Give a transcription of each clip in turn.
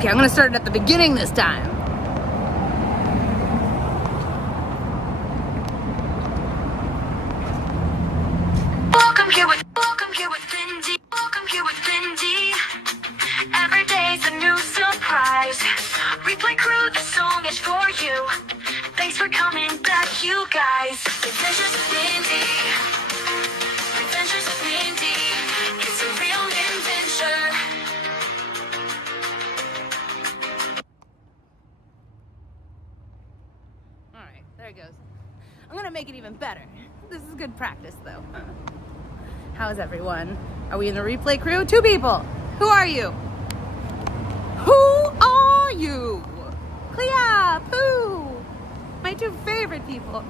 Okay, I'm gonna start it at the beginning this time. Welcome here with Mindy. Welcome here with Mindy. Every day's a new surprise. Replay crew, the song is for you. Thanks for coming back, you guys. Adventures with Mindy. Adventures with Mindy. It's a real adventure. All right, there it goes. I'm gonna make it even better. This is good practice, though. How's everyone? Are we in the replay crew? 2 people. Who are you? Who are you? Clea, Pooh. My 2 favorite people.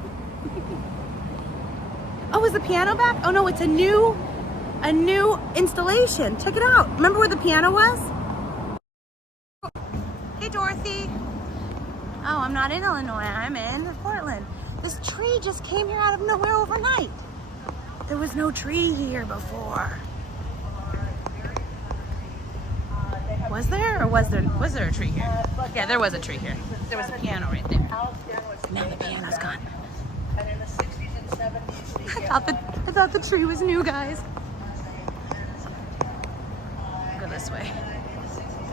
Oh, is the piano back? Oh no, it's a new installation. Check it out. Remember where the piano was? Hey, Dorothy. Oh, I'm not in Illinois. I'm in Portland. This tree just came here out of nowhere overnight. There was no tree here before. Was there? Or was there a tree here? Yeah, there was a tree here. There was a piano right there. Man, the piano's gone. I thought the tree was new, guys. Go this way.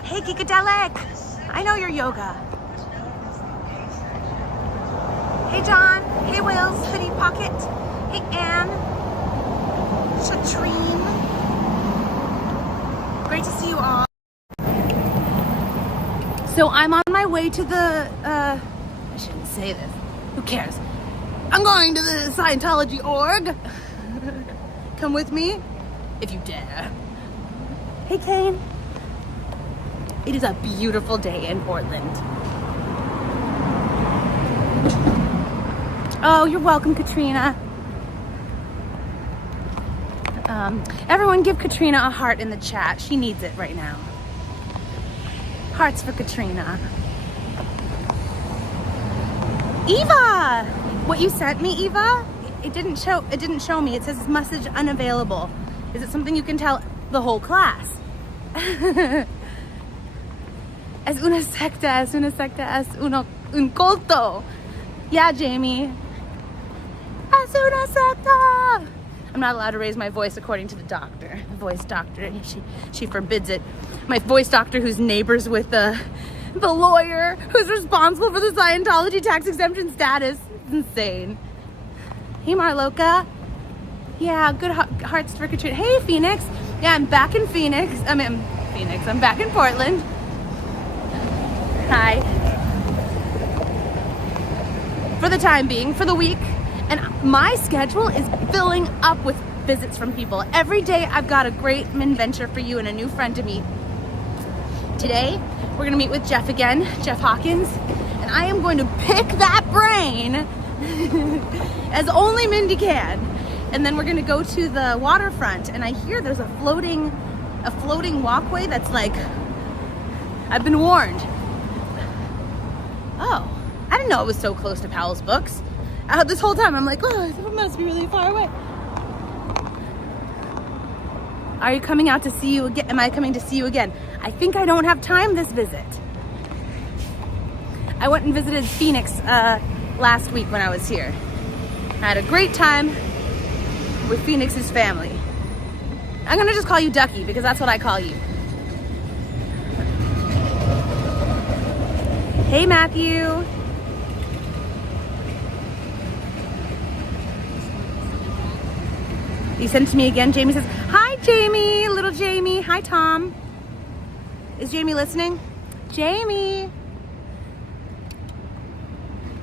Hey, Geekadelic! I know your yoga. Hey, John. Hey, Wills. Hoodie Pocket. Hey, Anne. Shatrine. Great to see you all. So I'm on my way to the, I shouldn't say this. Who cares? I'm going to the Scientology org. Come with me, if you dare. Hey, Kane. It is a beautiful day in Portland. Oh, you're welcome, Katrina. Everyone give Katrina a heart in the chat. She needs it right now. Hearts for Katrina. Eva! What you sent me, Eva? It didn't show me. It says message unavailable. Is it something you can tell the whole class? Es una secta, es un culto. Yeah, Jamie. Es una secta. I'm not allowed to raise my voice according to the doctor. The voice doctor, she forbids it. My voice doctor, who's neighbors with the lawyer who's responsible for the Scientology tax exemption status. It's insane. Hey, Marloka. Yeah, good hearts for Katrina. Hey, Phoenix. Yeah, I'm back in Phoenix. I'm back in Portland. Hi. For the time being, for the week. And my schedule is filling up with visits from people. Every day I've got a great adventure for you and a new friend to meet. Today, we're gonna meet with Jeff again, Jeff Hawkins, and I am going to pick that brain as only Mindy can. And then we're gonna go to the waterfront, and I hear there's a floating walkway that's like, I've been warned. Oh, I didn't know it was so close to Powell's Books. This whole time I'm like, oh, it must be really far away. Are you coming out to see you again? Am I coming to see you again? I think I don't have time this visit. I went and visited Phoenix last week when I was here. I had a great time with Phoenix's family. I'm gonna just call you Ducky because that's what I call you. Hey, Matthew. You sent it to me again. Jamie says, hi, Jamie, little Jamie. Hi, Tom. Is Jamie listening? Jamie.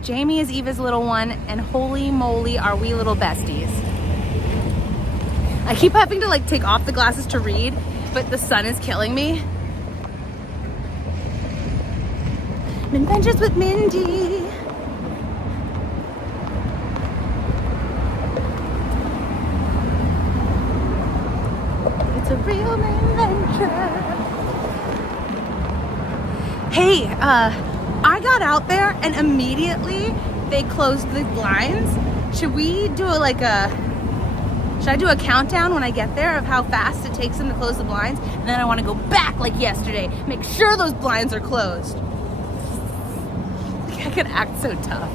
Jamie is Eva's little one, and holy moly, are we little besties. I keep having to like take off the glasses to read, but the sun is killing me. Adventures with Mindy. It's a real adventure. Hey, I got out there and immediately they closed the blinds. Should we do Should I do a countdown when I get there of how fast it takes them to close the blinds? And then I want to go back like yesterday, make sure those blinds are closed. I could act so tough.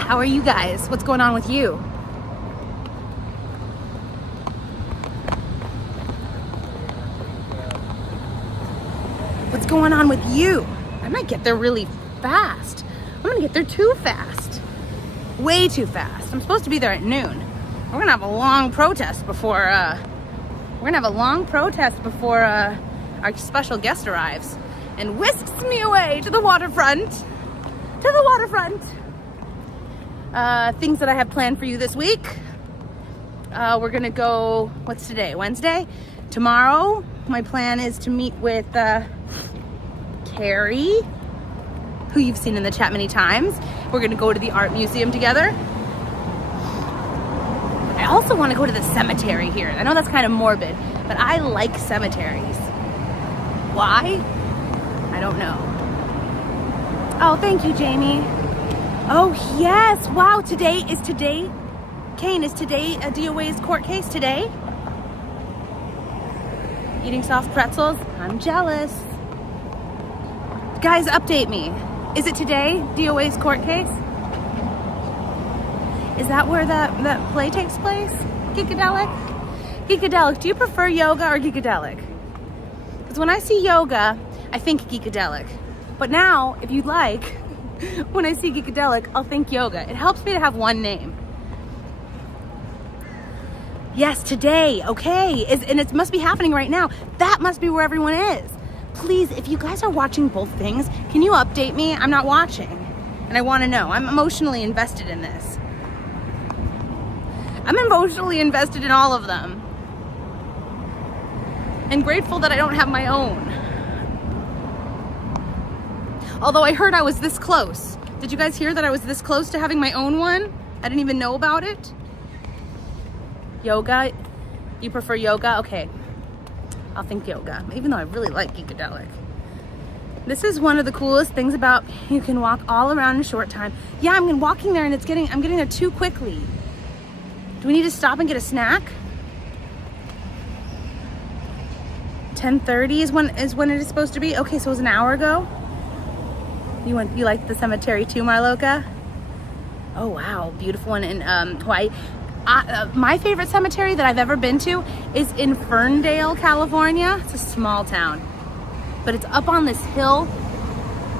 How are you guys? What's going on with you? What's going on with you? I might get there really fast. I'm gonna get there too fast. Way too fast. I'm supposed to be there at noon. We're gonna have a long protest before our special guest arrives and whisks me away to the waterfront. Things that I have planned for you this week. We're gonna go, what's today? Wednesday? Tomorrow, my plan is to meet with Carrie, who you've seen in the chat many times. We're gonna go to the art museum together. I also wanna go to the cemetery here. I know that's kind of morbid, but I like cemeteries. Why? I don't know. Oh, thank you, Jamie. Oh, yes. Wow, Kane, is today a DOA's court case today? Eating soft pretzels? I'm jealous. Guys, update me. Is it today, DOA's court case? Is that where that play takes place? Geekadelic? Geekadelic, do you prefer yoga or Geekadelic? Because when I see yoga, I think Geekadelic. But now, if you'd like, when I see Geekadelic, I'll think yoga. It helps me to have one name. Yes, today. Okay. And it must be happening right now. That must be where everyone is. Please, if you guys are watching both things, can you update me? I'm not watching. And I want to know. I'm emotionally invested in this. I'm emotionally invested in all of them. And grateful that I don't have my own. Although I heard I was this close. Did you guys hear that I was this close to having my own one? I didn't even know about it. Yoga? You prefer yoga? Okay. I'll think yoga, even though I really like Geekadelic. This is one of the coolest things about you can walk all around in a short time. Yeah, I'm walking there and I'm getting there too quickly. Do we need to stop and get a snack? 10:30 is when it is supposed to be? Okay, so it was an hour ago? You like the cemetery too, Marloka? Oh wow, beautiful one in Hawaii. My favorite cemetery that I've ever been to is in Ferndale, California. It's a small town, but it's up on this hill.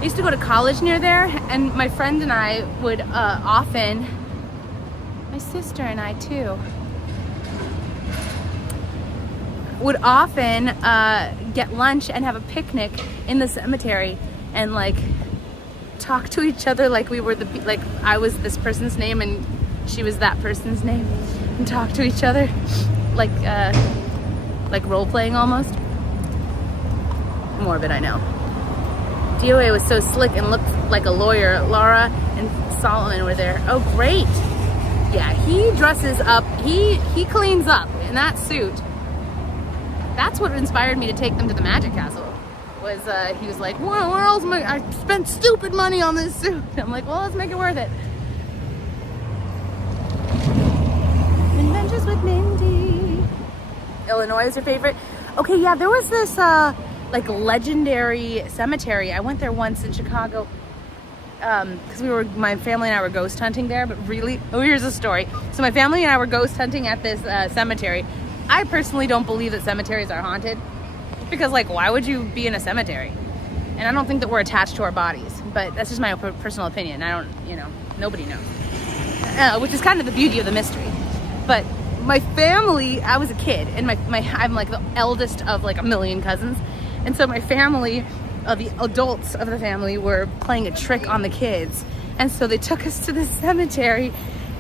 I used to go to college near there, and my friend and I would often, my sister and I too, would often get lunch and have a picnic in the cemetery and like talk to each other like we were like I was this person's name and she was that person's name, and talk to each other like role playing almost. Morbid, I know. DOA was so slick and looked like a lawyer. Laura and Solomon were there. Oh great. Yeah, he dresses up, he cleans up in that suit. That's what inspired me to take them to the Magic Castle. Was he was like, where else am I spent stupid money on this suit. I'm like, well, let's make it worth it. Adventures with Mindy. Illinois is your favorite? Okay, yeah, there was this like legendary cemetery. I went there once in Chicago because my family and I were ghost hunting there, but really, oh, here's a story. So my family and I were ghost hunting at this cemetery. I personally don't believe that cemeteries are haunted because, like, why would you be in a cemetery? And I don't think that we're attached to our bodies, but that's just my personal opinion. I don't, nobody knows, which is kind of the beauty of the mystery. But my family, I was a kid, and I'm like the eldest of like a million cousins, and so my family, the adults of the family, were playing a trick on the kids, and so they took us to the cemetery,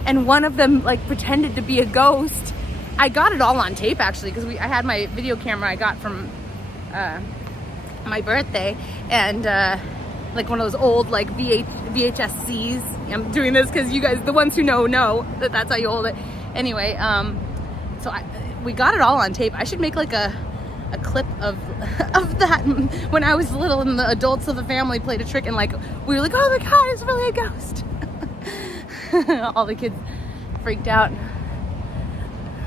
and one of them like pretended to be a ghost. I got it all on tape actually because I had my video camera I got from my birthday, and like one of those old like VHSCs. I'm doing this because you guys, the ones who know that that's how you hold it. Anyway, so we got it all on tape. I should make like a a clip of that when I was little and the adults of the family played a trick and like we were like, oh my god, it's really a ghost. All the kids freaked out.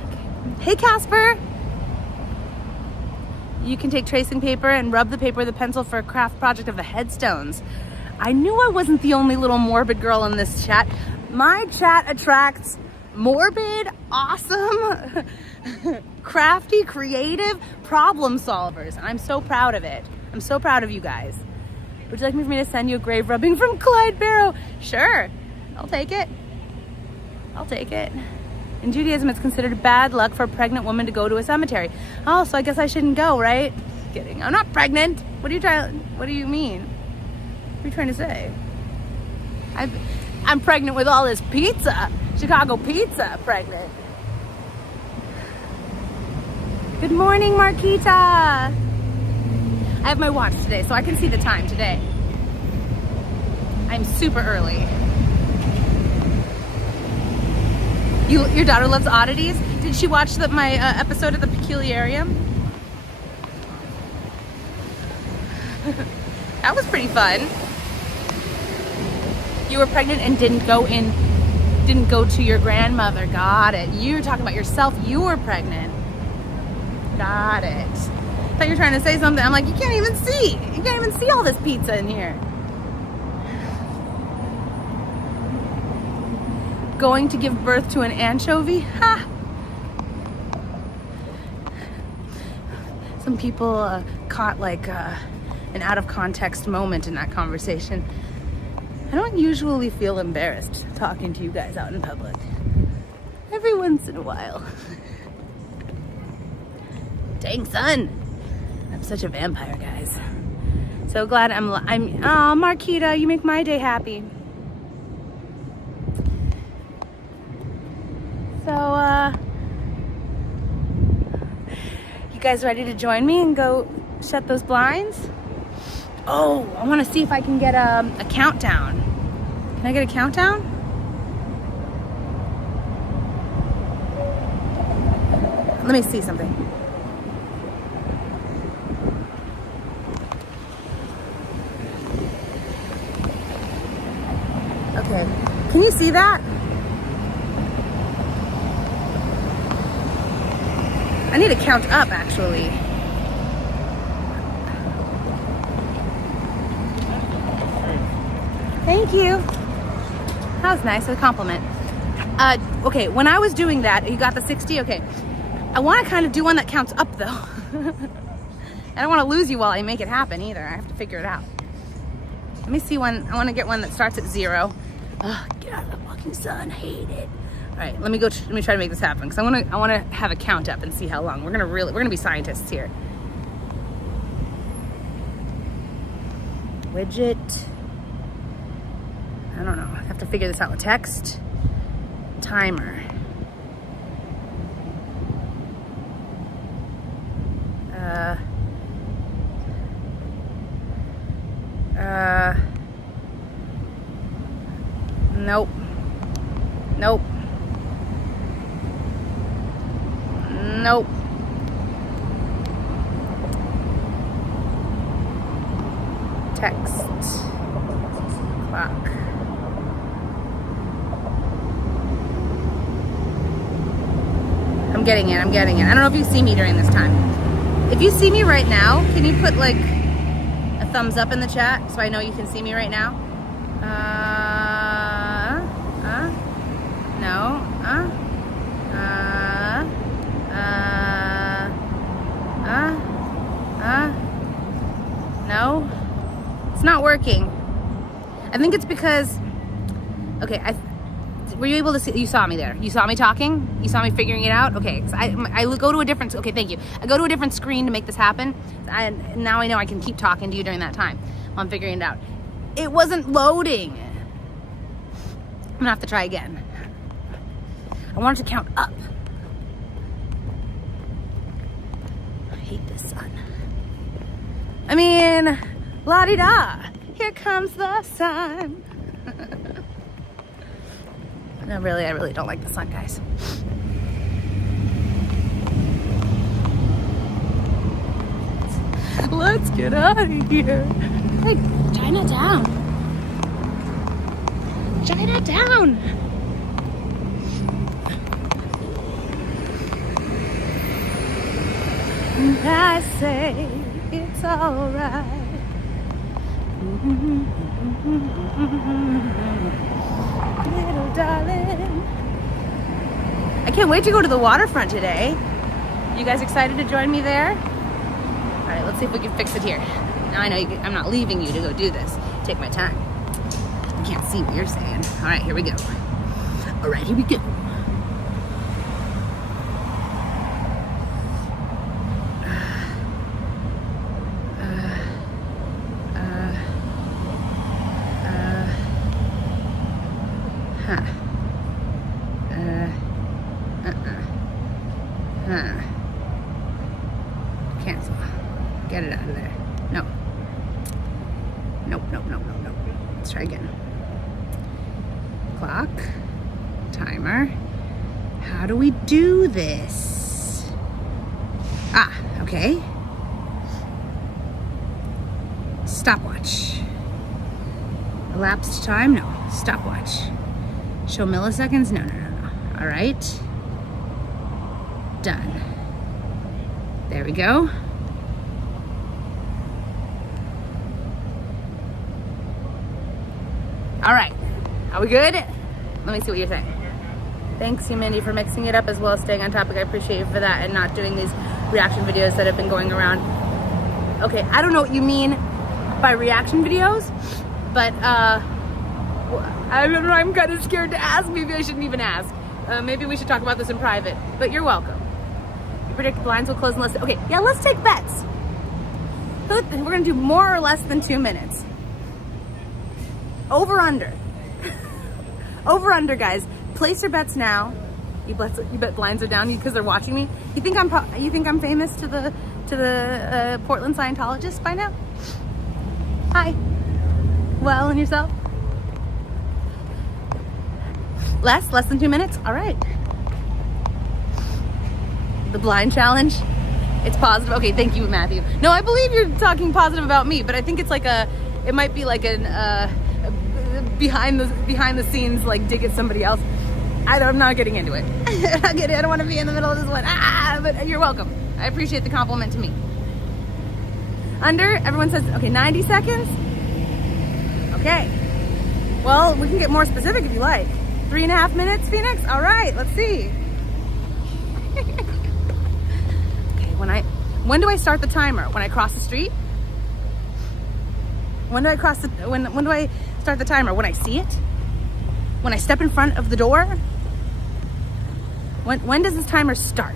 Okay. Hey Casper, you can take tracing paper and rub the paper with a pencil for a craft project of the headstones. I knew I wasn't the only little morbid girl in this chat. My chat attracts morbid, awesome, crafty, creative problem solvers. And I'm so proud of it. I'm so proud of you guys. Would you like me for me to send you a grave rubbing from Clyde Barrow? Sure, I'll take it. I'll take it. In Judaism, it's considered bad luck for a pregnant woman to go to a cemetery. Oh, so I guess I shouldn't go, right? Just kidding. I'm not pregnant. What do you mean? What are you trying to say? I'm pregnant with all this pizza. Chicago pizza pregnant. Good morning, Marquita. I have my watch today, so I can see the time today. I'm super early. Your daughter loves oddities? Did she watch my episode of The Peculiarium? That was pretty fun. You were pregnant and didn't go to your grandmother. Got it. You were talking about yourself. You were pregnant. Got it. I thought you were trying to say something. I'm like, you can't even see. You can't even see all this pizza in here. Going to give birth to an anchovy? Ha! Some people caught like an out of context moment in that conversation. I don't usually feel embarrassed talking to you guys out in public. Every once in a while. Dang son, I'm such a vampire, guys. So glad oh, Marquita, you make my day happy. So, you guys ready to join me and go shut those blinds? Oh, I want to see if I can get a countdown. Can I get a countdown? Let me see something. Okay, can you see that? I need to count up, actually. Thank you. That was nice, a compliment. Okay, when I was doing that, you got the 60? Okay. I want to kind of do one that counts up, though. I don't want to lose you while I make it happen, either. I have to figure it out. Let me see one. I want to get one that starts at 0. Ugh, get out of the fucking sun. Hate it. All right, let me try to make this happen, because I want to have a count up and see how long. We're gonna be scientists here. Widget. I don't know. I have to figure this out with text. Timer. Nope. Nope. Nope. Text. Clock. I'm getting it. I don't know if you see me during this time. If you see me right now, can you put like a thumbs up in the chat so I know you can see me right now? No. No. It's not working. I think it's because, okay, were you able to see? You saw me there. You saw me talking? You saw me figuring it out? Okay, because I go to a different, okay, thank you. I go to a different screen to make this happen. Now I know I can keep talking to you during that time while I'm figuring it out. It wasn't loading. I'm gonna have to try again. I wanted to count up. I hate this sun. I mean, la-di-da. Here comes the sun. No, really, I really don't like the sun, guys. Let's get out of here. Hey, Chinatown. Chinatown. And I say it's alright. Little darling. I can't wait to go to the waterfront today. You guys excited to join me there? All right, let's see if we can fix it here. Now I know I'm not leaving you to go do this. Take my time. I can't see what you're saying. All right, here we go. All right, here we go. Cancel. Get it out of there. No. Nope. Let's try again. Clock. Timer. How do we do this? Ah, okay. Stopwatch. Elapsed time? No. Stopwatch. Show milliseconds? No. All right. Done. There we go. All right. Are we good? Let me see what you're saying. Thanks, you, Mindy, for mixing it up as well as staying on topic. I appreciate you for that and not doing these reaction videos that have been going around. Okay, I don't know what you mean by reaction videos, but I don't know, I'm kind of scared to ask. Maybe I shouldn't even ask. Maybe we should talk about this in private, but you're welcome. You predict blinds will close in less than, okay, yeah, let's take bets. We're gonna do more or less than 2 minutes. Over, under. Over, under, guys. Place your bets now. You bet blinds are down because they're watching me. You think I'm famous to the Portland Scientologists by now? Hi. Well, and yourself? Less than 2 minutes? All right. The blind challenge. It's positive. Okay, thank you, Matthew. No, I believe you're talking positive about me, but I think it's like it might be like an behind the scenes, like dig at somebody else. I'm not getting into it. I don't want to be in the middle of this one. But you're welcome. I appreciate the compliment to me. Under, everyone says, okay, 90 seconds. Okay. Well, we can get more specific if you like. 3.5 minutes, Phoenix? All right, let's see. Okay, when do I start the timer? When I cross the street? When do I start the timer? When I see it? When I step in front of the door? When does this timer start?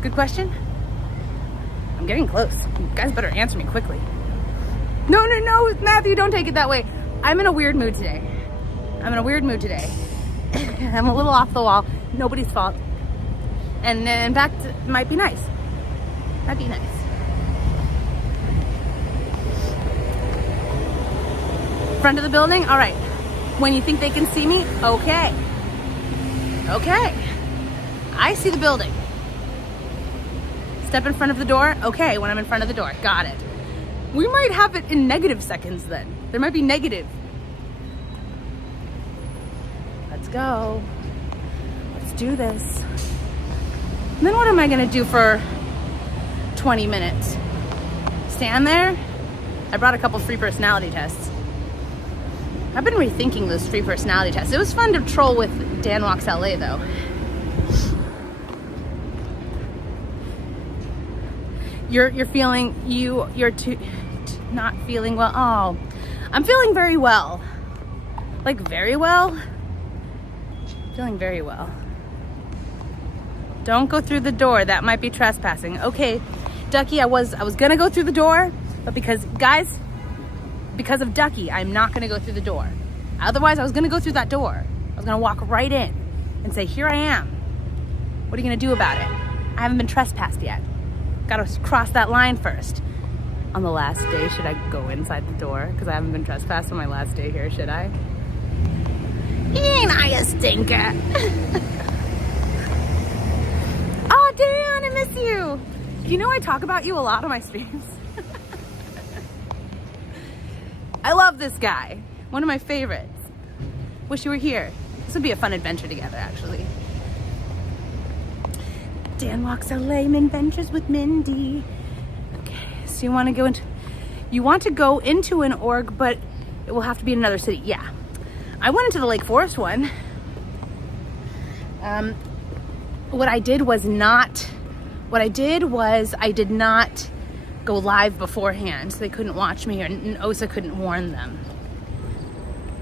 Good question. I'm getting close. You guys better answer me quickly. No, Matthew, don't take it that way. I'm in a weird mood today. I'm a little off the wall. Nobody's fault. And in fact, it might be nice. Front of the building? All right. When you think they can see me? Okay. I see the building. Step in front of the door? Okay, when I'm in front of the door. Got it. We might have it in negative seconds then. There might be negative. Let's go. Let's do this. And then what am I gonna do for 20 minutes? Stand there? I brought a couple free personality tests. I've been rethinking those free personality tests. It was fun to troll with Dan Walks LA though. You're feeling, you're not feeling well. Oh, I'm feeling very well. Like very well. Feeling very well. Don't go through the door. That might be trespassing. Okay, Ducky, I was gonna go through the door, but because of Ducky, I'm not gonna go through the door. Otherwise, I was gonna go through that door. I was gonna walk right in and say, here I am. What are you gonna do about it? I haven't been trespassed yet. Gotta cross that line first. On the last day, should I go inside the door? Because I haven't been trespassed on my last day here, should I? Ain't I a stinker? Oh, Dan, I miss you. You know I talk about you a lot on my streams. I love this guy. One of my favorites. Wish you were here. This would be a fun adventure together, actually. Dan walks LA adventures with Mindy. Okay, so you want to go into an org, but it will have to be in another city. Yeah. I went into the Lake Forest one. What I did was I did not go live beforehand, so they couldn't watch me, and Osa couldn't warn them.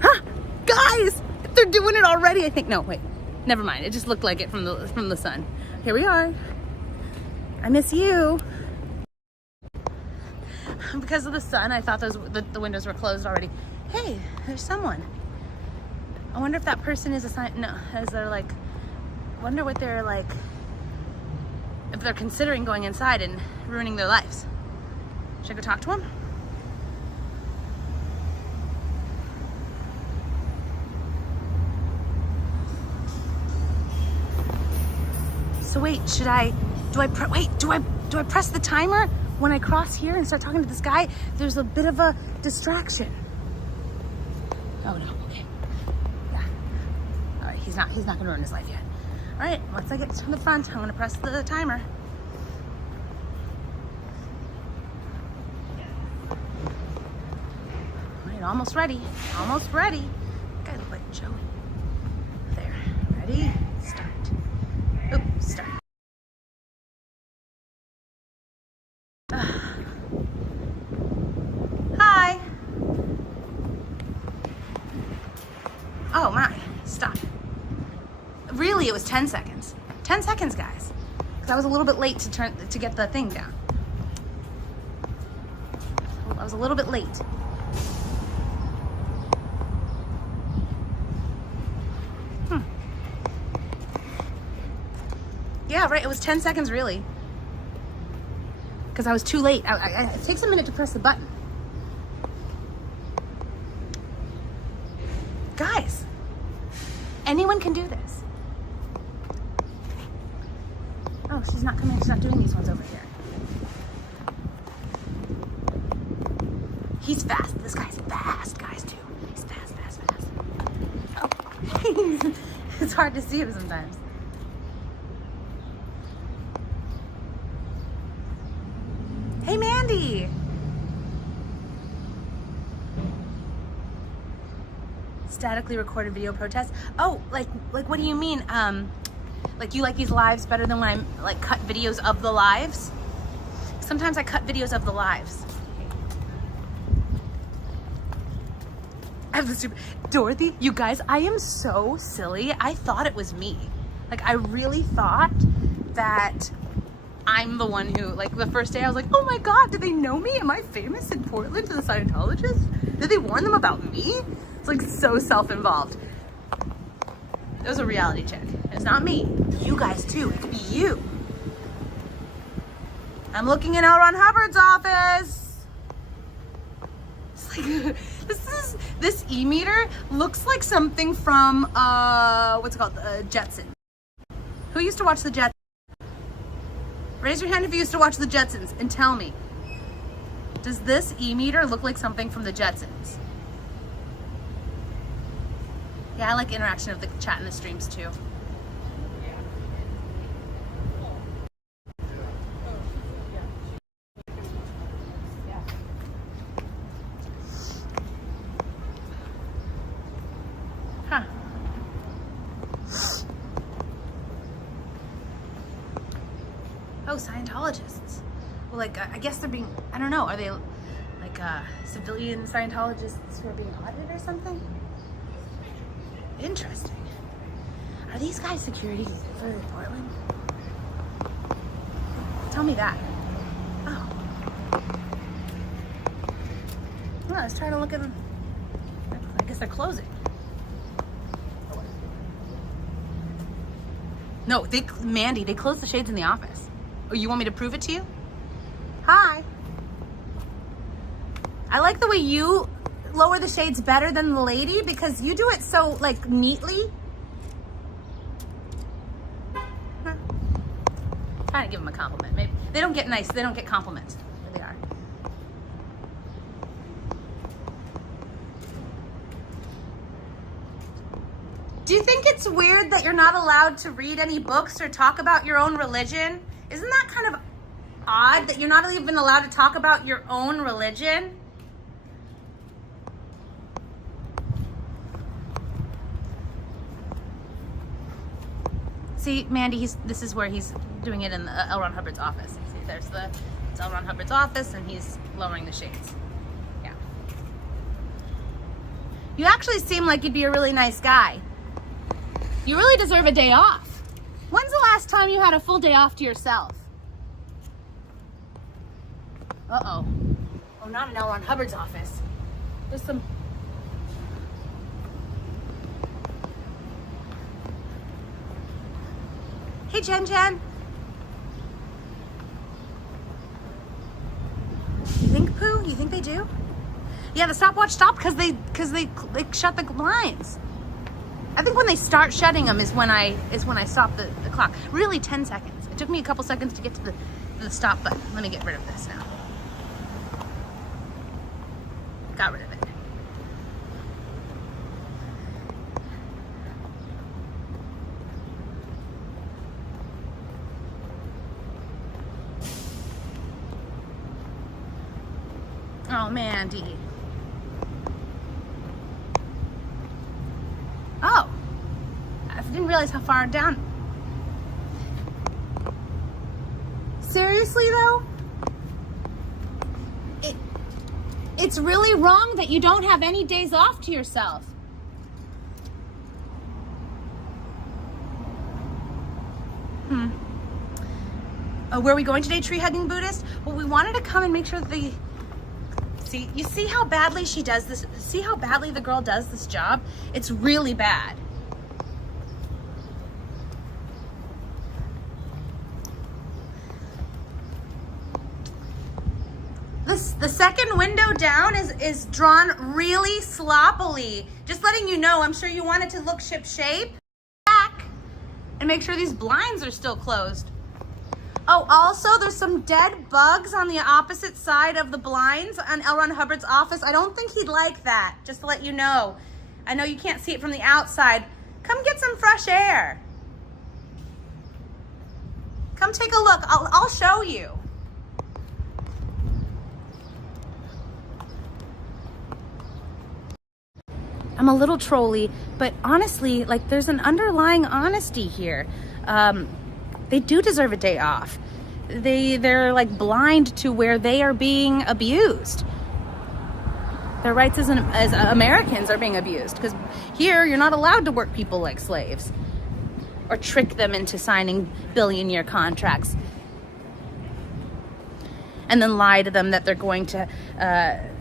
Huh, guys, they're doing it already. I think. No, wait, never mind. It just looked like it from the sun. Here we are. I miss you. Because of the sun, I thought the windows were closed already. Hey, there's someone. I wonder if that person is wonder what they're like, if they're considering going inside and ruining their lives. Should I go talk to him? So wait, do I press the timer when I cross here and start talking to this guy? There's a bit of a distraction. Oh no, okay. Yeah. All right, he's not gonna ruin his life yet. All right, once I get to the front, I'm gonna press the timer. All right, almost ready. Almost ready. Guy look like Joey. There. Ready? Start. Oh, start. Hi. Oh my, stop. Really, it was 10 seconds. 10 seconds, guys. Because I was a little bit late to get the thing down. I was a little bit late. Yeah, right, it was 10 seconds really. Because I was too late. It takes a minute to press the button. Guys, anyone can do this. Oh, she's not coming. She's not doing these ones over here. He's fast. This guy's fast, guys, too. He's fast. Oh. It's hard to see him sometimes. Hey, Mandy. Statically recorded video protest. Oh, like what do you mean? Like you like these lives better than when I like cut videos of the lives? Sometimes I cut videos of the lives. I have the stupid Dorothy. You guys, I am so silly. I thought it was me. Like I really thought that I'm the one who, like the first day I was like, oh my God, do they know me? Am I famous in Portland to the Scientologists? Did they warn them about me? It's like so self-involved. It was a reality check. It's not me. You guys too. It's you. I'm looking in L. Ron Hubbard's office. It's like, this e-meter looks like something from, what's it called? Jetsons. Who used to watch the Jetsons? Raise your hand if you used to watch the Jetsons and tell me. Does this e-meter look like something from the Jetsons? Yeah, I like interaction of the chat and the streams too. Huh. Oh, Scientologists. Well, like, I guess they're being, I don't know, are they like civilian Scientologists who are being audited or something? Interesting. Are these guys security for Portland? Tell me that. Oh. Well, let's try to look at them. I guess they're closing. No, Mandy, they closed the shades in the office. Oh, you want me to prove it to you? Hi. I like the way you lower the shades better than the lady because you do it so like neatly. Huh. trying to give them a compliment. Maybe they don't get compliments. There they are. Do you think it's weird that you're not allowed to read any books or talk about your own religion? Isn't that kind of odd that you're not even allowed to talk about your own religion? See, Mandy, this is where he's doing it in L. Ron Hubbard's office. See, it's L. Ron Hubbard's office, and he's lowering the shades. Yeah. You actually seem like you'd be a really nice guy. You really deserve a day off. When's the last time you had a full day off to yourself? Uh-oh. Oh, not in L. Ron Hubbard's office. There's some... Hey, Jen. You think, Pooh? You think they do? Yeah, the stopwatch stopped because they shut the blinds. I think when they start shutting them is when I stop the clock. Really, 10 seconds. It took me a couple seconds to get to the stop button. Let me get rid of this now. Got rid of it. Oh, Mandy. Oh, I didn't realize how far down. Seriously, though? It's really wrong that you don't have any days off to yourself. Where are we going today, tree hugging Buddhist? Well, we wanted to come and make sure that you see how badly she does this? See how badly the girl does this job? It's really bad. The second window down is drawn really sloppily. Just letting you know, I'm sure you want it to look ship shape. Back and make sure these blinds are still closed. Oh, also, there's some dead bugs on the opposite side of the blinds on L. Ron Hubbard's office. I don't think he'd like that, just to let you know. I know you can't see it from the outside. Come get some fresh air. Come take a look. I'll show you. I'm a little trolly, but honestly, like, there's an underlying honesty here. They do deserve a day off. They're like blind to where they are being abused. Their rights as Americans are being abused, because here you're not allowed to work people like slaves or trick them into signing billion-year contracts and then lie to them that they're going to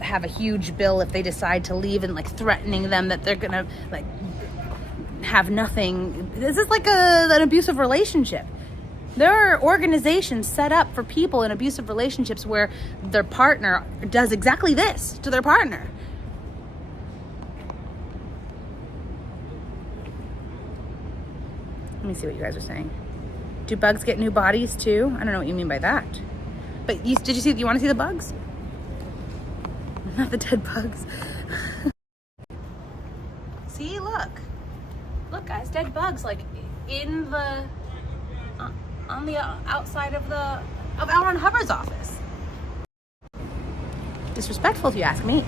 have a huge bill if they decide to leave, and like threatening them that they're gonna like have nothing. This is like an abusive relationship. There are organizations set up for people in abusive relationships where their partner does exactly this to their partner. Let me see what you guys are saying. Do bugs get new bodies too? I don't know what you mean by that. But you want to see the bugs? Not the dead bugs. See, look. Look, guys, dead bugs, like in the... on the outside of L. Ron Hubbard's office. Disrespectful, if you ask me.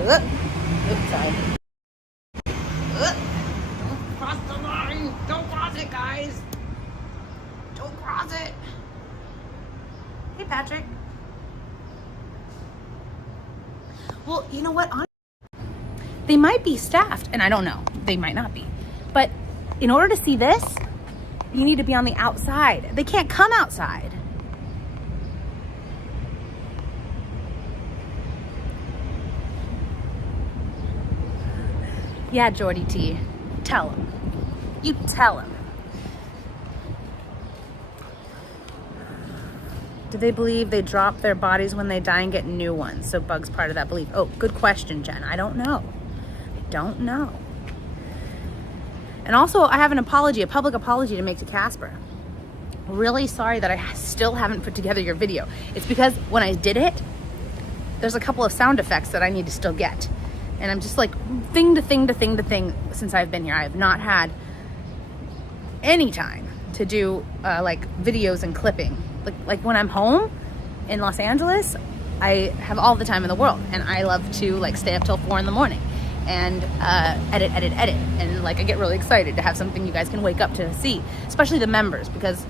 Oops, sorry. Don't cross the line. Don't cross it, guys. Don't cross it. Hey, Patrick. Well, you know what? They might be staffed, and I don't know. They might not be. But in order to see this, you need to be on the outside. They can't come outside. Yeah, Jordy T. Tell him. You tell him. Do they believe they drop their bodies when they die and get new ones? So bugs part of that belief. Oh, good question, Jen. I don't know. I don't know. And also, I have an apology, a public apology to make to Casper. Really sorry that I still haven't put together your video. It's because when I did it, there's a couple of sound effects that I need to still get. And I'm just like thing to thing since I've been here. I have not had any time to do like videos and clipping. Like when I'm home in Los Angeles, I have all the time in the world, and I love to like stay up till 4 in the morning and edit. And like I get really excited to have something you guys can wake up to see, especially the members, because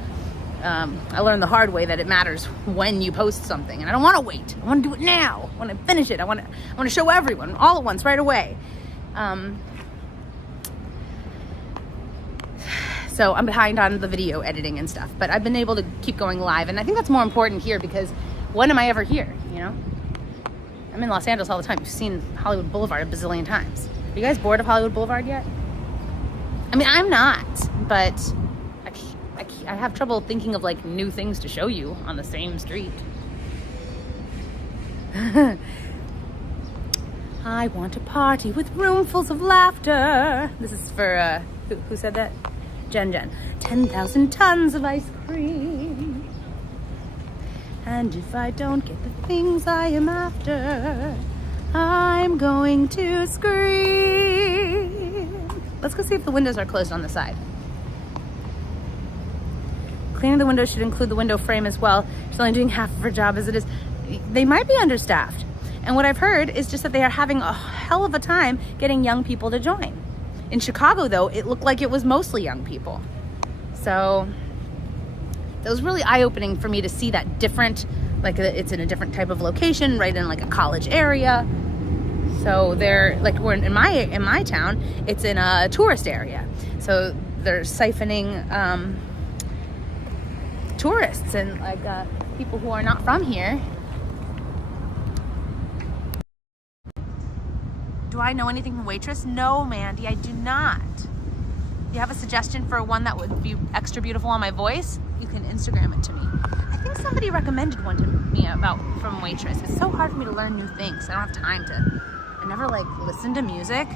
I learned the hard way that it matters when you post something, and I don't want to wait. I want to do it now. When I finish it, I want to show everyone all at once, right away. So I'm behind on the video editing and stuff, but I've been able to keep going live, and I think that's more important here because when am I ever here? You know, I'm in Los Angeles all the time. You've seen Hollywood Boulevard a bazillion times. Are you guys bored of Hollywood Boulevard yet? I mean, I'm not, but I have trouble thinking of like new things to show you on the same street. I want a party with roomfuls of laughter. This is for, who said that? Jen. 10,000 tons of ice cream. And if I don't get the things I am after, I'm going to scream. Let's go see if the windows are closed on the side. Cleaning the windows should include the window frame as well. She's only doing half of her job as it is. They might be understaffed. And what I've heard is just that they are having a hell of a time getting young people to join. In Chicago, though, it looked like it was mostly young people. So that was really eye-opening for me to see that different, like it's in a different type of location, right in like a college area. So they're like, we're in my town, it's in a tourist area. So they're siphoning tourists and like people who are not from here. Do I know anything from Waitress? No, Mandy, I do not. You have a suggestion for one that would be extra beautiful on my voice? You can Instagram it to me. I think somebody recommended one to me about from Waitress. It's so hard for me to learn new things. I don't have time to. I never like listen to music.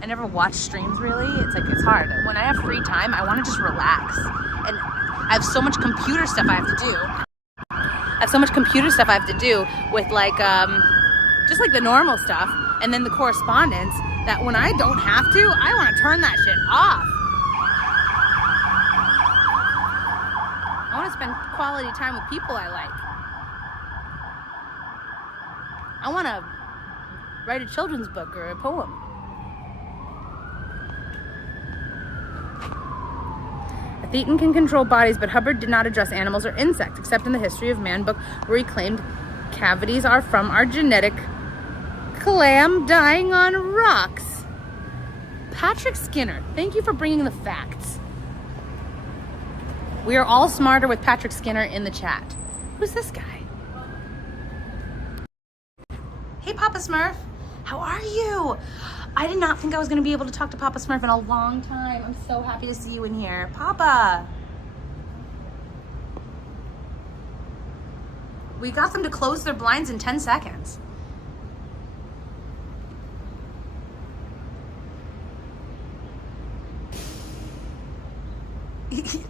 I never watch streams really. It's hard. When I have free time, I want to just relax. And I have so much computer stuff I have to do. With like just like the normal stuff, and then the correspondence, that when I don't have to, I want to turn that shit off. I want to spend quality time with people I like. I want to write a children's book or a poem. A Thetan can control bodies, but Hubbard did not address animals or insects, except in the History of Man book, where he claimed cavities are from our genetic clam dying on rocks. Patrick Skinner, thank you for bringing the facts. We are all smarter with Patrick Skinner in the chat. Who's this guy? Hey, Papa Smurf. How are you? I did not think I was going to be able to talk to Papa Smurf in a long time. I'm so happy to see you in here. Papa. We got them to close their blinds in 10 seconds.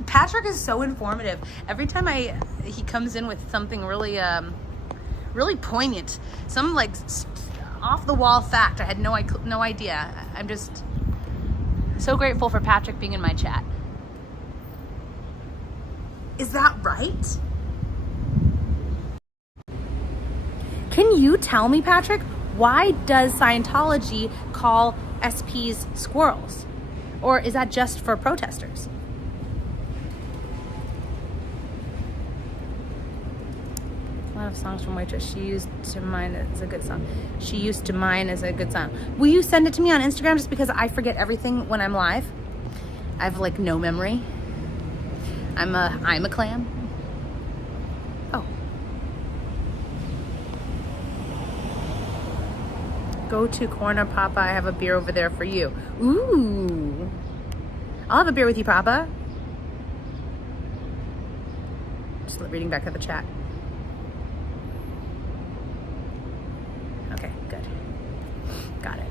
Patrick is so informative. Every time he comes in with something really really poignant, some like off the wall fact I had no idea. I'm just so grateful for Patrick being in my chat. Is that right? Can you tell me, Patrick, why does Scientology call SPs squirrels? Or is that just for protesters? A lot of songs from Waitress. She used to mine as a good song. Will you send it to me on Instagram, just because I forget everything when I'm live? I have like no memory. I'm a clam. Oh. Go to Corner, Papa. I have a beer over there for you. Ooh. I'll have a beer with you, Papa. Just reading back at the chat. Okay, good. Got it.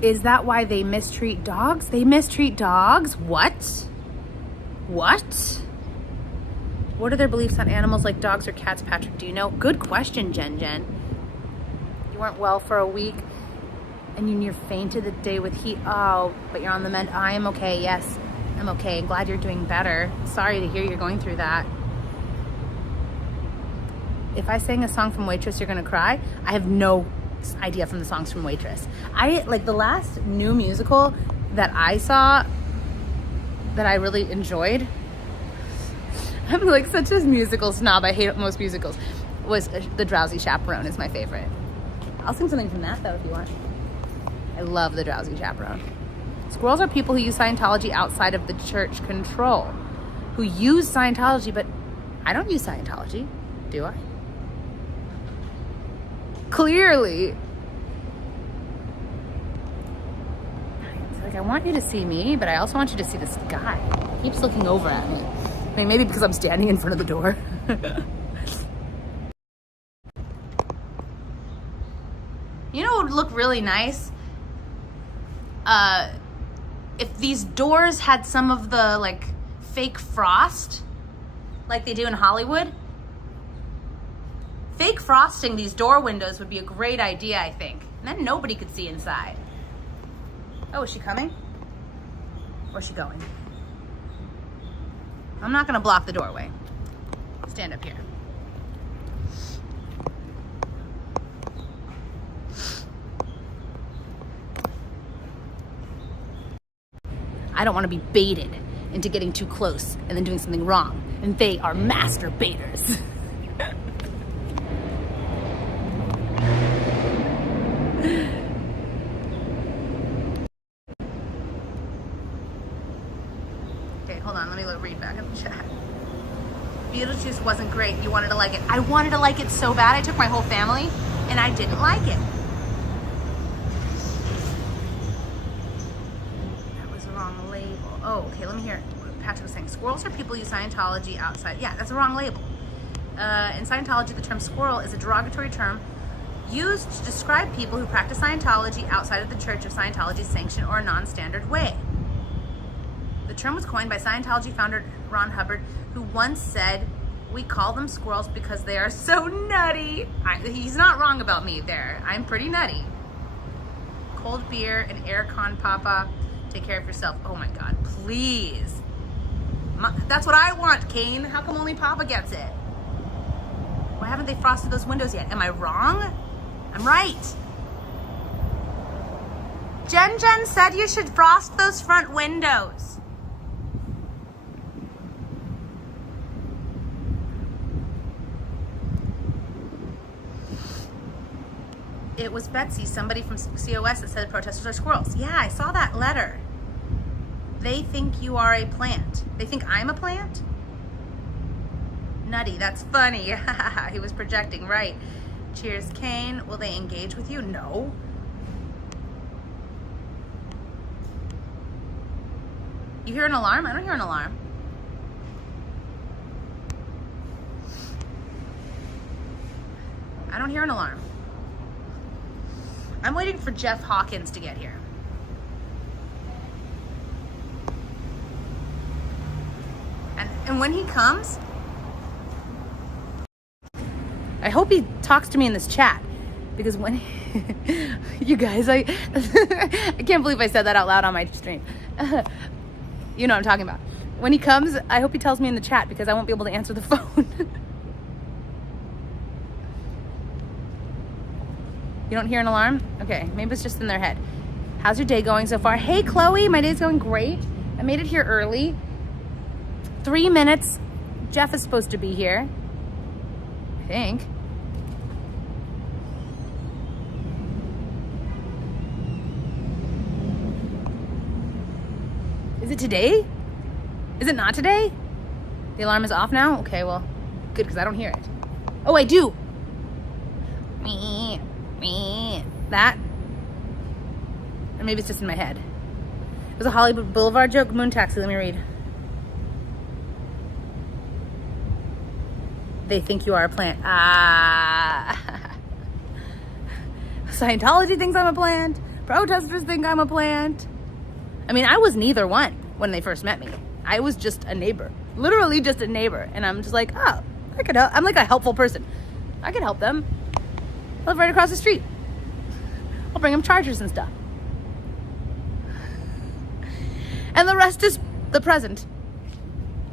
Is that why they mistreat dogs? They mistreat dogs? What? What? What are their beliefs on animals like dogs or cats, Patrick? Do you know? Good question, Jen. You weren't well for a week and you near fainted the day with heat. Oh, but you're on the mend. I am okay. Yes, I'm okay. Glad you're doing better. Sorry to hear you're going through that. If I sang a song from Waitress, you're gonna cry. I have no idea from the songs from Waitress. I like the last new musical that I saw that I really enjoyed. I'm like such a musical snob. I hate most musicals. Was The Drowsy Chaperone is my favorite. I'll sing something from that though if you want. I love The Drowsy Chaperone. Squirrels are people who use Scientology outside of the church control. Who use Scientology, but I don't use Scientology, do I? Clearly. It's like I want you to see me, but I also want you to see this guy. He keeps looking over at me. I mean, maybe because I'm standing in front of the door. You know what would look really nice? If these doors had some of the like fake frost, like they do in Hollywood. Fake frosting these door windows would be a great idea, I think. And then nobody could see inside. Oh, is she coming? Or is she going? I'm not gonna block the doorway. Stand up here. I don't want to be baited into getting too close and then doing something wrong. And they are master baiters. Okay, hold on. Let me read back in the chat. Beetlejuice wasn't great. You wanted to like it. I wanted to like it so bad. I took my whole family and I didn't like it. Oh, okay, let me hear what Patrick was saying. Squirrels are people who use Scientology outside. Yeah, that's a wrong label. In Scientology, the term squirrel is a derogatory term used to describe people who practice Scientology outside of the Church of Scientology's sanction or a non-standard way. The term was coined by Scientology founder Ron Hubbard, who once said, "We call them squirrels because they are so nutty." He's not wrong about me there. I'm pretty nutty. Cold beer and aircon, Papa. Take care of yourself. Oh my God, please. That's what I want, Kane. How come only Papa gets it? Why haven't they frosted those windows yet? Am I wrong? I'm right. Jen said you should frost those front windows. It was Betsy, somebody from COS that said protesters are squirrels. Yeah, I saw that letter. They think you are a plant. They think I'm a plant? Nutty, that's funny. He was projecting, right. Cheers, Kane. Will they engage with you? No. You hear an alarm? I don't hear an alarm. I don't hear an alarm. I'm waiting for Jeff Hawkins to get here. And when he comes, I hope he talks to me in this chat, because when you guys, I can't believe I said that out loud on my stream. You know what I'm talking about. When he comes, I hope he tells me in the chat, because I won't be able to answer the phone. You don't hear an alarm? Okay, maybe it's just in their head. How's your day going so far? Hey, Chloe, my day's going great. I made it here early. 3 minutes. Jeff is supposed to be here, I think. Is it today? Is it not today? The alarm is off now? Okay, well, good, because I don't hear it. Oh, I do. That. Or maybe it's just in my head. It was a Hollywood Boulevard joke. Moon taxi, let me read. They think you are a plant. Ah. Scientology thinks I'm a plant. Protesters think I'm a plant. I mean, I was neither one when they first met me. I was just a neighbor, literally just a neighbor. And I'm just like, oh, I could help. I'm like a helpful person. I could help them. I live right across the street. I'll bring them chargers and stuff. And the rest is the present.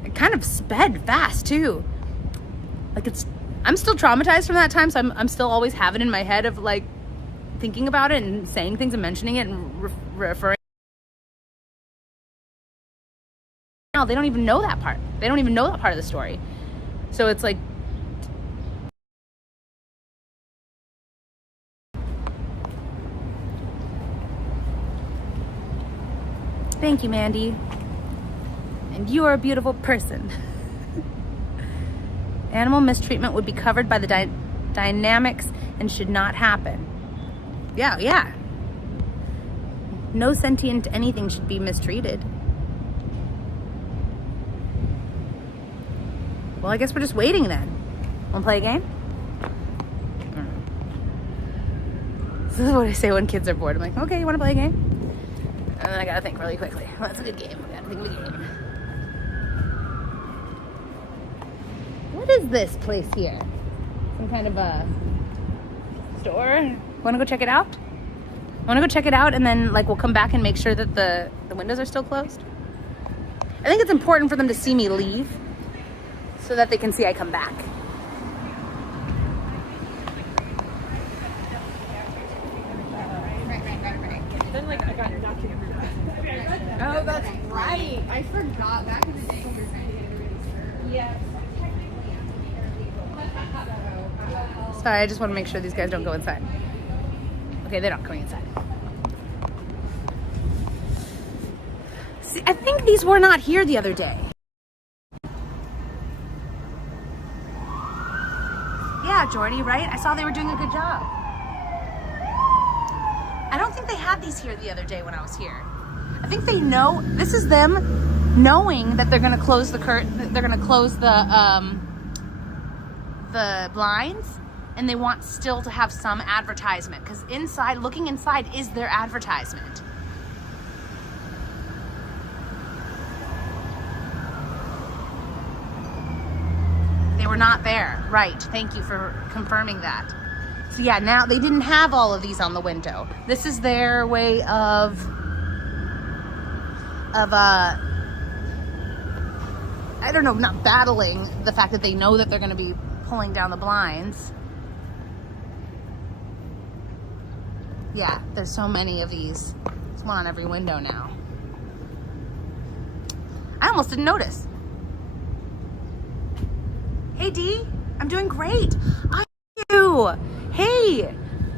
It kind of sped fast too. Like I'm still traumatized from that time, so I'm still always have it in my head of like thinking about it and saying things and mentioning it and referring. Now they don't even know that part. They don't even know that part of the story. So it's like, thank you, Mandy. And you are a beautiful person. Animal mistreatment would be covered by the dynamics and should not happen. Yeah. No sentient anything should be mistreated. Well, I guess we're just waiting then. Wanna play a game? This is what I say when kids are bored. I'm like, okay, you wanna play a game? And then I gotta think really quickly. Well, that's a good game. I gotta think of a game. What is this place here? Some kind of a store? Wanna go check it out? Wanna go check it out and then like we'll come back and make sure that the windows are still closed? I think it's important for them to see me leave so that they can see I come back. Then like I got knocked in. Oh, that's right. I forgot back in the day. Yes. Sorry, I just want to make sure these guys don't go inside. Okay, they're not going inside. See, I think these were not here the other day. Yeah, Jordy, right? I saw they were doing a good job. I don't think they had these here the other day when I was here. I think they know, this is them knowing that they're going to close the they're going to close the blinds, and they want still to have some advertisement because inside, looking inside is their advertisement. They were not there. Right. Thank you for confirming that. So yeah, now they didn't have all of these on the window. This is their way of I don't know, not battling the fact that they know that they're going to be pulling down the blinds. Yeah, there's so many of these. There's one on every window now. I almost didn't notice. Hey Dee, I'm doing great. I you. Hey,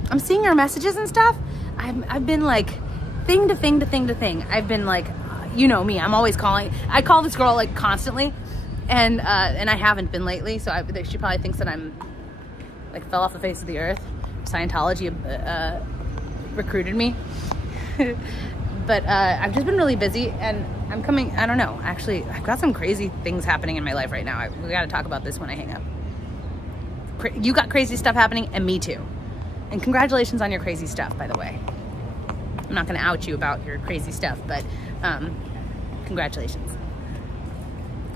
I'm seeing your messages and stuff. I've been like thing to thing to thing to thing. I've been like, you know me, I'm always calling. I call this girl like constantly, and I haven't been lately. So she probably thinks that I'm like fell off the face of the earth. Scientology recruited me. But I've just been really busy, and I'm coming. I don't know. Actually, I've got some crazy things happening in my life right now. We got to talk about this when I hang up. You got crazy stuff happening, and me too. And congratulations on your crazy stuff, by the way. I'm not going to out you about your crazy stuff, but congratulations.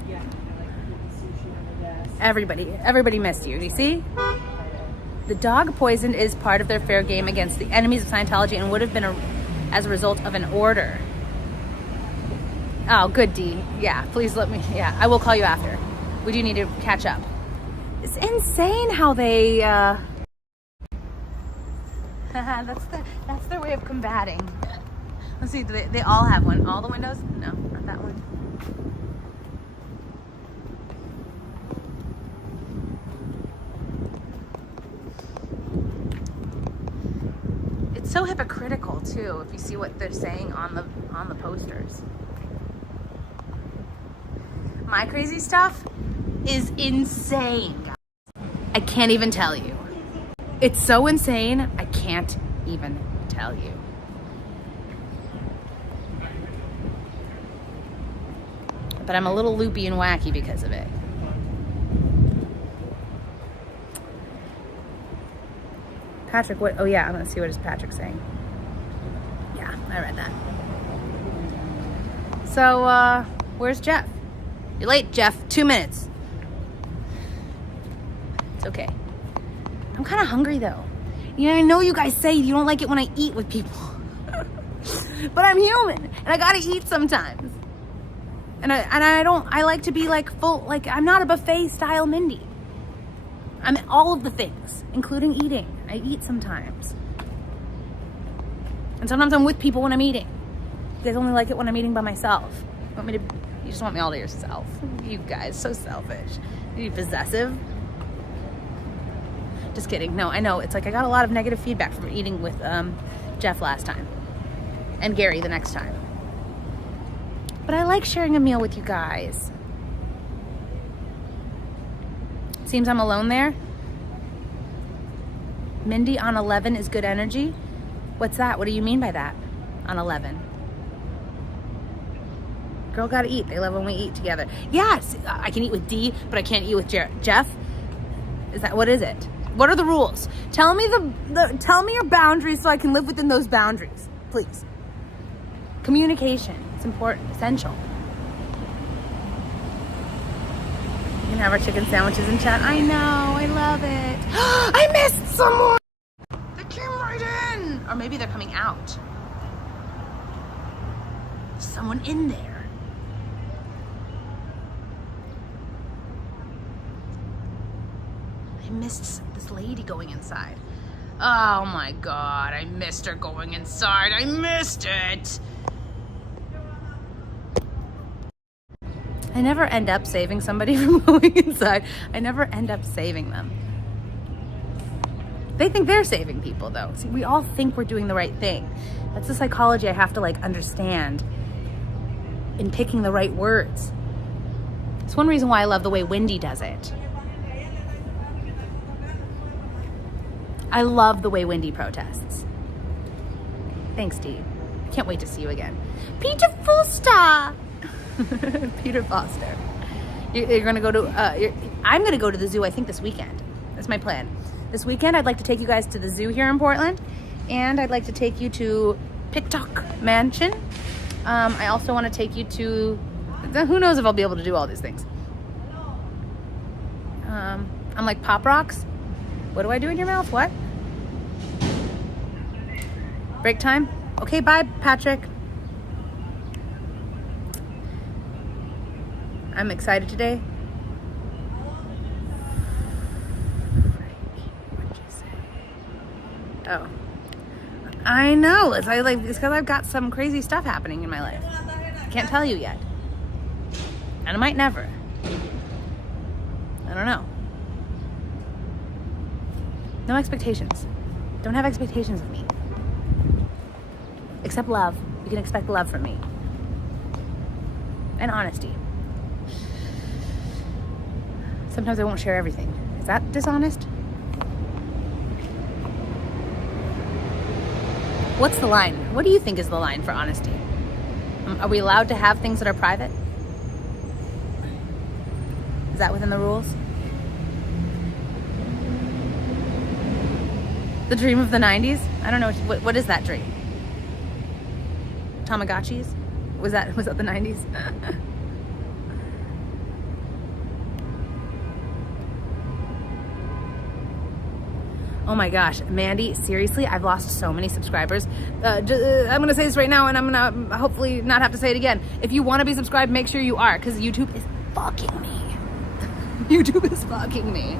Yeah, I like sushi on the desk. Everybody missed you. Do you see? The dog poison is part of their fair game against the enemies of Scientology and would have been as a result of an order. Oh, good, Dee. Yeah, please let me. Yeah, I will call you after. We do need to catch up. It's insane how they. That's their way of combating. Let's see. They all have one. All the windows? No, not that one. It's so hypocritical too. If you see what they're saying on the posters. My crazy stuff is insane, guys. I can't even tell you. It's so insane, I can't even tell you. But I'm a little loopy and wacky because of it. Patrick, what? Oh yeah, I'm gonna see what is Patrick saying. I read that. So, where's Jeff? You're late, Jeff. 2 minutes. It's okay. I'm kind of hungry though. You know, I know you guys say you don't like it when I eat with people. But I'm human and I gotta eat sometimes. And I like to be like full, like I'm not a buffet style Mindy. I'm all of the things, including eating. I eat sometimes. And sometimes I'm with people when I'm eating. You guys only like it when I'm eating by myself. You just want me all to yourself. You guys, so selfish. You possessive. Just kidding. No, I know. It's like I got a lot of negative feedback from eating with Jeff last time. And Gary the next time. But I like sharing a meal with you guys. Seems I'm alone there. Mindy on 11 is good energy. What's that? What do you mean by that? On 11. Girl gotta eat. They love when we eat together. Yes, I can eat with D, but I can't eat with Jeff. What is it? What are the rules? Tell me tell me your boundaries so I can live within those boundaries, please. Communication, it's important, essential. We can have our chicken sandwiches in chat. I know, I love it. I missed someone. They came right in. Or maybe they're coming out. There's someone in there. I missed this lady going inside. Oh my God, I missed her going inside. I missed it. I never end up saving somebody from going inside. I never end up saving them. They think they're saving people though. See, we all think we're doing the right thing. That's the psychology I have to like understand in picking the right words. It's one reason why I love the way Wendy does it. I love the way Wendy protests. Thanks, Dee. Can't wait to see you again. Peter Foster! Peter Foster. You're gonna go to, I'm gonna go to the zoo, I think, this weekend. That's my plan. This weekend, I'd like to take you guys to the zoo here in Portland, and I'd like to take you to Pittock Mansion. I also want to take you to, who knows if I'll be able to do all these things. I'm like, Pop Rocks? What do I do in your mouth? What? Break time? Okay, bye, Patrick. I'm excited today. What'd you say? Oh. I know. It's because I've got some crazy stuff happening in my life. I can't tell you yet. And I might never. I don't know. No expectations. Don't have expectations of me. Except love. You can expect love from me. And honesty. Sometimes I won't share everything. Is that dishonest? What's the line? What do you think is the line for honesty? Are we allowed to have things that are private? Is that within the rules? The dream of the 90s? I don't know. What is that dream? Tamagotchis? Was that the 90s? Oh my gosh, Mandy, seriously, I've lost so many subscribers. I'm gonna say this right now, and I'm gonna hopefully not have to say it again. If you wanna be subscribed, make sure you are, because YouTube is fucking me. YouTube is fucking me.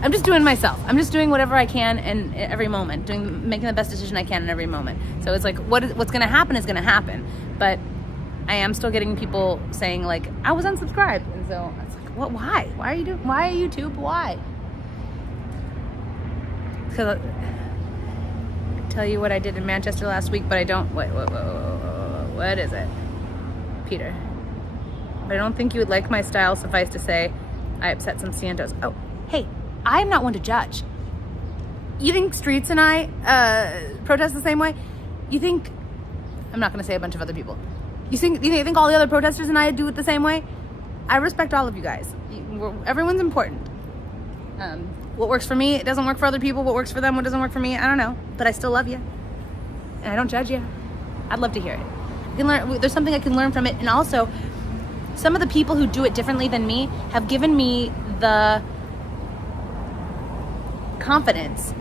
I'm just doing myself. I'm just doing whatever I can in every moment, making the best decision I can in every moment. So it's like, what's gonna happen is gonna happen. But I am still getting people saying like, I was unsubscribed, and so it's like, what? Why? Why YouTube? Why? Because I tell you what I did in Manchester last week, but I don't. What is it, Peter? But I don't think you would like my style. Suffice to say, I upset some Cientos. Oh, hey, I'm not one to judge. You think Streets and I protest the same way? You think? I'm not going to say a bunch of other people. You think all the other protesters and I do it the same way? I respect all of you guys. Everyone's important. What works for me, it doesn't work for other people. What works for them, what doesn't work for me, I don't know. But I still love you. And I don't judge you. I'd love to hear it. I can learn, there's something I can learn from it. And also, some of the people who do it differently than me have given me the confidence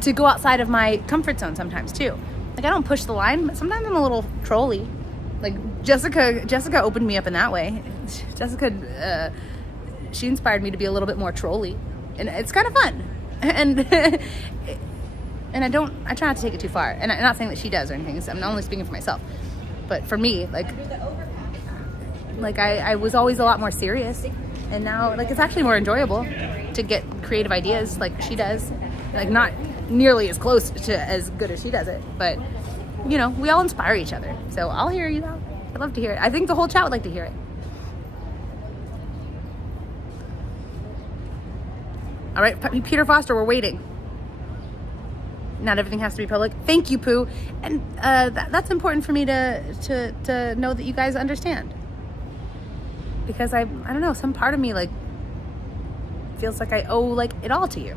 to go outside of my comfort zone sometimes too. Like, I don't push the line, but sometimes I'm a little trolly. Like Jessica opened me up in that way. Jessica, she inspired me to be a little bit more trolly, and it's kind of fun. And and I try not to take it too far. And I'm not saying that she does or anything. I'm only speaking for myself. But for me, like I was always a lot more serious, and now like it's actually more enjoyable to get creative ideas like she does. Like, not nearly as close to as good as she does it, but you know, we all inspire each other. So I'll hear you though. I'd love to hear it. I think the whole chat would like to hear it. All right, Peter Foster, we're waiting. Not everything has to be public. Thank you, Pooh. And that's important for me to know that you guys understand. Because I don't know, some part of me like feels like I owe like it all to you.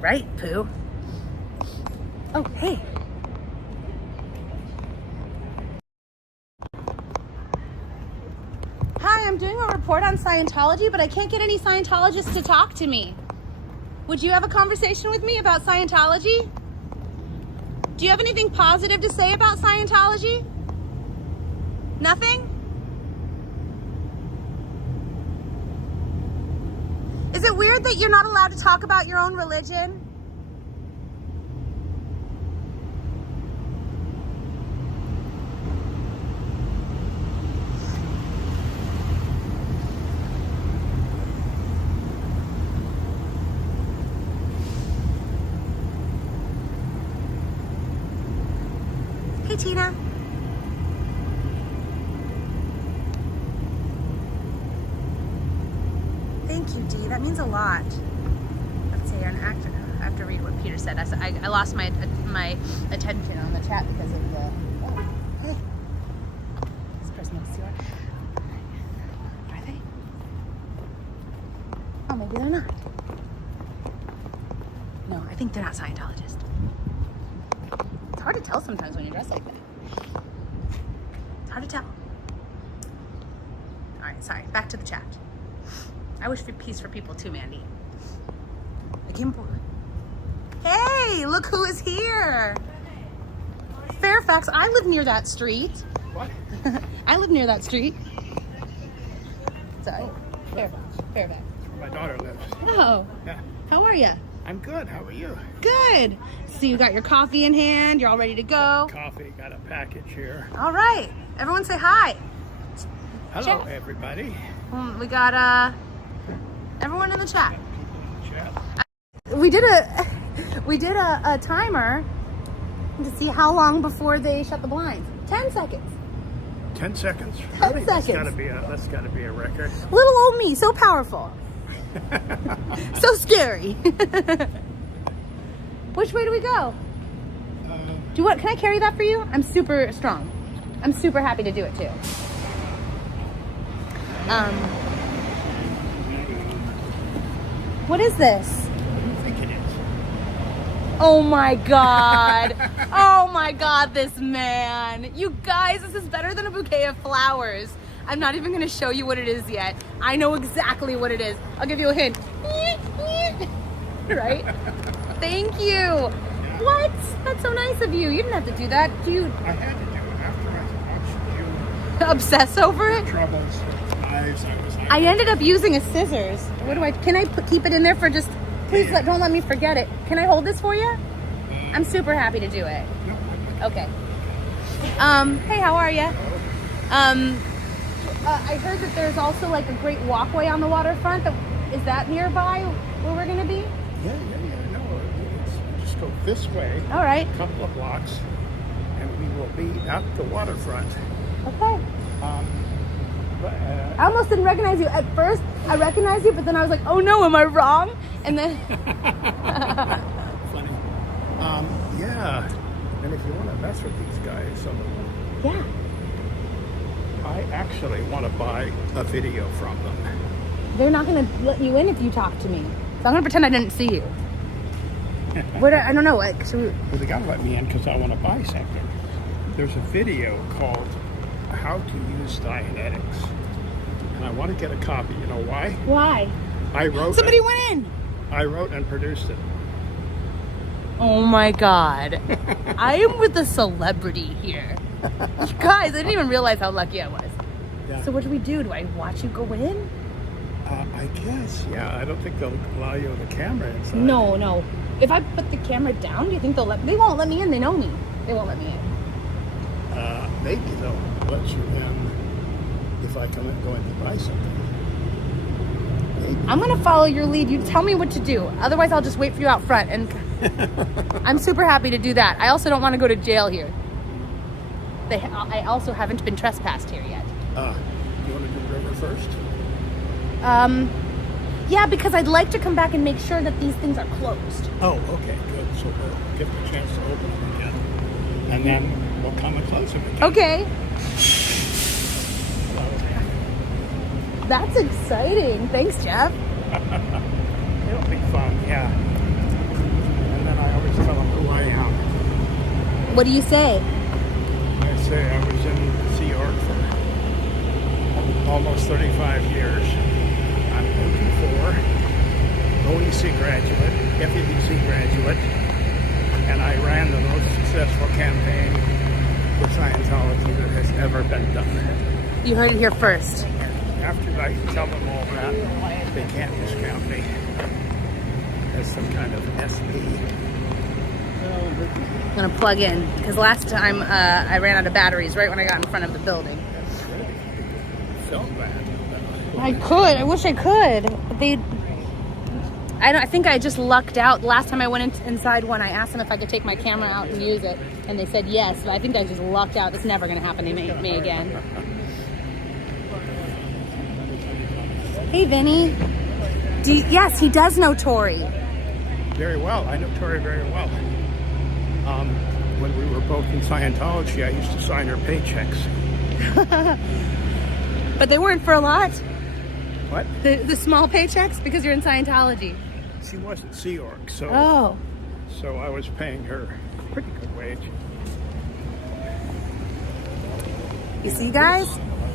Right, Pooh? Oh, hey. Hi, I'm doing a report on Scientology, but I can't get any Scientologists to talk to me. Would you have a conversation with me about Scientology? Do you have anything positive to say about Scientology? Nothing? Is it weird that you're not allowed to talk about your own religion? Hey, Tina. Thank you, Dee. That means a lot. Let's see, an actor. I have to read what Peter said. I lost my attention on the chat because of the. Oh, hey. This person next to you. Are they? Oh, maybe they're not. No, I think they're not Scientologists. It's hard to tell sometimes when you dress like that. It's hard to tell. All right, sorry. Back to the chat. I wish for peace for people too, Mandy. Hey, look who is here. Fairfax, I live near that street. What? I live near that street. Sorry. Fairfax. My daughter lives. Oh. Yeah. How are you? I'm good. How are you? Good. So you got your coffee in hand. You're all ready to go. Coffee. Got a package here. All right. Everyone say hi. Hello, Chat. everybody. We got everyone in the chat. Chat. We did a timer to see how long before they shut the blinds. 10 seconds. 10 seconds. 10 Really? seconds. That's gotta be a record. Little old me, so powerful. So scary. Which way do we go? Do you want? Can I carry that for you? I'm super strong. I'm super happy to do it too. What is this? What do you think it is? Oh my god. Oh my god, this man. You guys, this is better than a bouquet of flowers. I'm not even gonna show you what it is yet. I know exactly what it is. I'll give you a hint. Right? Thank you. What? That's so nice of you. You didn't have to do that. I had to do it after I watched you. Obsess over it? Troubles. I ended up using a scissors. What do I? Can I keep it in there for just? Please don't let me forget it. Can I hold this for you? I'm super happy to do it. Okay. Hey, how are you? I heard that there's also like a great walkway on the waterfront. Is that nearby where we're gonna be? Yeah. No, just go this way. All right. A couple of blocks, and we will be at the waterfront. Okay. But, I almost didn't recognize you. At first, I recognized you, but then I was like, oh no, am I wrong? And then... Funny. Yeah. And if you want to mess with these guys, some of them. Yeah. I actually want to buy a video from them. They're not going to let you in if you talk to me. So I'm going to pretend I didn't see you. I don't know. Like, should we... Well, they got to let me in because I want to buy something. There's a video called How to Use Dianetics. And I want to get a copy. You know why? Why? Somebody went in. I wrote and produced it. Oh my God. I am with a celebrity here. You guys, I didn't even realize how lucky I was. Yeah. So what do we do? Do I watch you go in? I guess. Yeah, I don't think they'll allow you with the camera inside. No. If I put the camera down, do you think they won't let me in? They know me. They won't let me in. Maybe they'll let you in if I come in going to buy something. Maybe. I'm going to follow your lead. You tell me what to do. Otherwise, I'll just wait for you out front. And I'm super happy to do that. I also don't want to go to jail here. I also haven't been trespassed here yet. You want to do the river first? Yeah, because I'd like to come back and make sure that these things are closed. Oh, okay, good. So we'll give them a chance to open them again. And then we'll come and close them again. Okay. That's exciting. Thanks, Jeff. It'll be fun, yeah. And then I always tell them who I am. What do you say? I say I was in Sea York for almost 35 years. I'm 54, OEC graduate, FEBC graduate, and I ran the most successful campaign for Scientology that has ever been done. You heard it here first. After I tell them all that, they can't discount me as some kind of SP. I'm going to plug in, because last time I ran out of batteries right when I got in front of the building. Felt bad. I could. I wish I could. But I think I just lucked out. Last time I went inside one, I asked them if I could take my camera out and use it, and they said yes. But I think I just lucked out. It's never going to happen to me again. Hey, Vinny. Yes, he does know Tori. Very well. I know Tori very well. When we were both in Scientology, I used to sign her paychecks. But they weren't for a lot? What? The small paychecks because you're in Scientology. She wasn't Sea York, so so I was paying her a pretty good wage. You see, guys?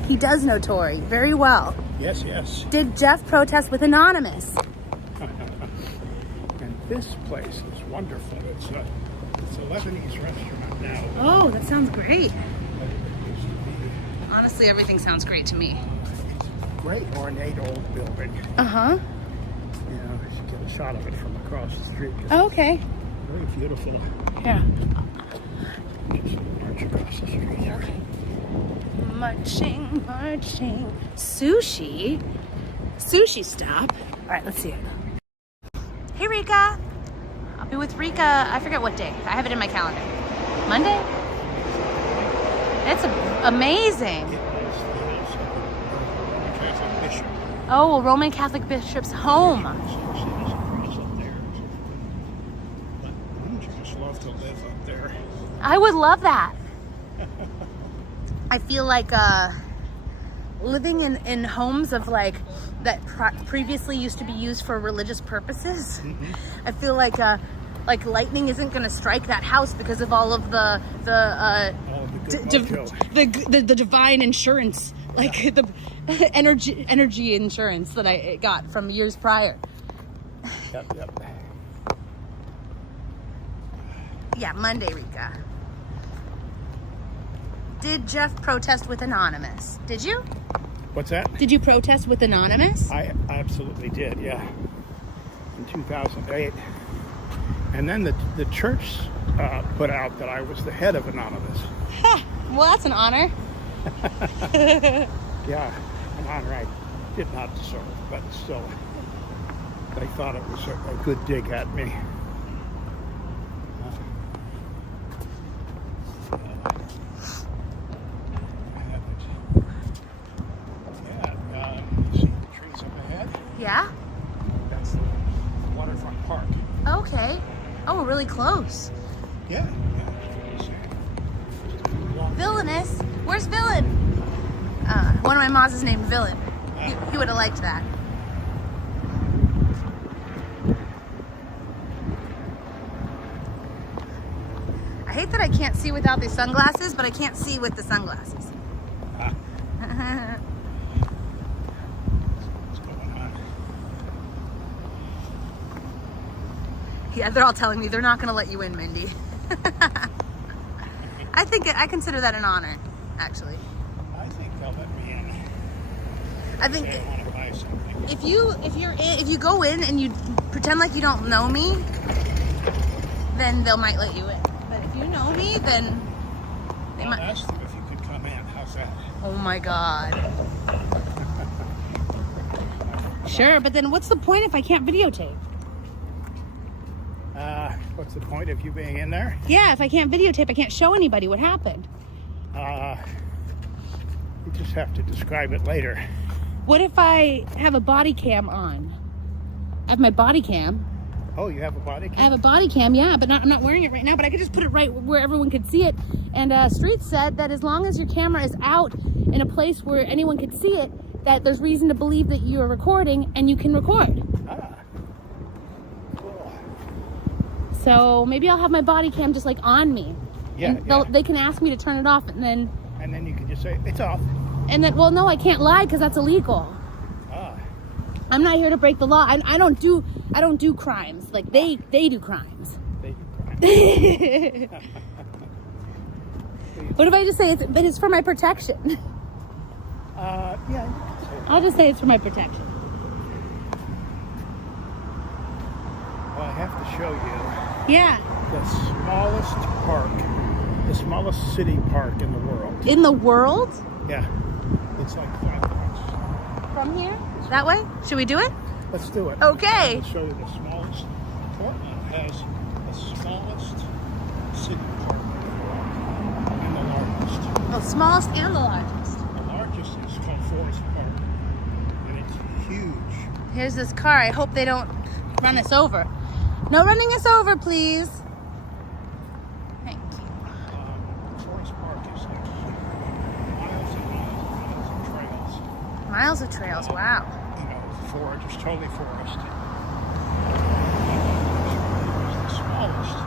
He does know Tori very well. Yes, yes. Did Jeff protest with Anonymous? And this place is wonderful. It's a Lebanese restaurant now. Oh, that sounds great. Honestly, everything sounds great to me. Great ornate old building. Uh-huh. You know, you should get a shot of it from across the street. Oh, okay. Very beautiful. Yeah. Just march across the street. Okay. Marching. Sushi stop. All right, let's see it. Hey, Rika. I'll be with Rika. I forget what day. I have it in my calendar. Monday? It's amazing. Oh, a Roman Catholic bishop's home. But wouldn't you just love to live up there? I would love that. I feel like living in homes of like that previously used to be used for religious purposes. Mm-hmm. I feel like lightning isn't going to strike that house because of all of the divine insurance, like the energy insurance that I got from years prior. Yep. Yeah, Monday, Rika. Did Jeff protest with Anonymous? Did you? What's that? Did you protest with Anonymous? I absolutely did, yeah. In 2008. And then the church put out that I was the head of Anonymous. Ha! Well, that's an honor. Yeah, an honor I did not deserve, but still, they thought it was a good dig at me. See the trees up ahead? Yeah? That's the Waterfront Park. Okay. Oh, we're really close. Yeah. Villainous? Where's Villain? One of my moms is named Villain. He would have liked that. I hate that I can't see without these sunglasses, but I can't see with the sunglasses. What's going on? Yeah, they're all telling me they're not going to let you in, Mindy. I consider that an honor, actually. I think they'll let me in. I think Say I want to buy something. if you go in and you pretend like you don't know me, then they might let you in. But if you know me, then they I'll might. ask them if you could come in. How's that? Oh my God. Sure, but then what's the point if I can't videotape? What's the point of you being in there? Yeah, if I can't videotape, I can't show anybody what happened. You just have to describe it later. What if I have a body cam on? I have my body cam. Oh, you have a body cam? I have a body cam, yeah, but I'm not wearing it right now, but I could just put it right where everyone could see it. And Street said that as long as your camera is out in a place where anyone could see it, that there's reason to believe that you're recording and you can record. Cool. So maybe I'll have my body cam just like on me. Yeah, And they can ask me to turn it off and then you can just say, it's off. well, no, I can't lie because that's illegal. I'm not here to break the law. I don't do crimes. Like they do crimes. They do crime. What if I just say it's for my protection? Yeah, you can say that. I'll just say it's for my protection. Well, I have to show you Yeah. the smallest city park in the world. In the world? Yeah. It's like 5 blocks. From here? That way? Should we do it? Let's do it. Okay. I'll show you the smallest. Portland has the smallest city park in the world. And the largest. The smallest and the largest. The largest is called Forest Park. And it's huge. Here's this car. I hope they don't run us over. No running us over, please. Thank you. Forest Park is like miles and miles of trails. Miles of trails. Wow. You know, forest, just totally forest. It's the smallest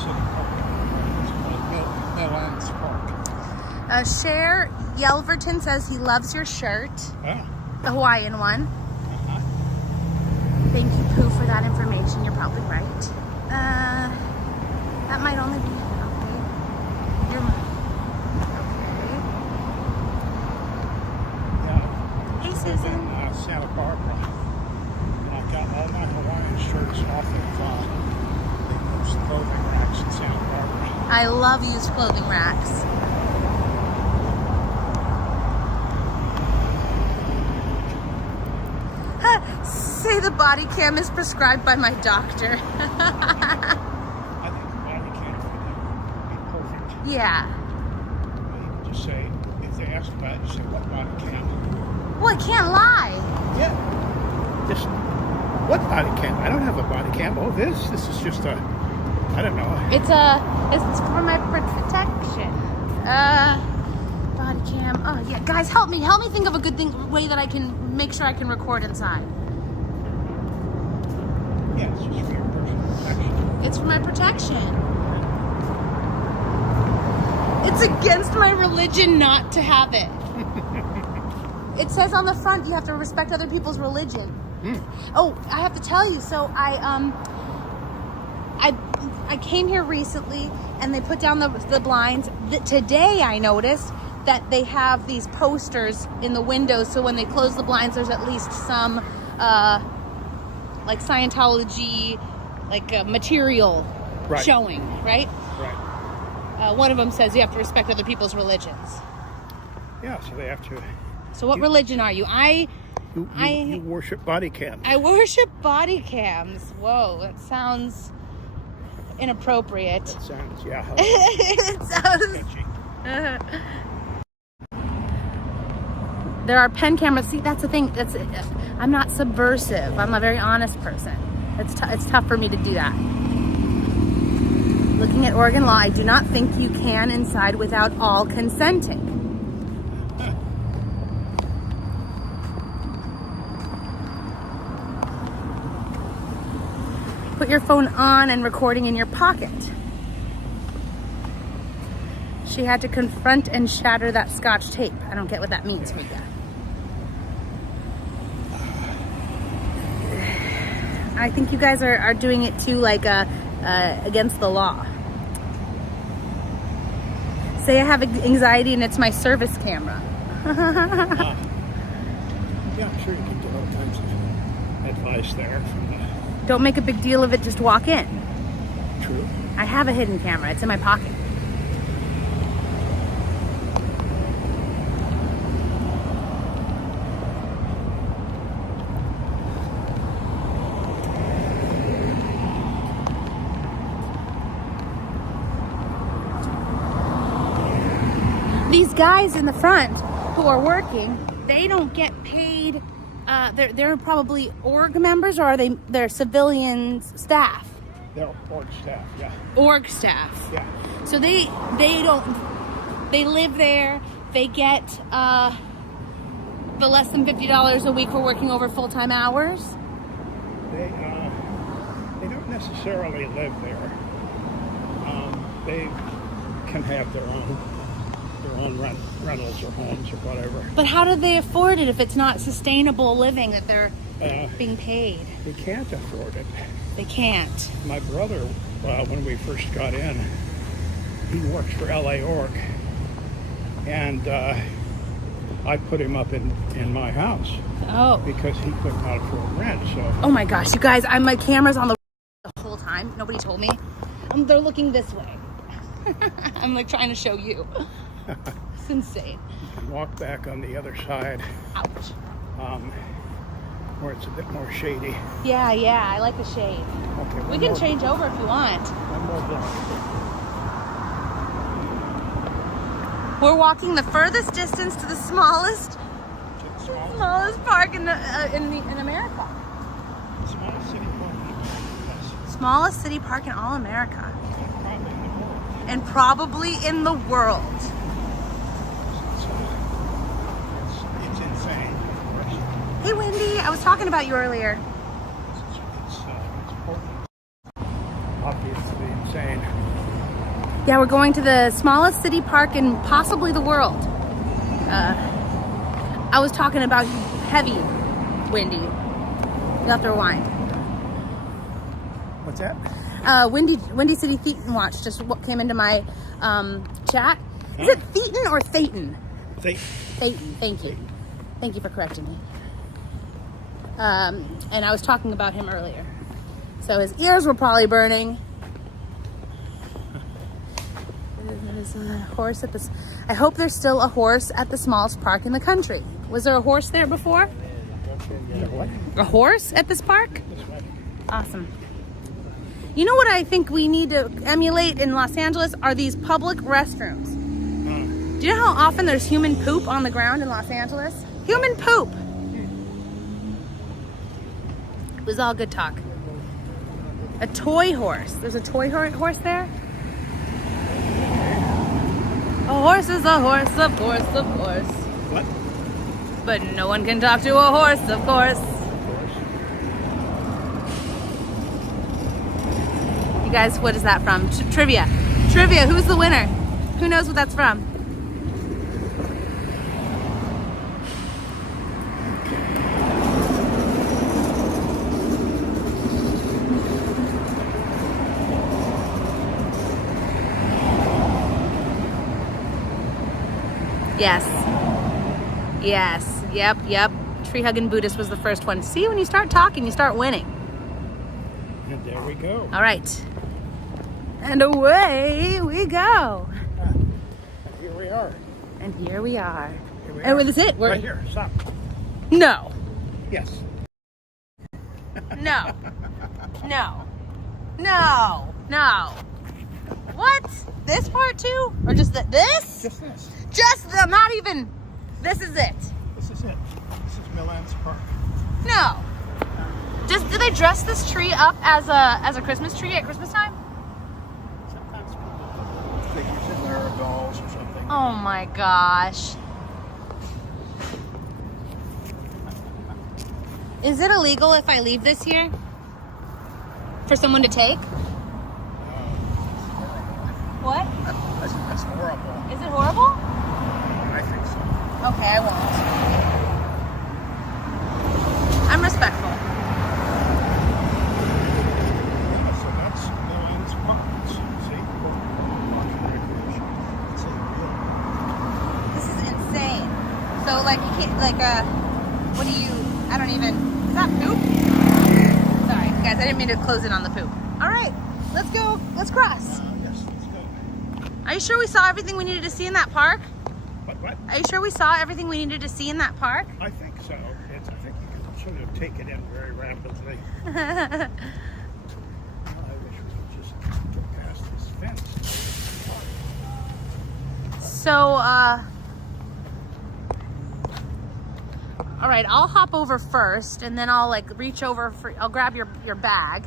city park. It's called Milllands Park. Cher Yelverton says he loves your shirt. Ah, The Hawaiian one. Thank you, Pooh, for that information. You're probably right. That might only be okay. Okay. yeah. Hey, In Susan. Santa Barbara. And I got all my Hawaiian shirts off of those clothing racks in Santa Barbara. I love used clothing racks. Say the body cam is prescribed by my doctor. I think the body cam would be perfect. Yeah. You can just say, if they ask about it, just say, what body cam? Well, I can't lie. Yeah. Just, what body cam? I don't have a body cam. Oh, this is just a, I don't know. It's for my protection. Body cam. Oh yeah, guys, help me think of a good way that I can make sure I can record inside. Yeah, it's just for your personal protection. It's for my protection. It's against my religion not to have it. It says on the front you have to respect other people's religion. Oh, I have to tell you. So I came here recently and they put down the blinds. Today I noticed that they have these posters in the windows, so when they close the blinds, there's at least some like Scientology, like material showing, right? Right. One of them says you have to respect other people's religions. Yeah, so they have to. So what religion are you? You worship body cams. I worship body cams. Whoa, that sounds inappropriate. That sounds, yeah. It sounds. Sketchy. There are pen cameras. See, that's the thing. I'm not subversive. I'm a very honest person. It's tough for me to do that. Looking at Oregon law, I do not think you can inside without all consenting. Put your phone on and recording in your pocket. She had to confront and shatter that Scotch tape. I don't get what that means, Mika. I think you guys are doing it too, like against the law. Say I have anxiety and it's my service camera. Yeah, I'm sure you can get all kinds of advice there from the Don't make a big deal of it, just walk in. true. I have a hidden camera, it's in my pocket. These guys in the front who are working, they don't get paid. They're probably org members, or are they're civilians staff? They're org staff, yeah. Org staff. Yeah. So they live there. They get the less than $50 a week for working over full-time hours. They don't necessarily live there. They can have their own rentals or homes or whatever. But how do they afford it if it's not sustainable living that they're being paid? They can't afford it. They can't. My brother, when we first got in, he works for LA Org, and I put him up in my house Oh. because he could not afford rent. So Oh my gosh, you guys! My camera's on the whole time. Nobody told me. They're looking this way. I'm like trying to show you. It's insane. walk back on the other side, Ouch. where it's a bit more shady. Yeah, I like the shade. Okay, We can change over if you want. One more block. We're walking the furthest distance to the smallest park in America. Smallest city park. Yes. Smallest city park in all America. Probably in the world. And probably in the world. It's insane. Hey Wendy, I was talking about you earlier. It's obviously insane. Yeah, we're going to the smallest city park in possibly the world. I was talking about you heavy, Wendy. You'll have to rewind. What's that? Windy City Thetan Watch just what came into my chat. Is it Thetan or Thetan? Thetan, thank you. Thank you for correcting me. And I was talking about him earlier. So his ears were probably burning. There's a horse at this. I hope there's still a horse at the smallest park in the country. Was there a horse there before? What? A horse at this park? This way. Awesome. You know what I think we need to emulate in Los Angeles are these public restrooms. Do you know how often there's human poop on the ground in Los Angeles? Human poop. It was all good talk. A toy horse. There's a toy horse there? A horse is a horse, of course, of course. What? But no one can talk to a horse, of course. You guys, what is that from? Trivia. Trivia, who's the winner? Who knows what that's from? Yes. Yep. Tree hugging Buddhist was the first one. See, when you start talking, you start winning. And there we go. All right. And away we go. Here we are. And here we are. Here we And are. that's it. We're Right here. Stop. No. Yes. No. What? This part too? Or just this? Just this. Just the, not even, this is it. This is it. This is Millens Park. No. Do they dress this tree up as a Christmas tree at Christmas time? Sometimes people put figures in there or dolls or something. Oh my gosh. Is it illegal if I leave this here? for someone to take? What? I think that's horrible. Is it horrible? I think so. Okay, I won't. I'm respectful. So that's Willens Apartments. See? This is insane. So, like, you can't, like, what do you, I don't even, is that poop? Sorry, guys, I didn't mean to close in on the poop. All right, let's go, let's cross. Yes, let's go. Are you sure we saw everything we needed to see in that park? What? Are you sure we saw everything we needed to see in that park? I think so. I think you can sort of take it in very rapidly. I wish we could just get past this fence. So, all right, I'll hop over first, and then I'll like reach over for, I'll grab your bag.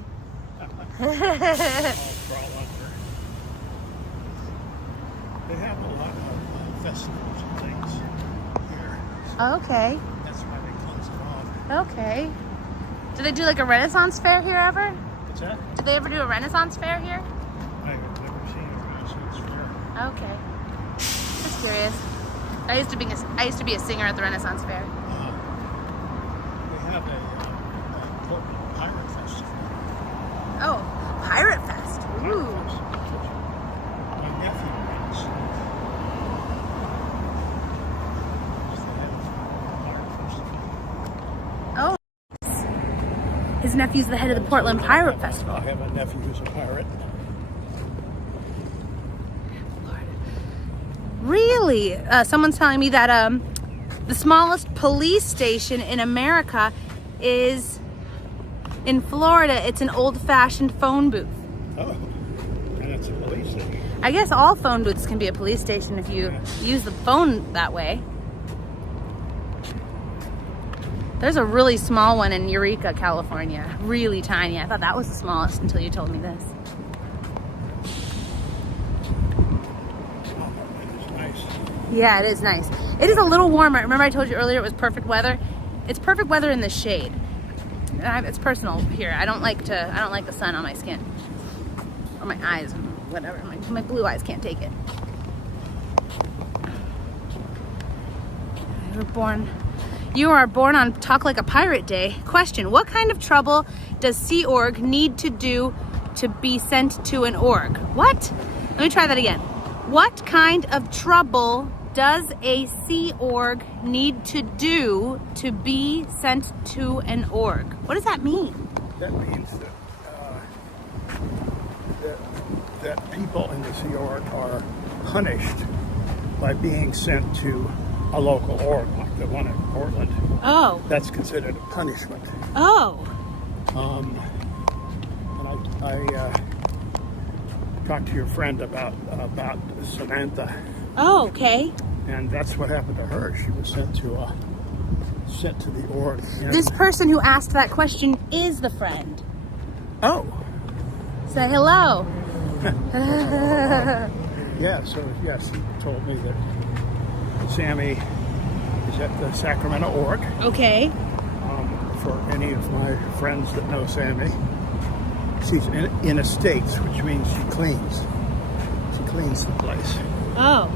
I'll crawl under. They have a lot of festivals and things here. Okay, That's why they close it off. okay. Do they do like a Renaissance fair here ever? What's that? Did they ever do a Renaissance fair here? I have never seen a Renaissance fair. Okay, just curious. I used to be a singer at the Renaissance fair. We have a Portland Pirate Festival. Oh, Pirate Fest. Ooh. My nephew runs. He's the head of the Pirate Festival. Oh. His nephew's the head of the Portland Pirate Festival. I have a nephew who's a pirate. Really? Someone's telling me that the smallest police station in America is in Florida. It's an old-fashioned phone booth. Oh, and it's a police station. I guess all phone booths can be a police station if you use the phone that way. There's a really small one in Eureka, California. Really tiny. I thought that was the smallest until you told me this. Yeah, it is nice. It is a little warmer. Remember I told you earlier it was perfect weather? It's perfect weather in the shade. It's personal here. I don't like the sun on my skin. Or my eyes, whatever. My blue eyes can't take it. You are born on Talk Like a Pirate Day. Question, what kind of trouble does Sea Org need to do to be sent to an org? What? Let me try that again. What kind of trouble does a Sea Org need to do to be sent to an org? What does that mean? That means that people in the Sea Org are punished by being sent to a local org, like the one in Portland. Oh. That's considered a punishment. Oh. And I talked to your friend about Samantha. Oh, okay. And that's what happened to her. She was sent to the org. This person who asked that question is the friend. Oh. Say hello. Yeah, so yes, he told me that Sammy is at the Sacramento org. Okay. For any of my friends that know Sammy, she's in estates, which means she cleans. She cleans the place. Oh.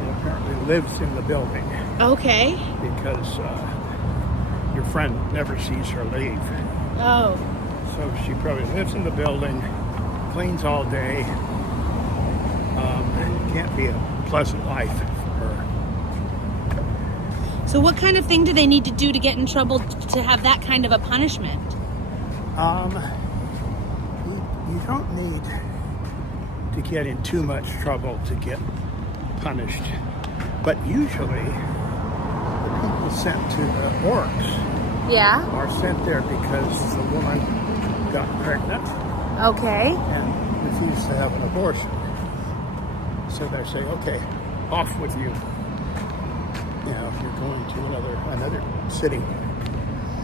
And apparently lives in the building. Okay. Because your friend never sees her leave. Oh. So she probably lives in the building, cleans all day. Can't be a pleasant life for her. So what kind of thing do they need to do to get in trouble to have that kind of a punishment? You don't need to get in too much trouble to get punished. But usually, the people sent to the orgs are sent there because the woman got pregnant Okay. and refused to have an abortion. So they say, okay, off with you. You know, you're going to another city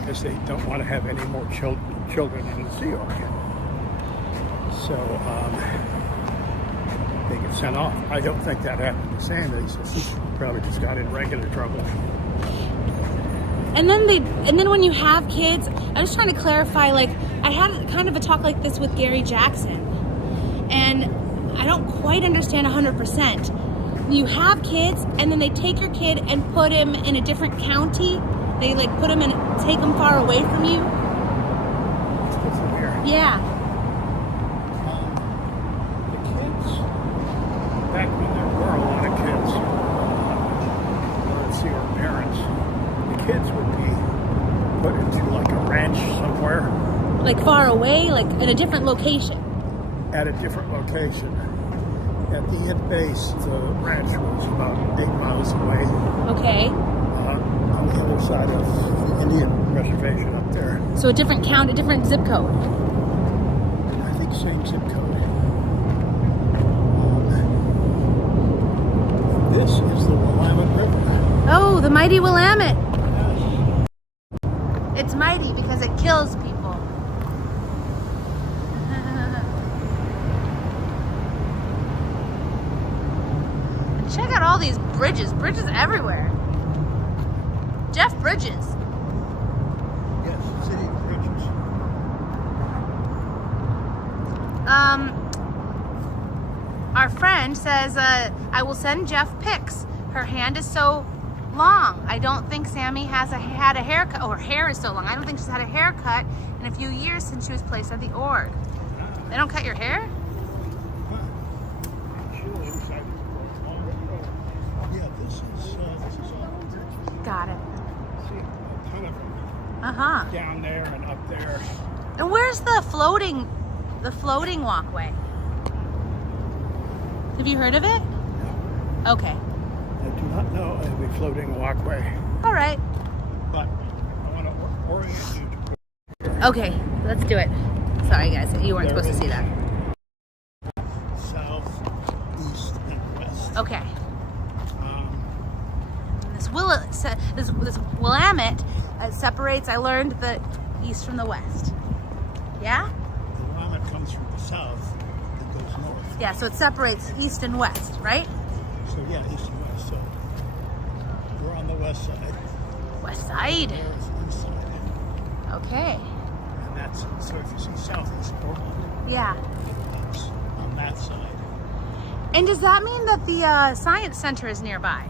because they don't want to have any more children in the Sea Org. So they get sent off. I don't think that happened to Sandy. So she probably just got in regular trouble. And then when you have kids, I was trying to clarify, like, I had kind of a talk like this with Gary Jackson, and I don't quite understand 100%. You have kids, and then they take your kid and put him in a different county. They like put him in, take him far away from you. Let's go through here. Yeah. The kids, back when there were a lot of kids, let's see, our parents, the kids would be put into like a ranch somewhere. Like far away, like in a different location. At a different location. At the end base, the ranch was about 8 miles away. Okay. On the other side of the Indian reservation up there. So a different count, a different zip code. I think same zip code. This is the Willamette River. Oh, the mighty Willamette. It's mighty because it kills people. Check out all these bridges. Bridges everywhere. Jeff Bridges. Yes, City of Bridges. Our friend says, I will send Jeff pics. Her hand is so long. I don't think Sammy had a haircut. Oh, her hair is so long. I don't think she's had a haircut in a few years since she was placed at the org. They don't cut your hair? Yeah, this is all bridges. Got it. See, a ton of them. Uh-huh. Down there and up there. And where's the floating walkway? Have you heard of it? Okay. I do not know of a floating walkway, All right. but I want to orient you to Okay, let's do it. Sorry, guys. You weren't There supposed to see is. that. south, east, and west. Okay. Um, This Willamette separates, I learned, the east from the west. Yeah? the Willamette comes from the south and goes north. Yeah, so it separates east and west, right? So yeah, east and west. So we're on the west side. West side. There's the east side. Okay. And that's, so if you see southeast Portland, Yeah. that's on that side. And does that mean that the Science Center is nearby?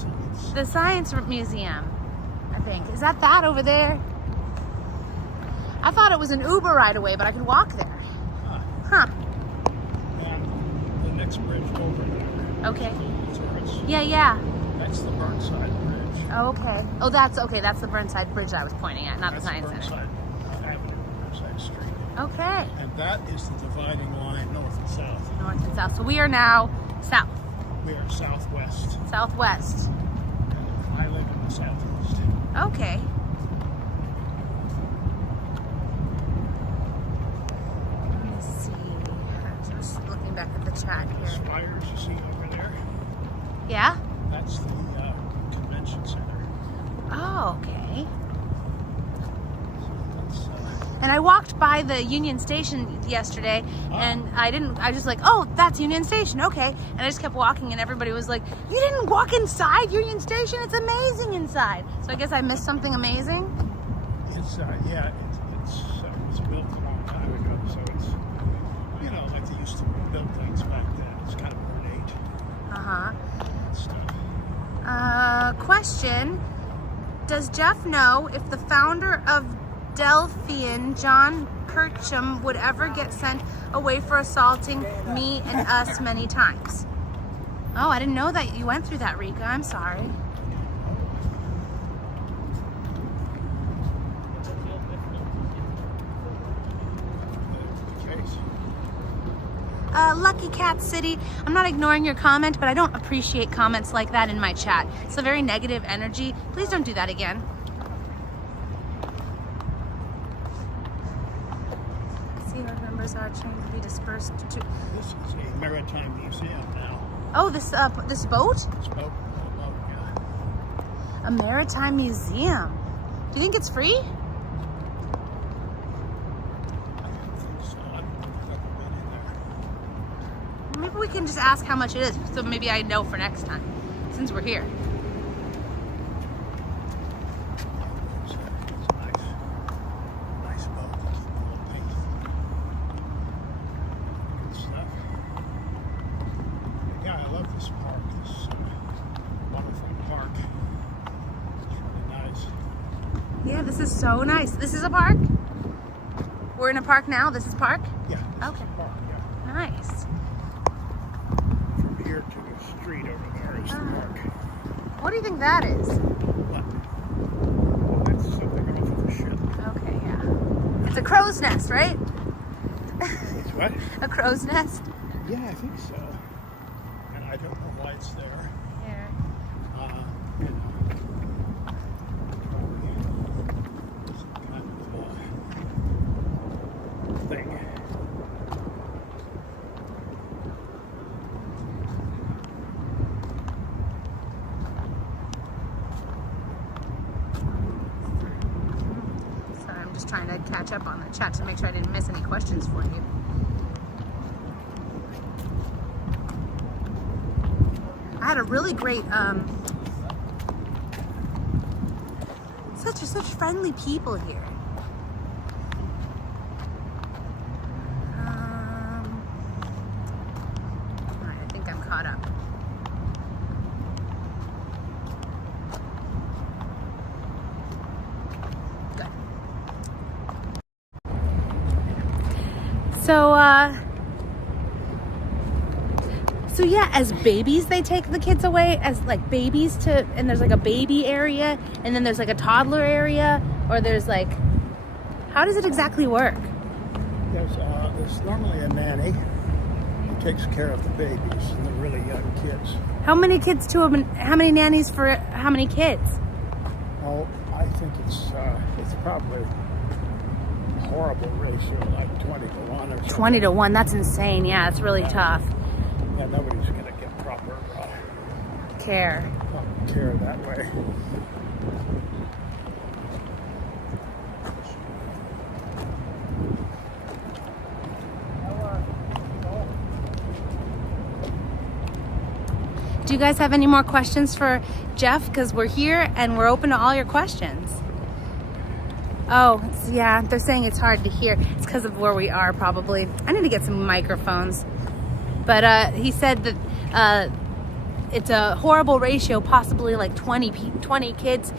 So it's, The Science Museum, I think. Is that over there? I thought it was an Uber ride away, but I could walk there. Huh. and the next bridge over there. Okay. So it's, Yeah. that's the Burnside Bridge. Oh, okay. Oh, that's the Burnside Bridge I was pointing at, not That's the Science the Center. Burnside Avenue, Burnside Street. Okay. And that is the dividing line north and south. North and south. So we are now south. We are southwest. Southwest. And I live in the southeast. Okay. Let me see. I'm just looking back at the chat The here. spires you see over there, Yeah? that's the convention center. Oh, okay. So that's, And I walked by the Union Station yesterday, and I was just like, oh, that's Union Station, okay. And I just kept walking, and everybody was like, you didn't walk inside Union Station? It's amazing inside. So I guess I missed something amazing. it's yeah, it was built a long time ago, so it's, you know, like they used to build things back then. It's kind of ornate Uh-huh. stuff. Question. Does Jeff know if the founder of Delphian, John Percham, would ever get sent away for assaulting me and us many times? Oh, I didn't know that you went through that, Rika. I'm sorry. The case. Lucky Cat City, I'm not ignoring your comment, but I don't appreciate comments like that in my chat. It's a very negative energy. Please don't do that again. See, our members are trying to be dispersed to... This is a maritime museum now. Oh, this boat? It's boat, yeah. A maritime museum. Do you think it's free? I don't think so. I've never been in there. Maybe we can just ask how much it is, so maybe I know for next time, since we're here. so nice. This is a park? We're in a park now? This is park? Yeah. Okay. Park, yeah. Nice. From here to the street over there is the park. What do you think that is? What? Oh, that's something off of the ship. Okay, yeah. It's a crow's nest, right? It's what? A crow's nest? Yeah, I think so. And I don't know why it's there. Here. You know, some kind of thing. Sorry, I'm just trying to catch up on the chat to make sure I didn't miss any questions for you. I had a really great, such friendly people here. All right, I think I'm caught up. Good. So yeah, as babies, they take the kids away as like babies and there's like a baby area, and then there's like a toddler area, or there's like, how does it exactly work? There's normally a nanny who takes care of the babies and the really young kids. How many kids how many nannies for how many kids? Oh, I think it's probably a horrible ratio, like 20 to 1 or something. 20 to 1, that's insane. Yeah, it's really tough. Yeah, nobody's going to get proper Care. care that way. Do you guys have any more questions for Jeff? Because we're here and we're open to all your questions. Oh, yeah, they're saying it's hard to hear. It's because of where we are, probably. I need to get some microphones. But he said that it's a horrible ratio, possibly like 20 kids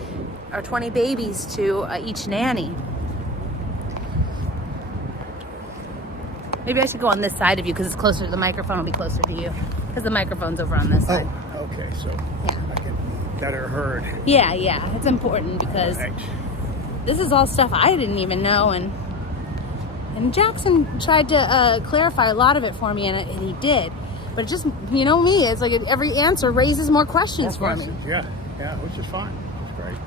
or 20 babies to each nanny. Maybe I should go on this side of you because it's closer to the microphone. Will be closer to you because the microphone's over on this side. Oh, okay, so Yeah. I get better heard. Yeah, it's important because Right. this is all stuff I didn't even know, and Jackson tried to clarify a lot of it for me, and he did. But it just, you know me, it's like every answer raises more questions for me. Yeah, which is fine. It's great.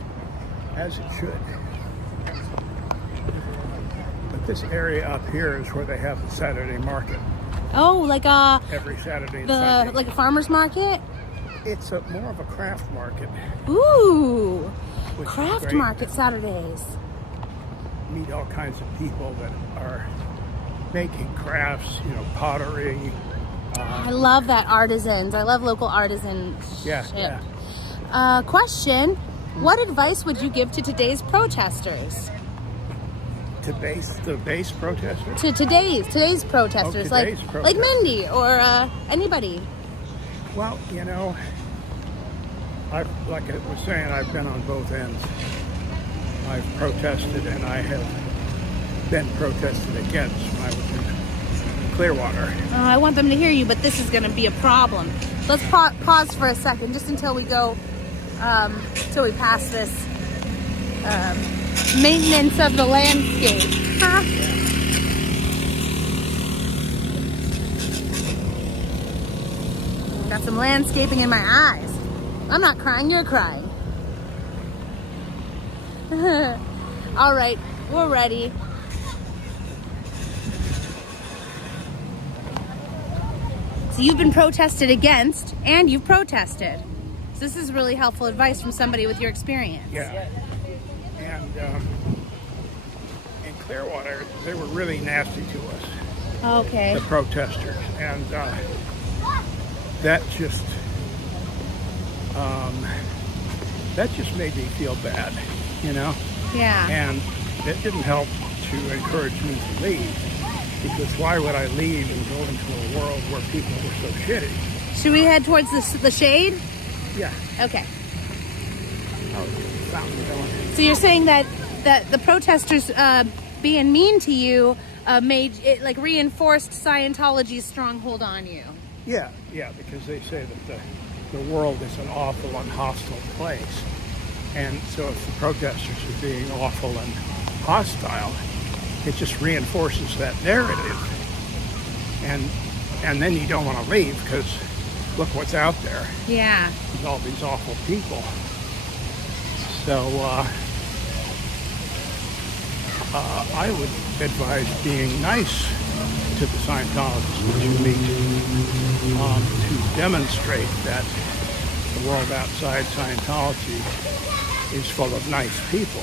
As it should. But this area up here is where they have the Saturday market Oh, like every Saturday and Sunday. like a farmer's market? It's more of a craft market. Ooh, Which is craft great. market Saturdays. Meet all kinds of people that are making crafts, pottery. I love that, artisans. I love local artisan Yeah, shit. yeah. Question, what advice would you give to today's protesters? The base protesters? To today's protesters, today's like protesters. Mindy or anybody. Well, like I was saying, I've been on both ends. I've protested and I have been protested against when I was in Clearwater. I want them to hear you, but this is going to be a problem. Let's pause for a second, just until we go, till we pass this maintenance of the landscape. Huh? Got some landscaping in my eyes. I'm not crying, you're crying. All right, we're ready. So you've been protested against, and you've protested. So this is really helpful advice from somebody with your experience. Yeah. And in Clearwater, they were really nasty to us, Okay. the protesters. And that just made me feel bad, Yeah. And it didn't help to encourage me to leave, because why would I leave and go into a world where people were so shitty? Should we head towards the shade? Yeah. Okay. Oh, fountain going. So you're saying that that the protesters being mean to you made it, like, reinforced Scientology's stronghold on you. Yeah, because they say that the world is an awful and hostile place. And so if the protesters are being awful and hostile, it just reinforces that narrative. And then you don't want to leave because look what's out there. Yeah. There's all these awful people. So I would advise being nice to the Scientologists that you meet to demonstrate that the world outside Scientology is full of nice people.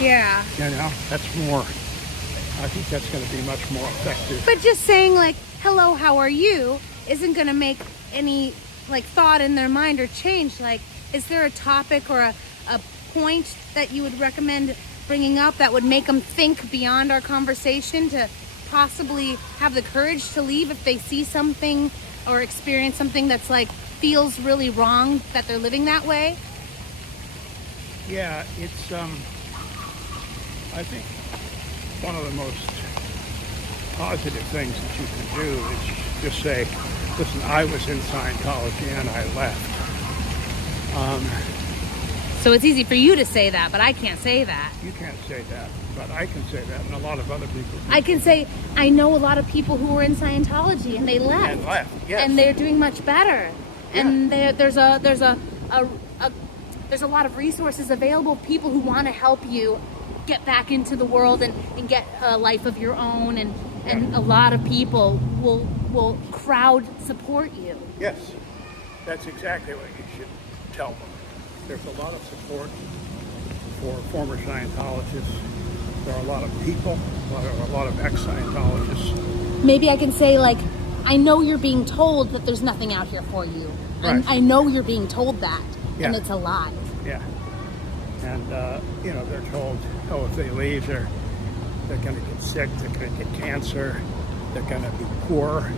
Yeah. You know, that's more, I think that's going to be much more effective. But just saying, like, hello, how are you, isn't going to make any, like, thought in their mind or change. Like, is there a topic or a point that you would recommend bringing up that would make them think beyond our conversation to possibly have the courage to leave if they see something or experience something that's, like, feels really wrong that they're living that way? Yeah, it's, I think one of the most positive things that you can do is just say, listen, I was in Scientology and I left. So it's easy for you to say that, but I can't say that. You can't say that, but I can say that, and a lot of other people do. I can say, I know a lot of people who were in Scientology and they left. And left, yes. And they're doing much better. Yeah. And there's a lot of resources available, people who want to help you get back into the world and get a life of your own, and a lot of people will crowd support you. Yes, that's exactly what you should tell them. There's a lot of support for former Scientologists. There are a lot of people, a lot of ex-Scientologists. Maybe I can say, like, I know you're being told that there's nothing out here for you. Right. I know you're being told that, and Yeah. it's a lie. Yeah. And, you know, they're told, oh, if they leave, they're going to get sick, they're going to get cancer, they're going to be poor,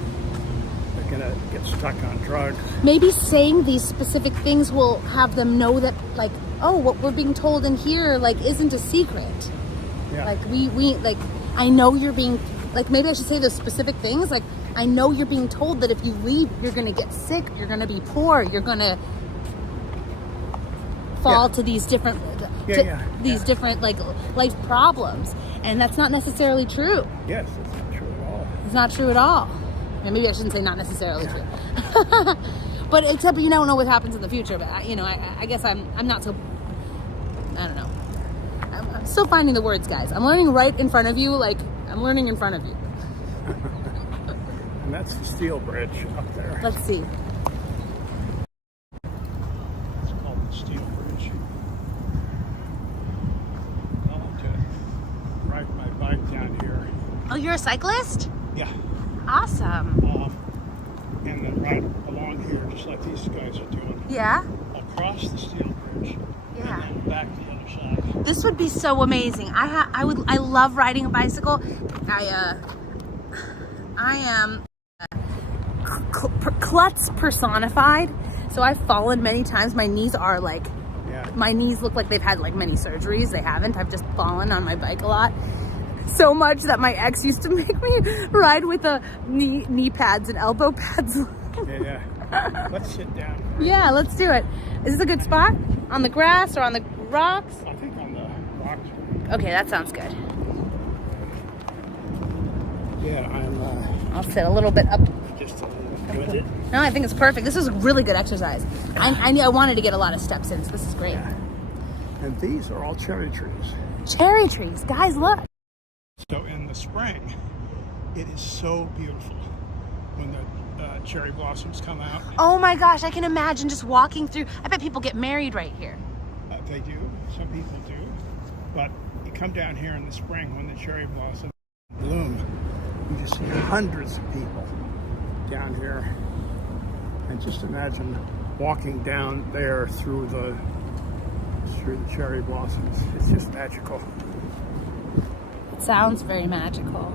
they're going to get stuck on drugs. Maybe saying these specific things will have them know that, like, oh, what we're being told in here, like, isn't a secret. Yeah. Like, we like, I know you're being, like, maybe I should say those specific things. Like, I know you're being told that if you leave, you're going to get sick, you're going to be poor, you're going to fall to these different, different, like, life problems. And that's not necessarily true. Yes, it's not true at all. It's not true at all. And maybe I shouldn't say not necessarily true. But except you don't know what happens in the future. But I guess I'm not so, I don't know. I'm still finding the words, guys. I'm learning right in front of you. Like, I'm learning in front of you. And that's the steel bridge up there. Let's see. It's called the steel bridge. I want to ride my bike down here. Oh, you're a cyclist? Yeah. Awesome. And then right along here, just like these guys are doing. Yeah? Across the steel bridge. Yeah. And then back to the other side. This would be so amazing. I love riding a bicycle. I am klutz personified. So I've fallen many times. My knees are like, my knees look like they've had like many surgeries. They haven't. I've just fallen on my bike a lot. So much that my ex used to make me ride with knee pads and elbow pads. Yeah. Let's sit down. Yeah, let's do it. Is this a good spot? On the grass or on the rocks? I think on the rocks. Okay, that sounds good. Yeah, I'll sit a little bit up. just a little bit. No, I think it's perfect. This is really good exercise. I wanted to get a lot of steps in, so this is great. Yeah. And these are all cherry trees. Cherry trees, guys, look. So in the spring, it is so beautiful when the cherry blossoms come out. Oh my gosh, I can imagine just walking through. I bet people get married right here. They do. Some people do. But you come down here in the spring when the cherry blossoms bloom, you just see hundreds of people down here. And just imagine walking down there through the cherry blossoms. It's just magical. It sounds very magical.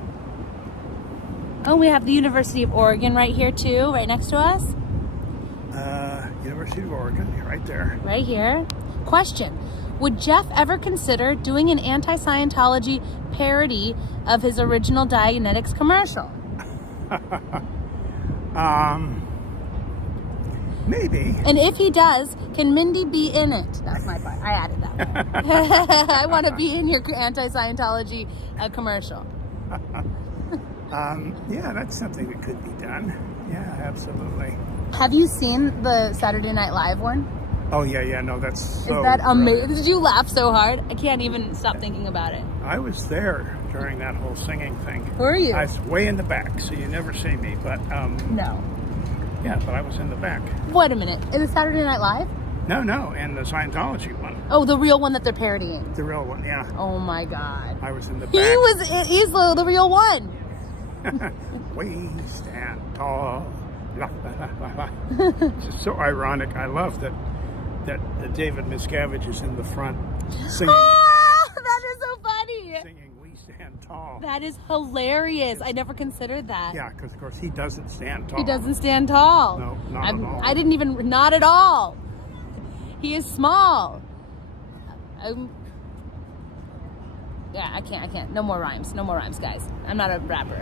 Oh, we have the University of Oregon right here too, right next to us. University of Oregon, right there. Right here. Question, Would Jeff ever consider doing an anti-Scientology parody of his original Dianetics commercial? Maybe. And if he does, can Mindy be in it? That's my part. I added that one. I want to be in your anti-Scientology commercial. Yeah, that's something that could be done. Yeah, absolutely. Have you seen the Saturday Night Live one? Oh, yeah, no, that's so Is that amazing? brilliant. Did you laugh so hard? I can't even stop thinking about it. I was there during that whole singing thing. Were you? I was way in the back, so you never see me, but No. yeah, but I was in the back. Wait a minute. In the Saturday Night Live? No, and the Scientology one. Oh, the real one that they're parodying. The real one, yeah. Oh my God. I was in the back. He's the real one. We stand tall. La, la, la, la. It's just so ironic. I love that David Miscavige is in the front singing. Oh, that is so funny. Singing We Stand Tall. That is hilarious. I never considered that. Yeah, because of course he doesn't stand tall. He doesn't stand tall. No, not at all. I didn't even, not at all. He is small. Yeah, I can't. No more rhymes, guys. I'm not a rapper.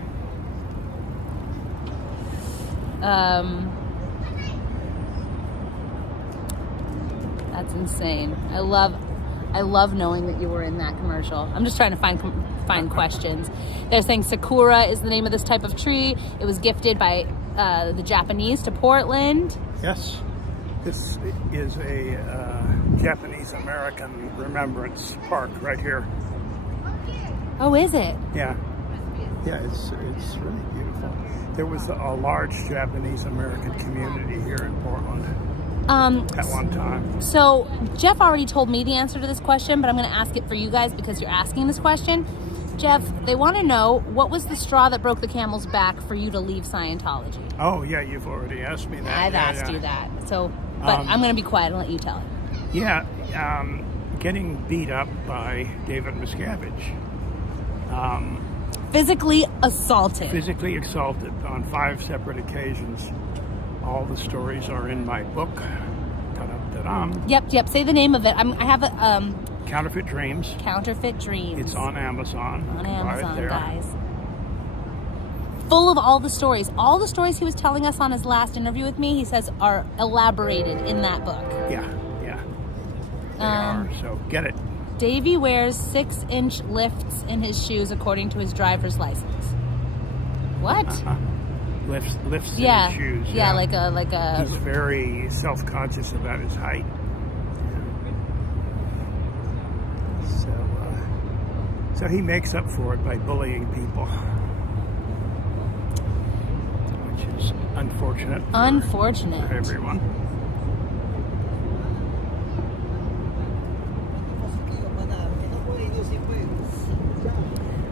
That's insane. I love knowing that you were in that commercial. I'm just trying to find questions. They're saying sakura is the name of this type of tree. It was gifted by the Japanese to Portland. Yes, this is a Japanese-American remembrance park right here. Oh, is it? Yeah, it's really beautiful. There was a large Japanese-American community here in Portland at one time. So Jeff already told me the answer to this question, but I'm going to ask it for you guys because you're asking this question. Jeff, they want to know, what was the straw that broke the camel's back for you to leave Scientology? Oh, yeah, you've already asked me that. I've asked you that. So, but I'm going to be quiet and let you tell it. Yeah, getting beat up by David Miscavige. Physically assaulted. Physically assaulted on 5 separate occasions. All the stories are in my book. Ta-da-da-dum. Yep. Say the name of it. I have a Counterfeit Dreams. Counterfeit Dreams. It's on Amazon. On You can buy it Amazon, there. guys. Full of all the stories. All the stories he was telling us on his last interview with me, he says, are elaborated in that book. Yeah. They are. So get it. Davey wears 6-inch lifts in his shoes according to his driver's license. What? Lifts in Yeah. his shoes. Yeah, like a. He's very self-conscious about his height. So he makes up for it by bullying people, which is unfortunate. Unfortunate. For everyone.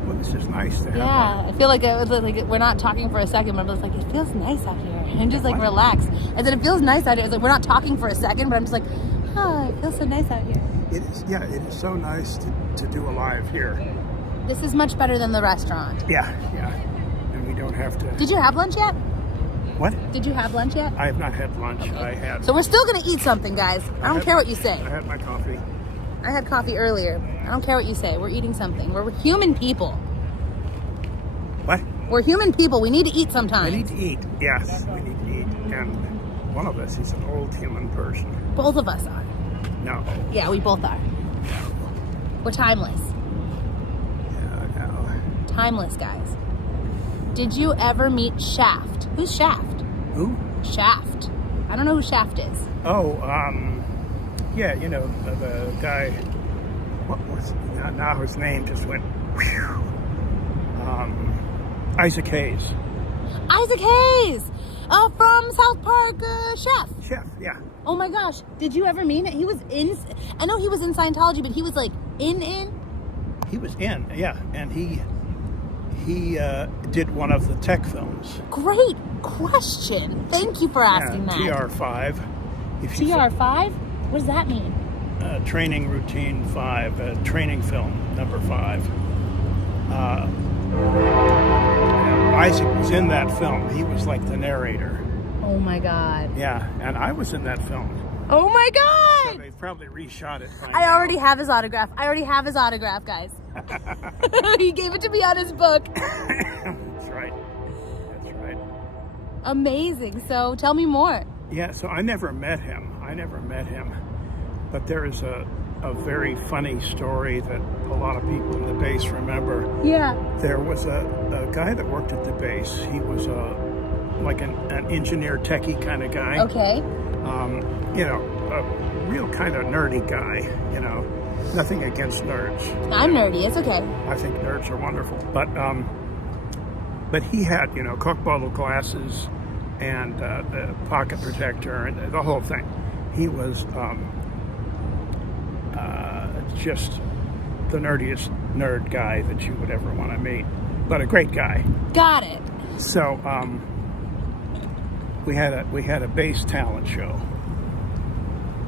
Well, this is nice to have. Yeah, I feel like we're not talking for a second, but I was like, it feels nice out here. And just like relax. I said, it feels nice out here. I was like, we're not talking for a second, but I'm just like, oh, it feels so nice out here. It is. Yeah, it is so nice to do a live here. This is much better than the restaurant. Yeah, and we don't have to. Did you have lunch yet? What? Did you have lunch yet? I have not had lunch. Okay. I had. So we're still gonna eat something, guys. I don't care what you say. I had my coffee. I had coffee earlier. I don't care what you say. We're eating something. We're human people. What? We're human people. We need to eat sometimes. We need to eat. Yes, we need to eat. And one of us is an old human person. Both of us are. No. Yeah, we both are. We're timeless. No. Timeless, guys. Did you ever meet Shaft? Who's Shaft? Who? Shaft. I don't know who Shaft is. Oh, yeah, you know, the guy, what was, now his name just went, whew. Isaac Hayes. Isaac Hayes! From South Park, Chef. Yeah. Oh my gosh. Did you ever meet him? He was in, I know he was in Scientology, but he was like in? He was in, yeah, and he did one of the tech films. Great question. Thank you for asking that. TR5. TR5? What does that mean? Training Routine 5, training film number 5. Isaac was in that film. He was like the narrator. Oh my God. Yeah, and I was in that film. Oh my So God! they probably reshot it. By I now. already have his autograph. Guys. He gave it to me on his book. That's right. That's right. Amazing. So tell me more. Yeah, so I never met him. But there is a very funny story that a lot of people in the base remember. Yeah. There was a guy that worked at the base. He was like an engineer techie kind of guy. Okay. You know, a real kind of nerdy guy, you know. Nothing against nerds. I'm nerdy. It's okay. I think nerds are wonderful. But he had, you know, Coke bottle glasses and the pocket protector and the whole thing. He was just the nerdiest nerd guy that you would ever want to meet, but a great guy. Got it. So we had a bass talent show,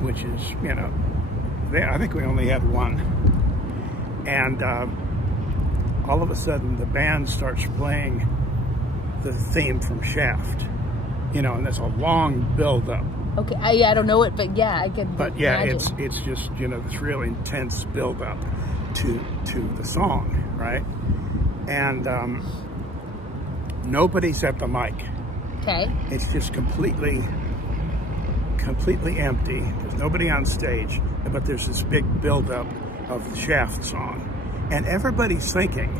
which is, you know, I think we only had one, and all of a sudden the band starts playing the theme from Shaft, you know, and there's a long build up. Okay, I don't know it, but yeah, I can. But yeah, imagine. it's just, you know, this real intense build up to the song, right? And nobody's at the mic. Okay. It's just completely empty. There's nobody on stage, but there's this big build up of the Shaft song, and everybody's thinking,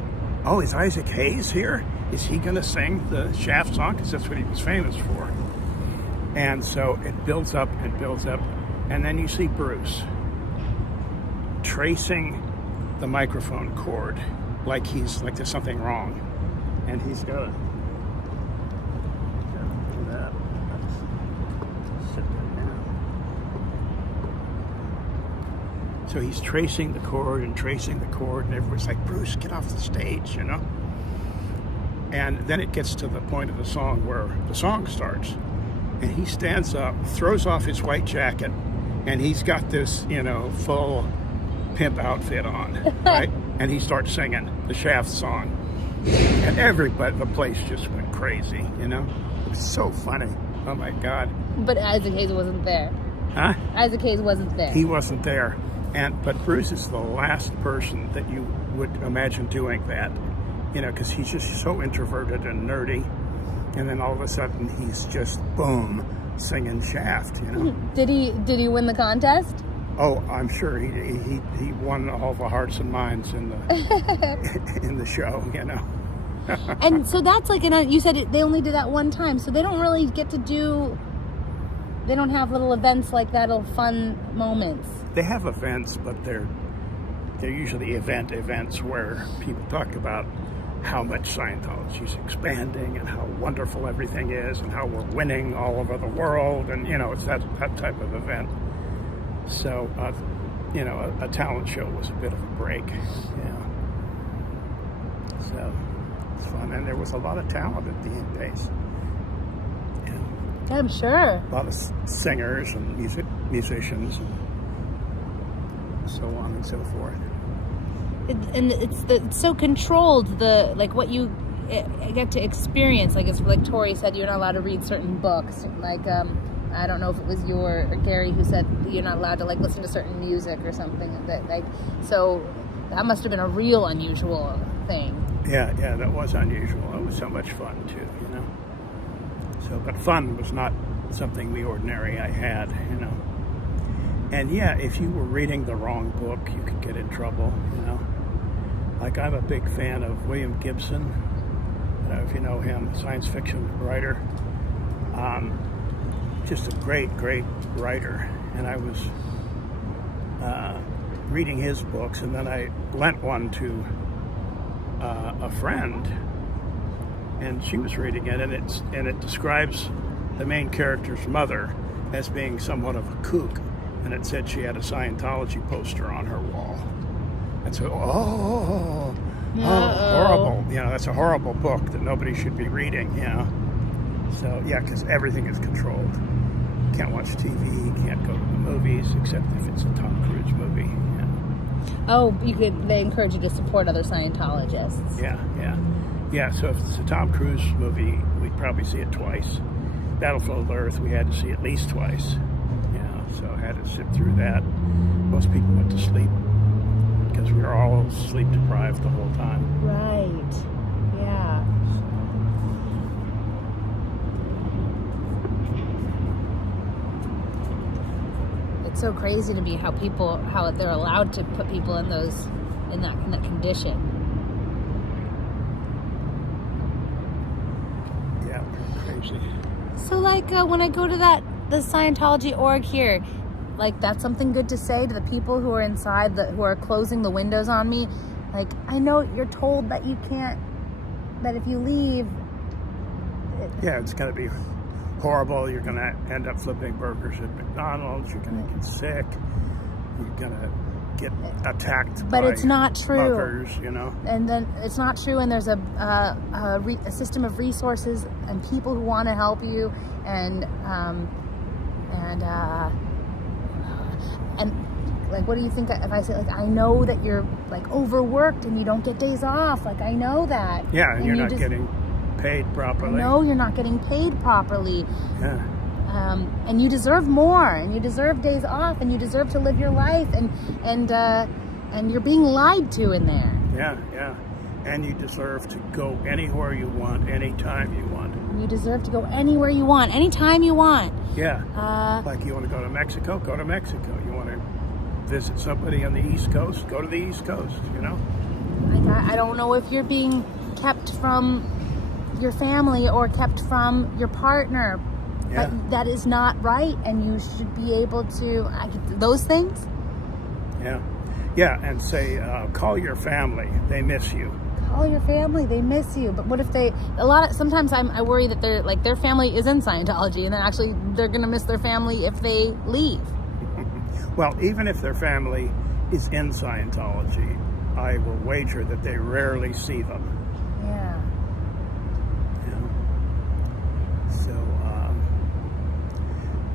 "Oh, is Isaac Hayes here? Is he going to sing the Shaft song? Because that's what he was famous for." And so it builds up, and then you see Bruce tracing the microphone cord like there's something wrong, and he's got to do that. Let's sit there now. So he's tracing the cord, and everybody's like, "Bruce, get off the stage," you know. And then it gets to the point of the song where the song starts. And he stands up, throws off his white jacket, and he's got this, you know, full pimp outfit on, right? And he starts singing the Shaft song. And everybody, the place just went crazy, you know? It was so funny. Oh my God. But Isaac Hayes wasn't there. Huh? Isaac Hayes wasn't there. He wasn't there. But Bruce is the last person that you would imagine doing that, you know, because he's just so introverted and nerdy. And then all of a sudden, he's just, boom, singing Shaft, you know. Did he win the contest? Oh, I'm sure he won all the hearts and minds in the in the show, you know. And so that's like, you said they only did that one time, so they don't really get to do. They don't have little events like that, little fun moments. They have events, but they're usually events where people talk about how much Scientology is expanding and how wonderful everything is and how we're winning all over the world, and you know, it's that type of event. So you know, a talent show was a bit of a break, yeah. So it's fun, and there was a lot of talent at the base. Yeah, I'm sure. A lot of singers and musicians and so on and so forth. It's so controlled, what you get to experience. Like, it's like Tori said, you're not allowed to read certain books. Like, I don't know if it was you or Gary who said you're not allowed to listen to certain music or something. So that must have been a real unusual thing. Yeah, that was unusual. It was so much fun too, you know. So, but fun was not something the ordinary I had, you know. And yeah, if you were reading the wrong book, you could get in trouble, you know. Like, I'm a big fan of William Gibson. I don't know if you know him, science fiction writer. Just a great writer. And I was reading his books, and then I lent one to a friend, and she was reading it, and it describes the main character's mother as being somewhat of a kook, and it said she had a Scientology poster on her wall. And so, horrible. You know, that's a horrible book that nobody should be reading, you know. So, yeah, because everything is controlled. Can't watch TV, can't go to the movies, except if it's a Tom Cruise movie, you know. Oh, they encourage you to support other Scientologists. Yeah, so if it's a Tom Cruise movie, we'd probably see it twice. Battlefield Earth, we had to see at least twice. Yeah, So I had to sit through that. Most people went to sleep because we were all sleep deprived the whole time. Right. Yeah. It's so crazy to me how they're allowed to put people in that condition. Yeah, crazy. So like when I go to the Scientology org here, like that's something good to say to the people who are inside, who are closing the windows on me. Like, I know you're told that you can't, that if you leave... Yeah, it's going to be horrible. You're going to end up flipping burgers at McDonald's. You're going to get sick. You're going to get attacked but by it's not true. muggers, you know. And then it's not true, and there's a system of resources and people who want to help you, and like, what do you think if I say, like, I know that you're like overworked and you don't get days off, like, I know that. Yeah, and you're not getting paid properly. No, you're not getting paid properly. Yeah. And you deserve more, and you deserve days off, and you deserve to live your life, and you're being lied to in there. Yeah, yeah. And you deserve to go anywhere you want, anytime you want. You deserve to go anywhere you want, anytime you want. Yeah. Like you want to go to Mexico, go to Mexico. You want to visit somebody on the East Coast, go to the East Coast, you know? Like, I don't know if you're being kept from your family or kept from your partner. Yeah. But that is not right, and you should be able to those things. Yeah, yeah, and say call your family. They miss you. Call your family. They miss you. But what if sometimes I worry that their family is in Scientology, and they're gonna miss their family if they leave. Well, even if their family is in Scientology, I will wager that they rarely see them. Yeah.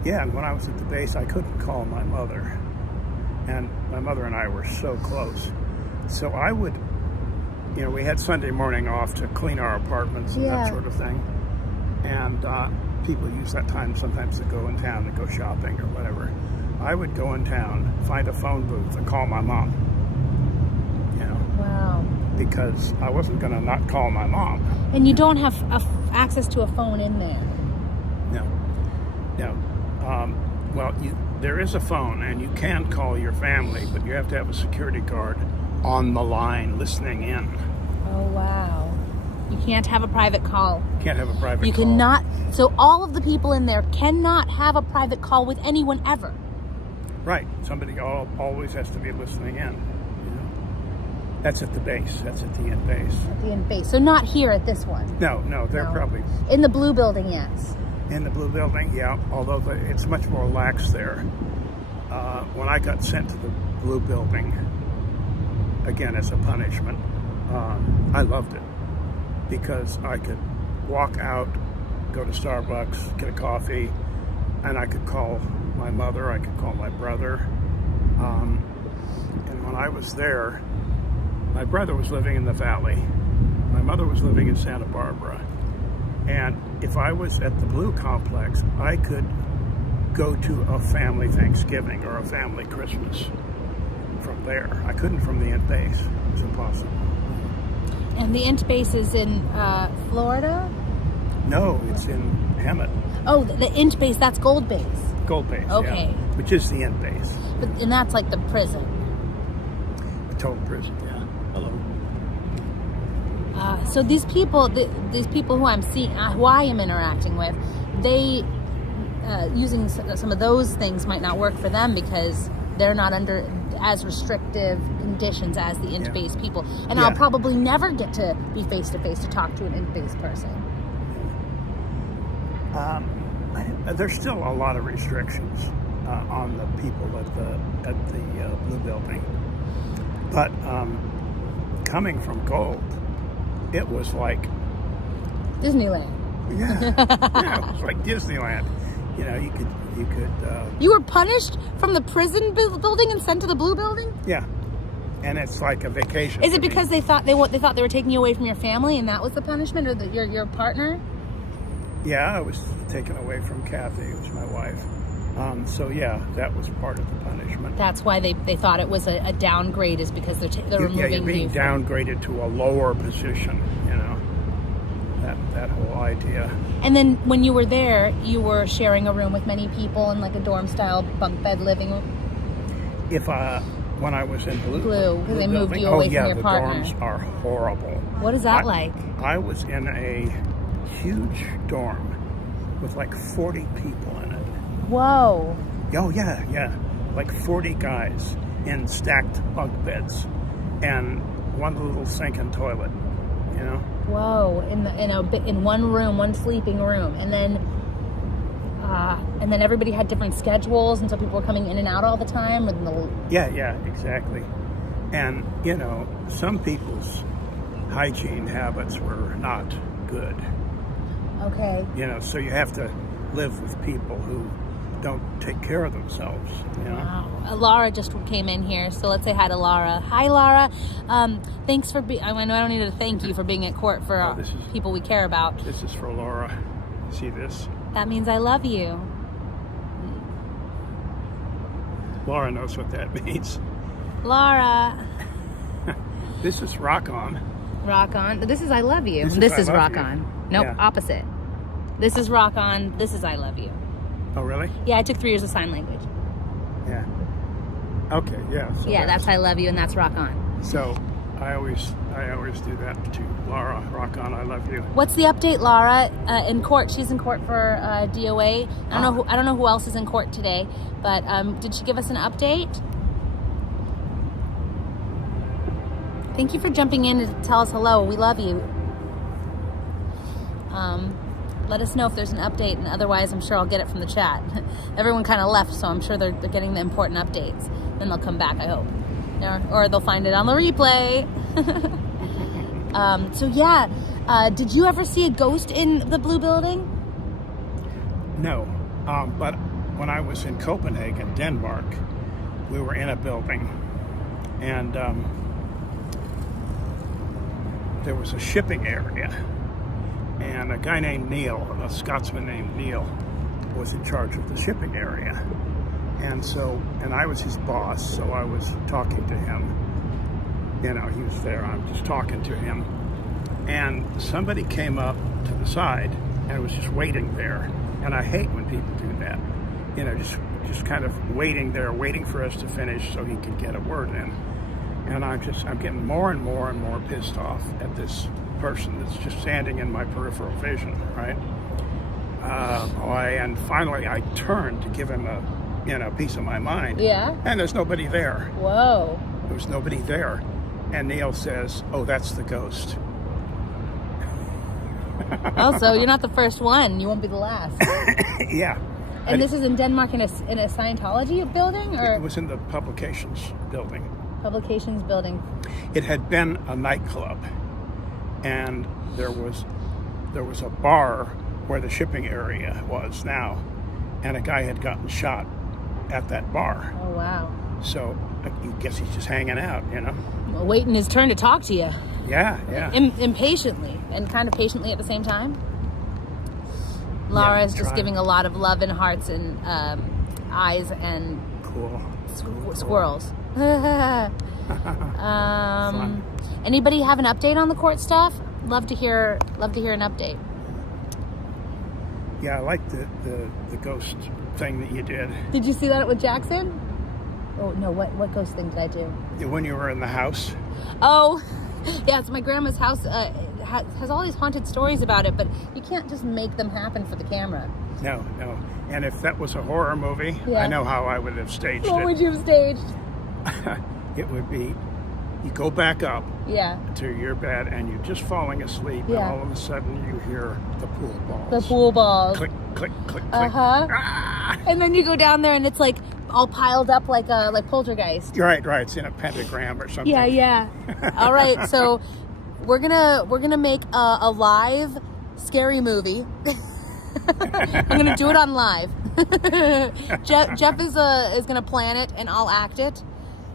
Yeah, and when I was at the base, I couldn't call my mother. And my mother and I were so close. So I would, we had Sunday morning off to clean our apartments and that sort of thing. And people use that time sometimes to go in town to go shopping or whatever. I would go in town, find a phone booth, and call my mom. Wow. Because I wasn't going to not call my mom. And you don't have access to a phone in there. No. Well, there is a phone, and you can call your family, but you have to have a security guard on the line listening in. Oh, wow. You can't have a private call. Can't have a private call. You cannot. So all of the people in there cannot have a private call with anyone ever. Right. Somebody always has to be listening in. That's at the base. That's at the end base. At the end base. So not here at this one. No. They're probably... In the blue building, yes. In the blue building, yeah, although it's much more lax there. When I got sent to the blue building, again as a punishment, I loved it because I could walk out, go to Starbucks, get a coffee, and I could call my mother, I could call my brother. And when I was there, my brother was living in the Valley. My mother was living in Santa Barbara. And if I was at the Blue Complex, I could go to a family Thanksgiving or a family Christmas from there. I couldn't from the Int base. It was impossible. And the Int base is in Florida? No, it's in Hemet. Oh, the Int base, that's Gold Base. Gold Base, okay. Yeah, which is the Int base. And that's like the prison. The total prison, yeah. Hello. So these people who I'm seeing, who I am interacting with, they using some of those things might not work for them because they're not under as restrictive conditions as the Int-based people. And I'll probably never get to be face-to-face to talk to an Int-based person. There's still a lot of restrictions on the people at the Blue Building. But coming from Gold, it was like Disneyland. Yeah, it was like Disneyland. You could. You were punished from the prison building and sent to the Blue Building. Yeah, and it's like a vacation. Is it because they thought they were taking you away from your family, and that was the punishment, or your partner? Yeah, I was taken away from Kathy, who's my wife, So yeah, that was part of the punishment. That's why they thought it was a downgrade, is because they're removing Yeah, you're being you from- downgraded to a lower position, you know. That whole idea. And then when you were there, you were sharing a room with many people in like a dorm-style bunk bed living room. When I was in Blue, because they moved building- you away oh, yeah, from your the partner. dorms are horrible. What is that like? I was in a huge dorm with like 40 people in it. Whoa. Oh yeah, like 40 guys in stacked bunk beds, and one little sink and toilet. You know. Whoa. In one room, one sleeping room, and then everybody had different schedules, and so people were coming in and out all the time. Yeah, exactly. And you know, some people's hygiene habits were not good. Okay. You know, so you have to live with people who don't take care of themselves. You know. Wow. Laura just came in here, so let's say hi to Laura. Hi, Laura. Thanks for being. I know I don't need to thank you for being at court for people we care about. This is for Laura. See this? That means I love you. Laura knows what that means. Laura. This is Rock On. Rock on. This is I love you. This is I love rock you. on. Nope, Yeah. opposite. This is rock on. This is I love you. Oh, really? Yeah, I took 3 years of sign language. Yeah. Okay, yeah. So Yeah, that's I love you, and that's rock on. So I always do that to Laura. Rock On, I love you. What's the update, Laura? In court, she's in court for DOA. I don't know who else is in court today, but did she give us an update? Thank you for jumping in to tell us hello. We love you. Let us know if there's an update, and otherwise I'm sure I'll get it from the chat. Everyone kind of left, so I'm sure they're getting the important updates. Then they'll come back, I hope. Or they'll find it on the replay. So yeah, did you ever see a ghost in the blue building? No, but when I was in Copenhagen, Denmark, we were in a building, and there was a shipping area, and a guy named Neil, a Scotsman named Neil, was in charge of the shipping area. And I was his boss, so I was talking to him. You know, he was there, I'm just talking to him. And somebody came up to the side and was just waiting there. And I hate when people do that. You know, just kind of waiting there, waiting for us to finish so he could get a word in. And I'm getting more and more and more pissed off at this person that's just standing in my peripheral vision, right? And finally I turned to give him a piece of my mind. Yeah. And there's nobody there. Whoa. There was nobody there. And Neil says, "Oh, that's the ghost." Also, you're not the first one. You won't be the last. Yeah. And this is in Denmark in a Scientology building, or It was in the publications building. publications building? It had been a nightclub, and there was a bar where the shipping area was now, and a guy had gotten shot at that bar. Oh wow. So I guess he's just hanging out, you know. Well, waiting his turn to talk to you. Yeah. Impatiently and kind of patiently at the same time. Laura is just trying. giving a lot of love and hearts and eyes and Cool. squirrels. Fun. Anybody have an update on the court stuff? Love to hear an update. Yeah, I like the ghost thing that you did. Did you see that with Jackson? Oh no, what ghost thing did I do? When you were in the house. Oh, yeah, it's my grandma's house. Has all these haunted stories about it, but you can't just make them happen for the camera. No. And if that was a horror movie, Yeah. I know how I would have staged What it. would you have staged? It would be, you go back up Yeah, to your bed and you're just falling asleep, Yeah. and all of a sudden you hear the pool balls. the pool balls. Click, click, click, click. Uh-huh. Ah! And then you go down there and it's like all piled up like poltergeist. Right. It's in a pentagram or something. Yeah. All right, so we're gonna make a live scary movie. I'm gonna do it on live. Jeff is gonna plan it and I'll act it.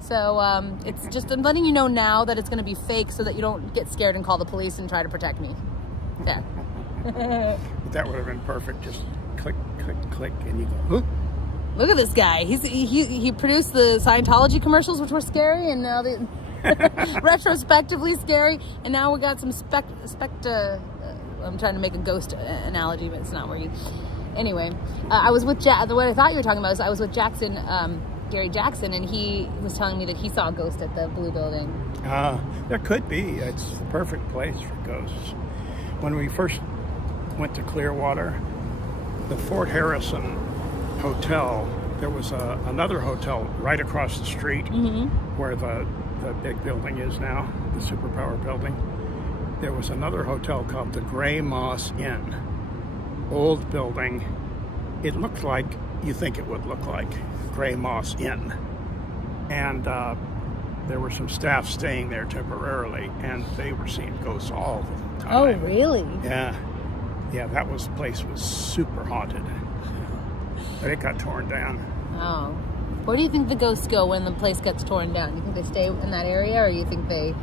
So it's just, I'm letting you know now that it's gonna be fake so that you don't get scared and call the police and try to protect me. There. But that would have been perfect. Just click, click, click, and you go, huh? Look at this guy. He produced the Scientology commercials, which were scary, and now they retrospectively scary. And now we got some I'm trying to make a ghost analogy, but it's not working. Anyway, I was with what I thought you were talking about is I was with Jackson, Gary Jackson, and he was telling me that he saw a ghost at the Blue Building. There could be. It's the perfect place for ghosts. When we first went to Clearwater, the Fort Harrison Hotel, there was another hotel right across the street where the big building is now, the Superpower building. There was another hotel called the Gray Moss Inn. Old building. It looked like you think it would look like Gray Moss Inn. And there were some staff staying there temporarily, and they were seeing ghosts all the time. Oh, really? Yeah. Yeah, that place was super haunted. But it got torn down. Oh. Where do you think the ghosts go when the place gets torn down? You think they stay in that area, or you think they...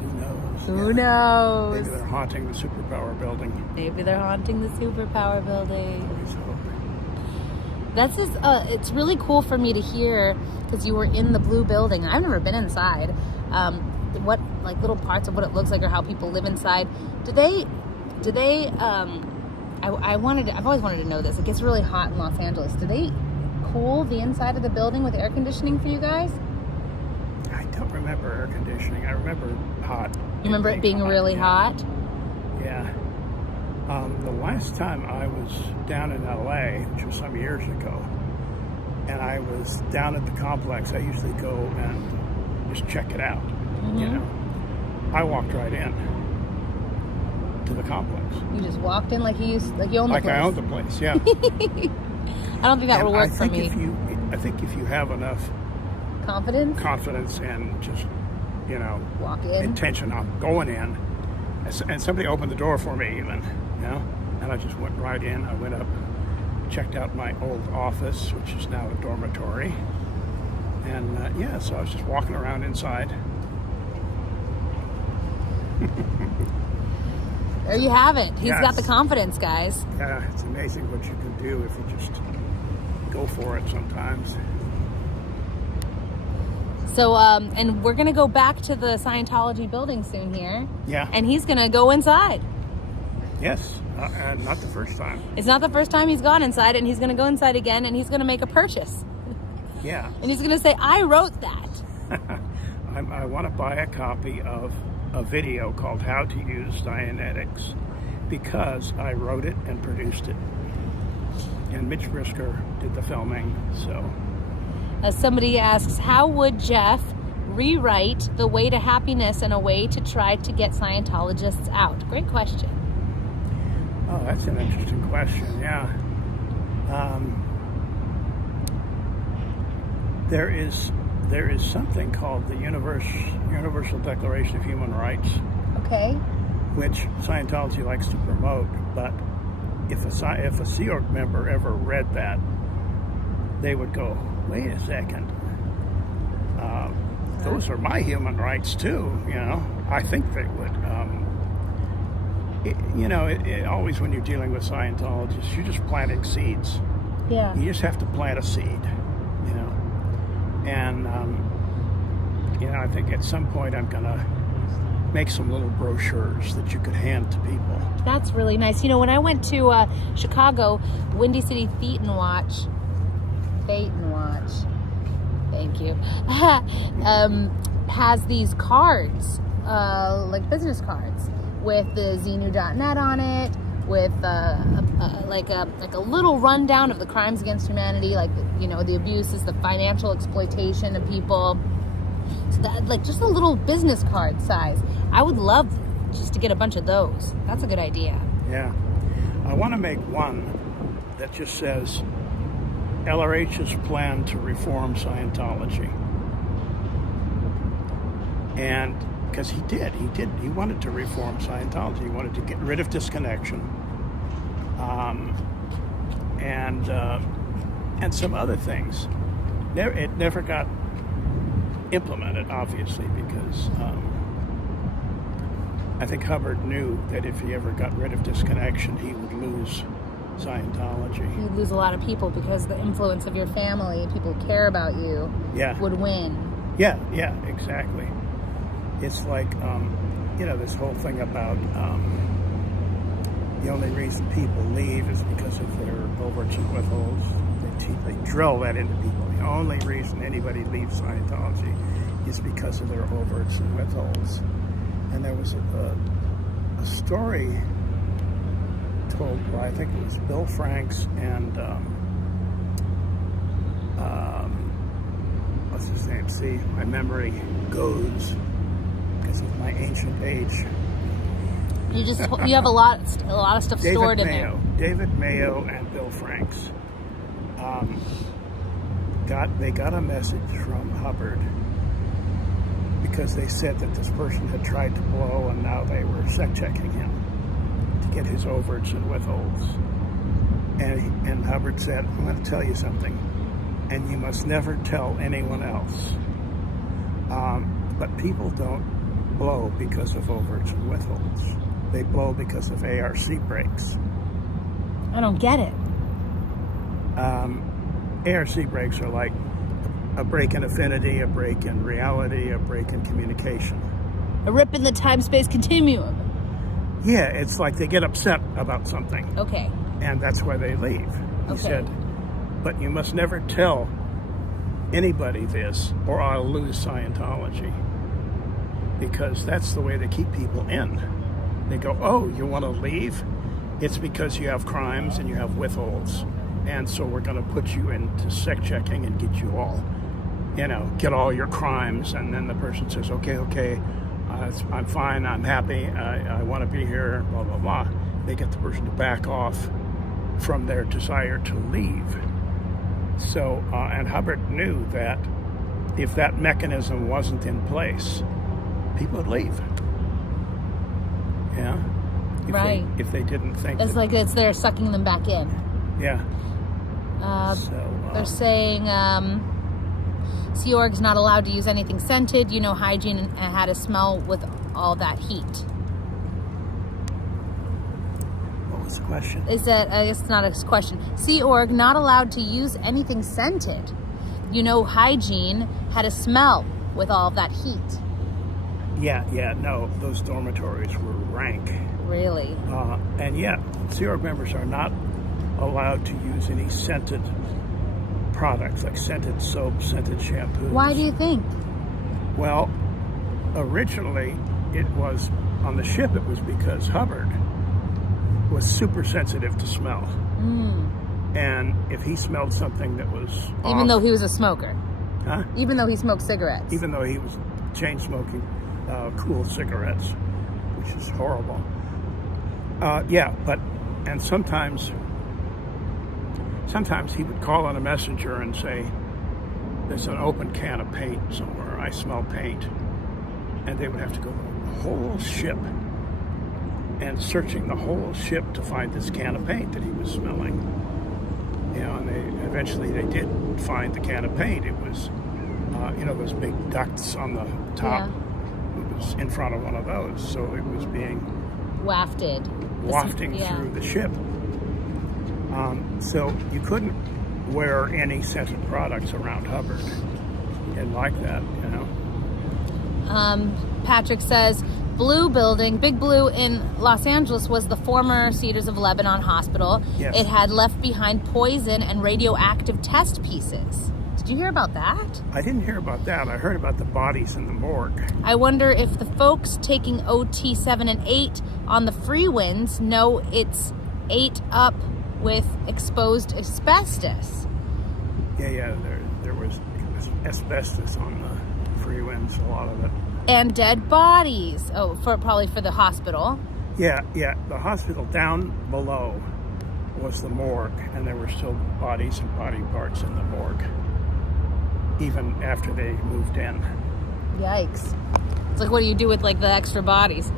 Who knows? Who knows? Maybe they're haunting the Superpower building. Maybe they're haunting the Superpower building. Always hope. That's just, it's really cool for me to hear, because you were in the Blue Building. I've never been inside. What, like, little parts of what it looks like or how people live inside. I've always wanted to know this. It gets really hot in Los Angeles. Do they cool the inside of the building with air conditioning for you guys? I don't remember air conditioning. I remember hot. You remember it being really hot? Yeah. The last time I was down in LA, which was some years ago, and I was down at the complex, I usually go and just check it out. You know, I walked right in to the complex. You just walked in like you own the place. Like I owned the place, yeah. I don't think that would work for me. I think if you have enough confidence and just, walk in, intention on going in, and somebody opened the door for me even, and I just went right in. I went up, checked out my old office, which is now a dormitory, and so I was just walking around inside. There you have it. He's Yes. got the confidence, guys. Yeah, it's amazing what you can do if you just go for it sometimes. So, and we're going to go back to the Scientology building soon here. Yeah. And he's going to go inside. Yes, and not the first time. It's not the first time he's gone inside, and he's going to go inside again, and he's going to make a purchase. Yeah. And he's going to say, I wrote that. I want to buy a copy of a video called How to Use Dianetics because I wrote it and produced it. And Mitch Brisker did the filming, so... Somebody asks, how would Jeff rewrite The Way to Happiness in a way to try to get Scientologists out? Great question. Oh, that's an interesting question, yeah. There is something called the Universal Declaration of Human Rights, Okay. which Scientology likes to promote, but if a Sea Org member ever read that, they would go, wait a second, those are my human rights too, I think they would. Always when you're dealing with Scientologists, you're just planting seeds. Yeah. You just have to plant a seed, and I think at some point I'm gonna make some little brochures that you could hand to people. That's really nice. When I went to Chicago, Windy City Theater Watch, thank you, has these cards, like business cards, with the Xenu.net on it, with a little rundown of the crimes against humanity, the abuses, the financial exploitation of people. So that, just a little business card size. I would love just to get a bunch of those. That's a good idea. Yeah. I want to make one that just says LRH's plan to reform Scientology. And because he wanted to reform Scientology. He wanted to get rid of disconnection, and some other things. It never got implemented, obviously, because I think Hubbard knew that if he ever got rid of disconnection, he would lose Scientology. You'd lose a lot of people because the influence of your family, people who care about you, Yeah. would win. Yeah, exactly. It's like, this whole thing about the only reason people leave is because of their overage and withholds. They drill that into people. The only reason anybody leaves Scientology is because of their overage and withholds. And there was a story told by, I think it was Bill Franks and what's his name? See, my memory goes because of my ancient age. You have a lot of stuff stored in there. David Mayo and Bill Franks got a message from Hubbard because they said that this person had tried to blow and now they were sec checking him to get his overage and withholds. And Hubbard said, I'm going to tell you something, and you must never tell anyone else. But people don't blow because of overage and withholds. They blow because of ARC brakes. I don't get it. ARC brakes are like a break in affinity, a break in reality, a break in communication. A rip in the time-space continuum. Yeah, it's like they get upset about something. Okay. And that's why they leave. He said, but you must never tell anybody this or I'll lose Scientology. Because that's the way they keep people in. They go, oh, you want to leave? It's because you have crimes and you have withholds. And so we're going to put you into sec checking and get you all, get all your crimes. And then the person says, okay, I'm fine, I'm happy, I want to be here, blah, blah, blah. They get the person to back off from their desire to leave. So, and Hubbard knew that if that mechanism wasn't in place, people would leave. Yeah? If they didn't think it's like it's they're sucking them back in. Yeah. They're saying Sea Org's not allowed to use anything scented. Hygiene and how to smell with all that heat. What was the question? Is that, I guess it's not a question. Sea Org not allowed to use anything scented. Hygiene had to smell with all of that heat. Yeah, no, those dormitories were rank. Really? And Sea Org members are not allowed to use any scented products, like scented soap, scented shampoos. Why do you think? Well, originally it was, on the ship it was because Hubbard was super sensitive to smell. And if he smelled something that was Even though he was a smoker? Huh? Even though he smoked cigarettes? Even though he was chain smoking cool cigarettes, which is horrible. And sometimes he would call on a messenger and say, there's an open can of paint somewhere, I smell paint. And they would have to go the whole ship and searching the whole ship to find this can of paint that he was smelling. And eventually they did find the can of paint. It was, those big ducts on the top. Yeah. It was in front of one of those, so it was being wafting through the ship. So you couldn't wear any scented products around Hubbard. He didn't like that, Patrick says, Big Blue in Los Angeles was the former Cedars of Lebanon hospital. Yes. It had left behind poison and radioactive test pieces. Did you hear about that? I didn't hear about that. I heard about the bodies in the morgue. I wonder if the folks taking OT 7 and 8 on the free winds know it's ate up with exposed asbestos. Yeah, there was asbestos on the free winds, a lot of it. And dead bodies. Oh, probably for the hospital. Yeah. The hospital down below was the morgue, and there were still bodies and body parts in the morgue, even after they moved in. Yikes. It's like, what do you do with, like, the extra bodies?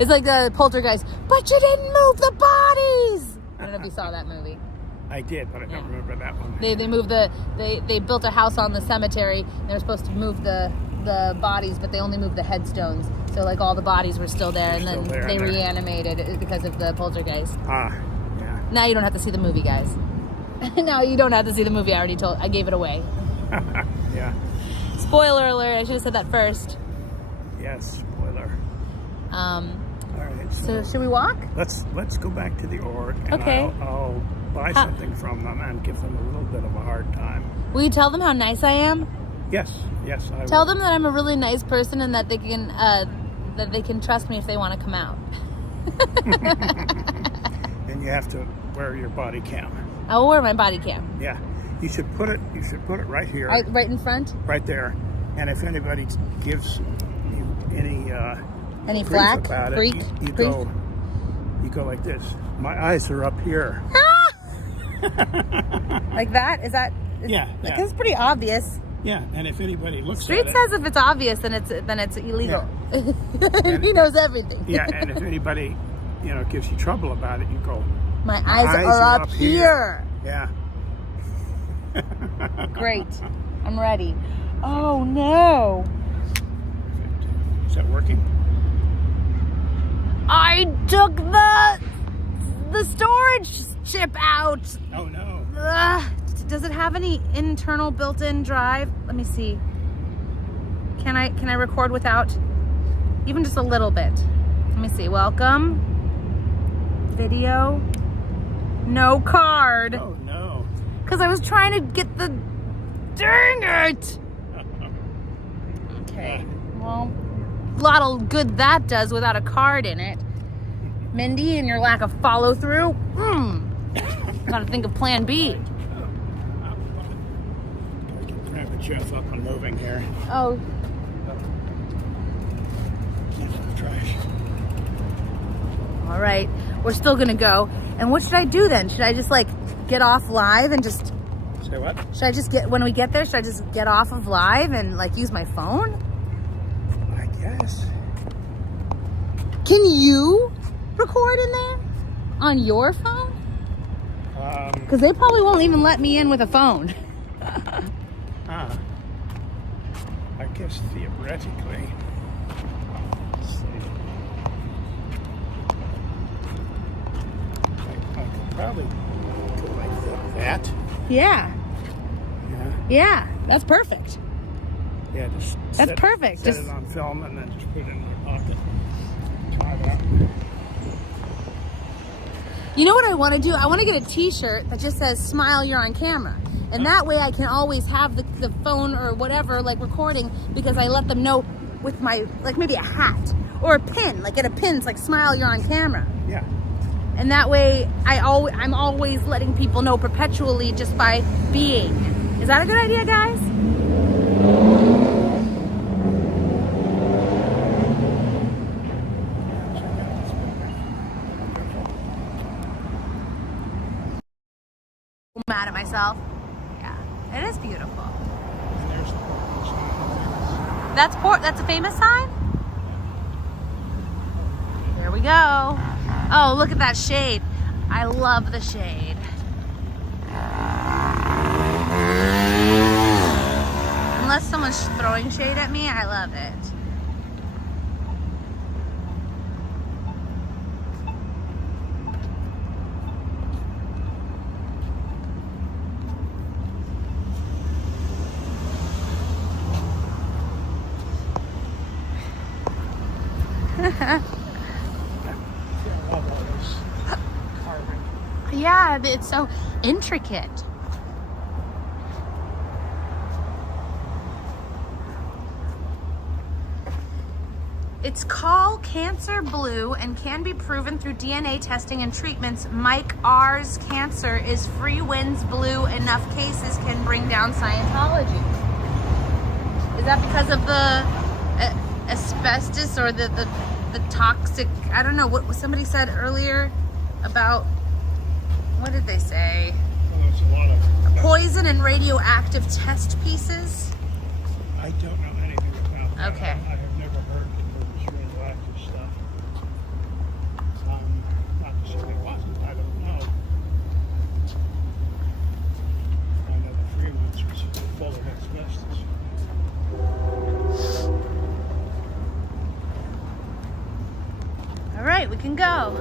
It's like the poltergeist, but you didn't move the bodies! I don't know if you saw that movie. I did, but I don't remember that one. They moved they built a house on the cemetery, and they were supposed to move the bodies, but they only moved the headstones. So, like, all the bodies were still there, and then they reanimated it because of the poltergeist. Yeah. Now you don't have to see the movie, guys. Now you don't have to see the movie. I gave it away. Yeah. Spoiler alert. I should have said that first. Yes, spoiler. All right. So should we walk? Let's go back to the org, and Okay. I'll buy something from them and give them a little bit of a hard time. Will you tell them how nice I am? Yes, I Tell will. them that I'm a really nice person and that they can trust me if they want to come out. And you have to wear your body cam. I will wear my body cam. Yeah, you should put it right here, Right in front. right there. And if anybody gives you any Any grief flack? about it, Freak? you Grief? go like this. My eyes are up here. Like that? Is that? Yeah, yeah. That's pretty obvious. Yeah, and if anybody looks Street at it, says if it's obvious, then it's illegal. He knows everything. yeah, and if anybody gives you trouble about it, you go. My eyes are up here. Yeah. Great. I'm ready. Oh no. Is that working? I took the storage chip out. Oh no. Ugh. Does it have any internal built-in drive? Let me see. Can I record without even just a little bit? Let me see. Welcome. Video. No card. Oh no. Because I was trying to get the... Dang it! Okay. Well, a lot of good that does without a card in it. Mindy and your lack of follow-through. Gotta think of plan B. Grab Jeff up and moving here. Oh, Trash. all right. We're still gonna go. And what should I do then? Should I just like get off live and just... Say what? Should I just get... When we get there, should I just get off of live and like use my phone? I guess. Can you record in there? On your phone? Because they probably won't even let me in with a phone. I guess theoretically. Let's see. I could probably go like that. Yeah. Yeah. Yeah. That's perfect. Yeah, just That's set, perfect. Set Just- it on film and then just put it in your pocket. Tie it up. You know what I want to do? I want to get a t-shirt that just says "Smile, you're on camera." And that way I can always have the phone or whatever, like recording, because I let them know with my, like maybe a hat or a pin, like get a pin, it's like "Smile, you're on camera." Yeah. And that way I'm always letting people know perpetually just by being. Is that a good idea, guys? I'm mad at myself. Yeah, it is beautiful. That's a famous sign? There we go. Oh, look at that shade. I love the shade. Unless someone's throwing shade at me, I love it. Yeah, it's so intricate. It's called Cancer Blue and can be proven through DNA testing and treatments. Mike R's cancer is free winds blue. Enough cases can bring down Scientology. Is that because of the asbestos or the toxic? I don't know what somebody said earlier about. What did they say? Well, there's a lot of Poison and radioactive test pieces. I don't know anything about that. Okay. I have never heard of this radioactive stuff. Not to say it wasn't, I don't know. I know the Freeman's was full of asbestos. All right, we can go.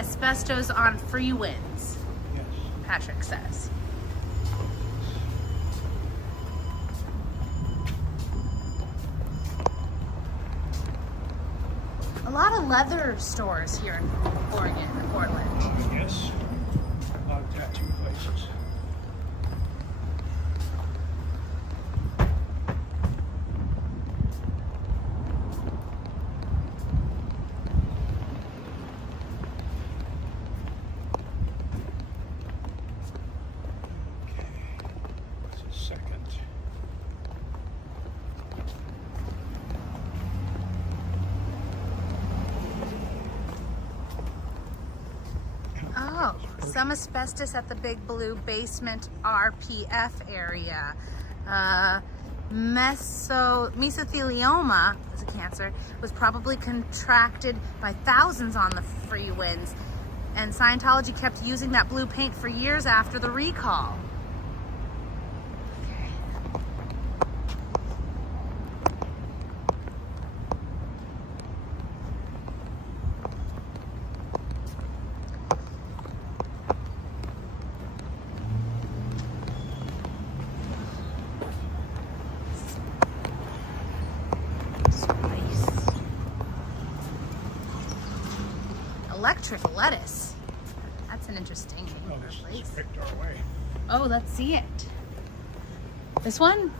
asbestos on free winds, Yes. Patrick says. A lot of leather stores here in Oregon, Portland. Yes. A lot of tattoo places. Second. Oh, some asbestos at the Big Blue basement RPF area. Mesothelioma, is a cancer, was probably contracted by thousands on the free winds, and Scientology kept using that blue paint for years after the recall. Electric lettuce. That's an interesting name Oh, for a this place. is picked our way. Oh, let's see it. This one?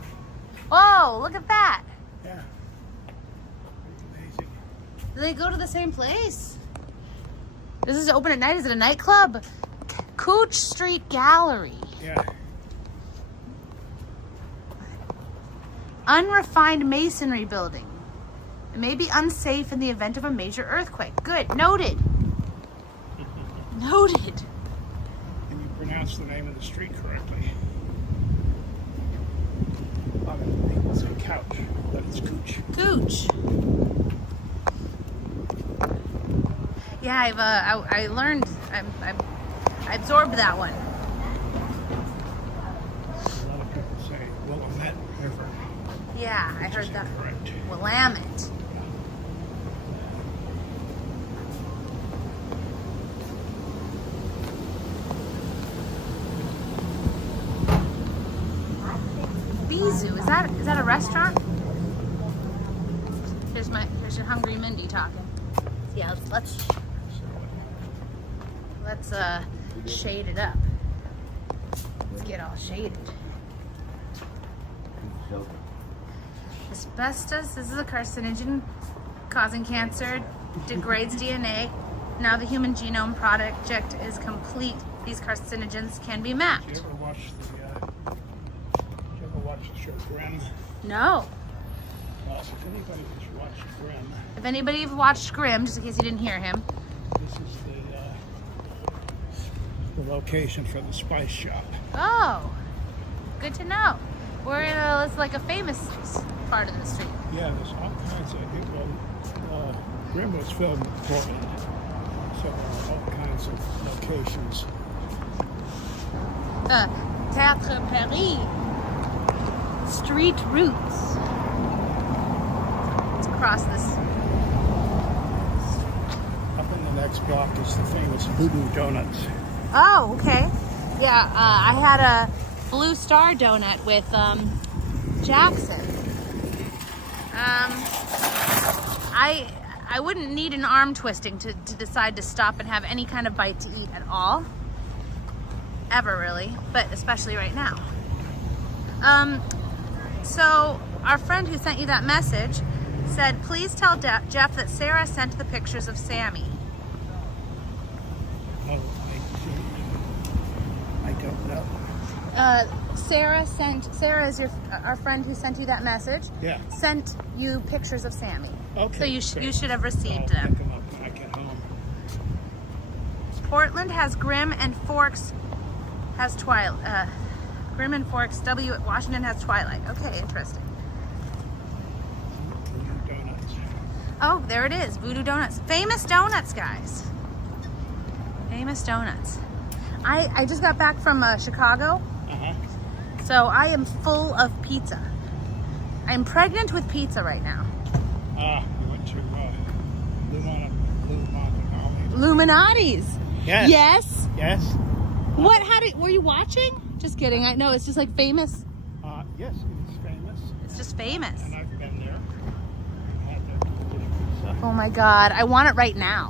Oh, look at that. Yeah. Amazing. Do they go to the same place? This is open at night. Is it a nightclub? Cooch Street Gallery. Yeah. Unrefined masonry building. It may be unsafe in the event of a major earthquake. Good. Noted. Noted. Can you pronounce the name of the street correctly? A lot of people say couch, but it's Cooch. Cooch. Yeah, I learned. I absorbed that one. A lot of people say Willamette River. Yeah, I which heard is that. incorrect. Willamette. Bizu, is that a restaurant? Here's your hungry Mindy talking. Yeah, let's shade it up. Let's get all shaded. Asbestos, this is a carcinogen causing cancer, degrades DNA. Now the Human Genome Project is complete. These carcinogens can be mapped. Did you ever watch the show Grimm? No. If anybody has watched Grimm, If anybody watched Grimm, just in case you didn't hear him, this is the location for the spice shop. oh, good to know. We're in it's like a famous part of the street. Yeah, there's all kinds of Grimm was filmed in Portland, so there are all kinds of locations. Théâtre Paris. Street Roots. Let's cross this. Up in the next block is the famous Voodoo Donuts. Oh, okay. Yeah, I had a Blue Star donut with Jackson. I wouldn't need an arm twisting to decide to stop and have any kind of bite to eat at all. Ever, really, but especially right now. So our friend who sent you that message said, please tell Jeff that Sarah sent the pictures of Sammy. Oh, I don't know. Sarah is our friend who sent you that message. Yeah. Sent you pictures of Sammy. Okay. So you should have received I'll them. pick them up when I get home. Portland has Grimm and Forks has Twilight. Grimm and Forks. Washington has Twilight. Okay, interesting. Voodoo Donuts. Oh, there it is. Voodoo Donuts. Famous donuts, guys. Famous donuts. I just got back from Chicago, Uh-huh. so I am full of pizza. I'm pregnant with pizza right now. We went to Illuminatis. Yes. Yes. Yes. What? Were you watching? Just kidding. I know it's just like famous. Yes, it's famous. It's just famous. And I've been there. Had their pizza. Oh my God, I want it right now.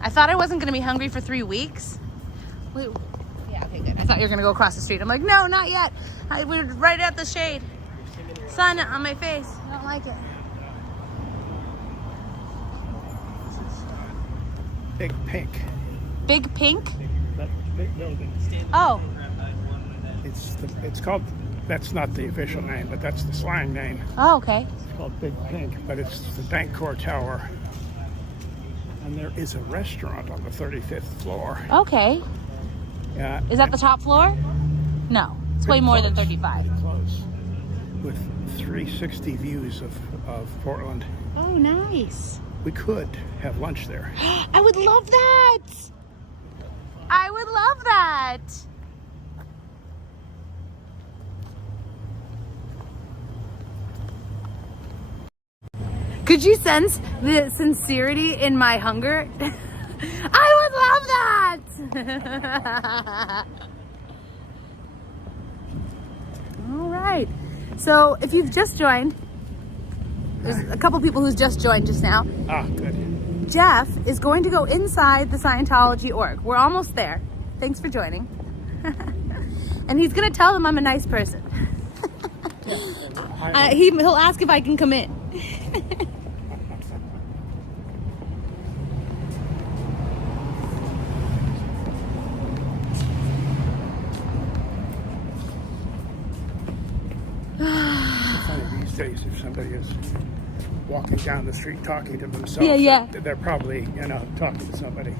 I thought I wasn't gonna be hungry for 3 weeks. Wait, yeah, okay, good. I thought you were gonna go across the street. I'm like, no, not yet. We're right at the shade. Sun on my face. I don't like it. This is Big Pink. Big Pink? That big building. Oh, It's called, that's not the official name, but that's the slang name. oh, okay. It's called Big Pink, but it's the Bancorp Tower. And there is a restaurant on the 35th floor. Okay. Yeah. Is that the top floor? No, it's way more than 35. Pretty close. With 360 views of Portland. Oh, nice. We could have lunch there. I would love that. I would love that. Could you sense the sincerity in my hunger? I would love that. All right. So if you've just joined, there's a couple people who's just joined just now. Ah, good. Jeff is going to go inside the Scientology org. We're almost there. Thanks for joining. And he's going to tell them I'm a nice person. He'll ask if I can come in. Funny these days, if somebody is walking down the street talking to themselves, Yeah. they're probably, talking to somebody.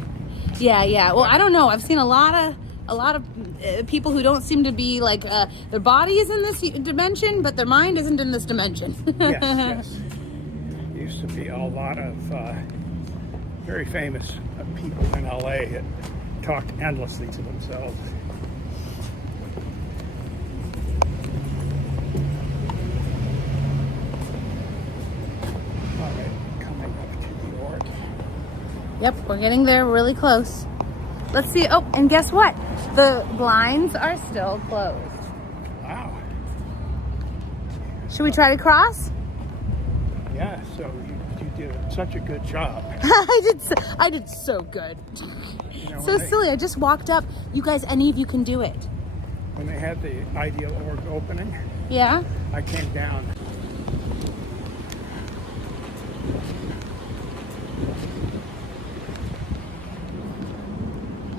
Yeah. Well, I don't know. I've seen a lot of people who don't seem to be like their body is in this dimension, but their mind isn't in this dimension. Yes. Used to be a lot of very famous people in LA that talked endlessly to themselves. All right, coming up to New York. Yep, we're getting there really close. Let's see. Oh, and guess what? The blinds are still closed. Wow. Should we try to cross? Yeah, so you did such a good job. I did so good. You know, So silly. I just walked up. You guys, any of you can do it. When they had the Ideal Org opening, Yeah? I came down.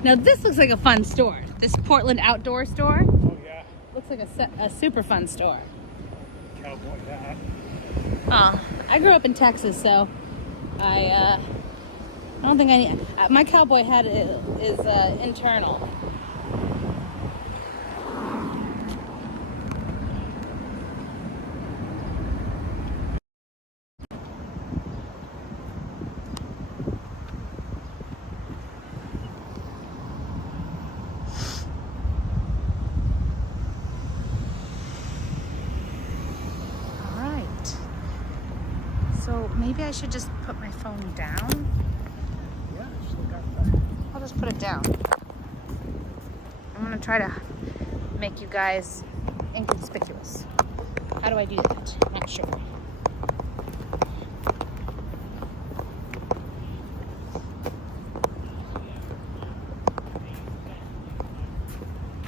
Now this looks like a fun store. This Portland outdoor store Oh yeah, looks like a super fun store. cowboy hat. Oh, I grew up in Texas, so I don't think I need. My cowboy hat is internal. So maybe I should just put my phone down. Yeah, still got that. I'll just put it down. I'm gonna try to make you guys inconspicuous. How do I do that? Not sure.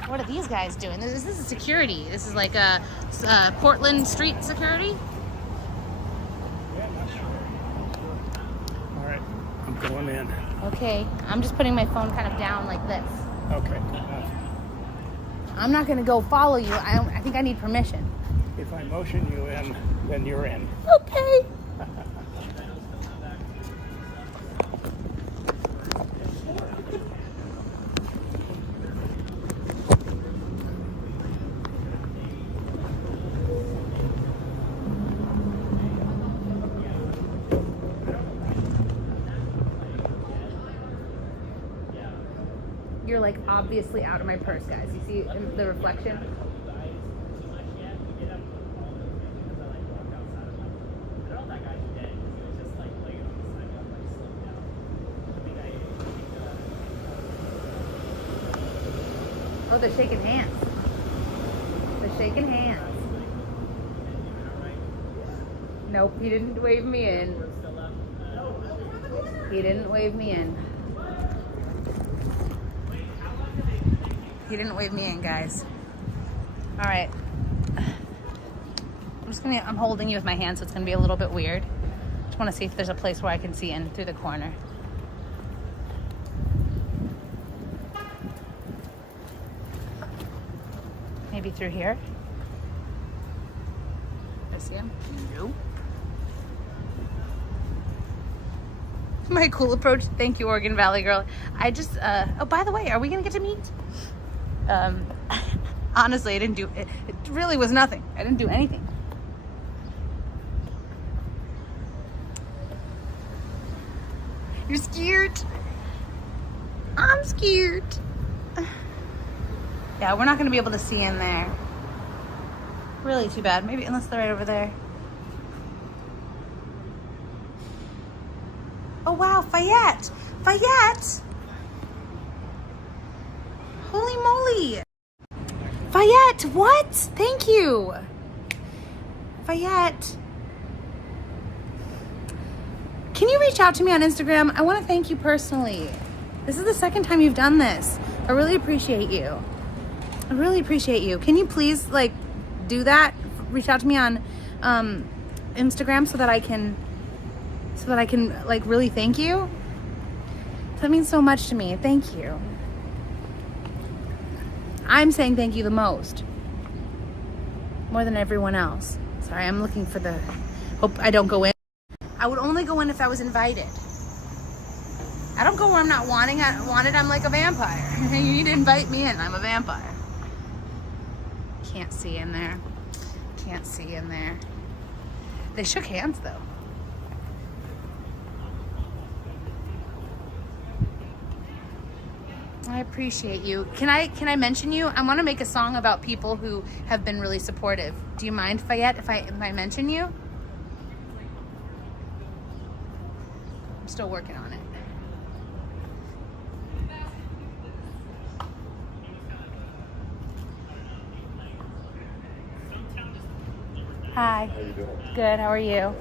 What are these guys doing? This is security. This is like a Portland street security. Yeah, not sure. All right, I'm going in. Okay, I'm just putting my phone kind of down like this. Okay. I'm not gonna go follow you. I think I need permission. If I motion you in, then you're in. Okay. You're like obviously out of my purse, guys. You see the reflection? Oh, they're shaking hands. They're shaking hands. Nope, he didn't wave me in. He didn't wave me in. He didn't wave me in, guys. All right. I'm holding you with my hand, so it's gonna be a little bit weird. Just wanna see if there's a place where I can see in through the corner. Maybe through here. I see him? Nope. My cool approach. Thank you, Oregon Valley girl. I just, oh, by the way, are we gonna get to meet? Honestly, I didn't do, it really was nothing. I didn't do anything. You're scared? I'm scared. Yeah, we're not gonna be able to see in there. Really too bad. Maybe, unless they're right over there. Oh wow, Fayette! Fayette! Holy moly! Fayette, what? Thank you! Fayette. Can you reach out to me on Instagram? I want to thank you personally. This is the second time you've done this. I really appreciate you. I really appreciate you. Can you please like do that? Reach out to me on Instagram so that I can like really thank you. That means so much to me. Thank you. I'm saying thank you the most. More than everyone else. Sorry, I'm looking for the, hope I don't go in. I would only go in if I was invited. I don't go where I'm not wanted. I'm like a vampire. You need to invite me in. I'm a vampire. Can't see in there. Can't see in there. They shook hands though. I appreciate you. Can I mention you? I want to make a song about people who have been really supportive. Do you mind, Fayette, if I mention you? I'm still working on it. Hi. How you doing? Good, how are you?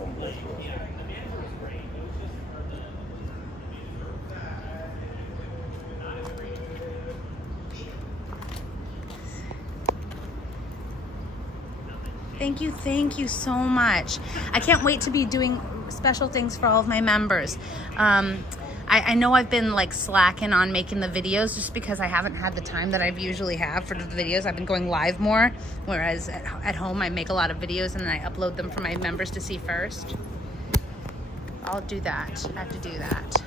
Thank you so much. I can't wait to be doing special things for all of my members. I know I've been like slacking on making the videos just because I haven't had the time that I've usually have for the videos. I've been going live more, whereas at home I make a lot of videos and then I upload them for my members to see first. I'll do that. I have to do that.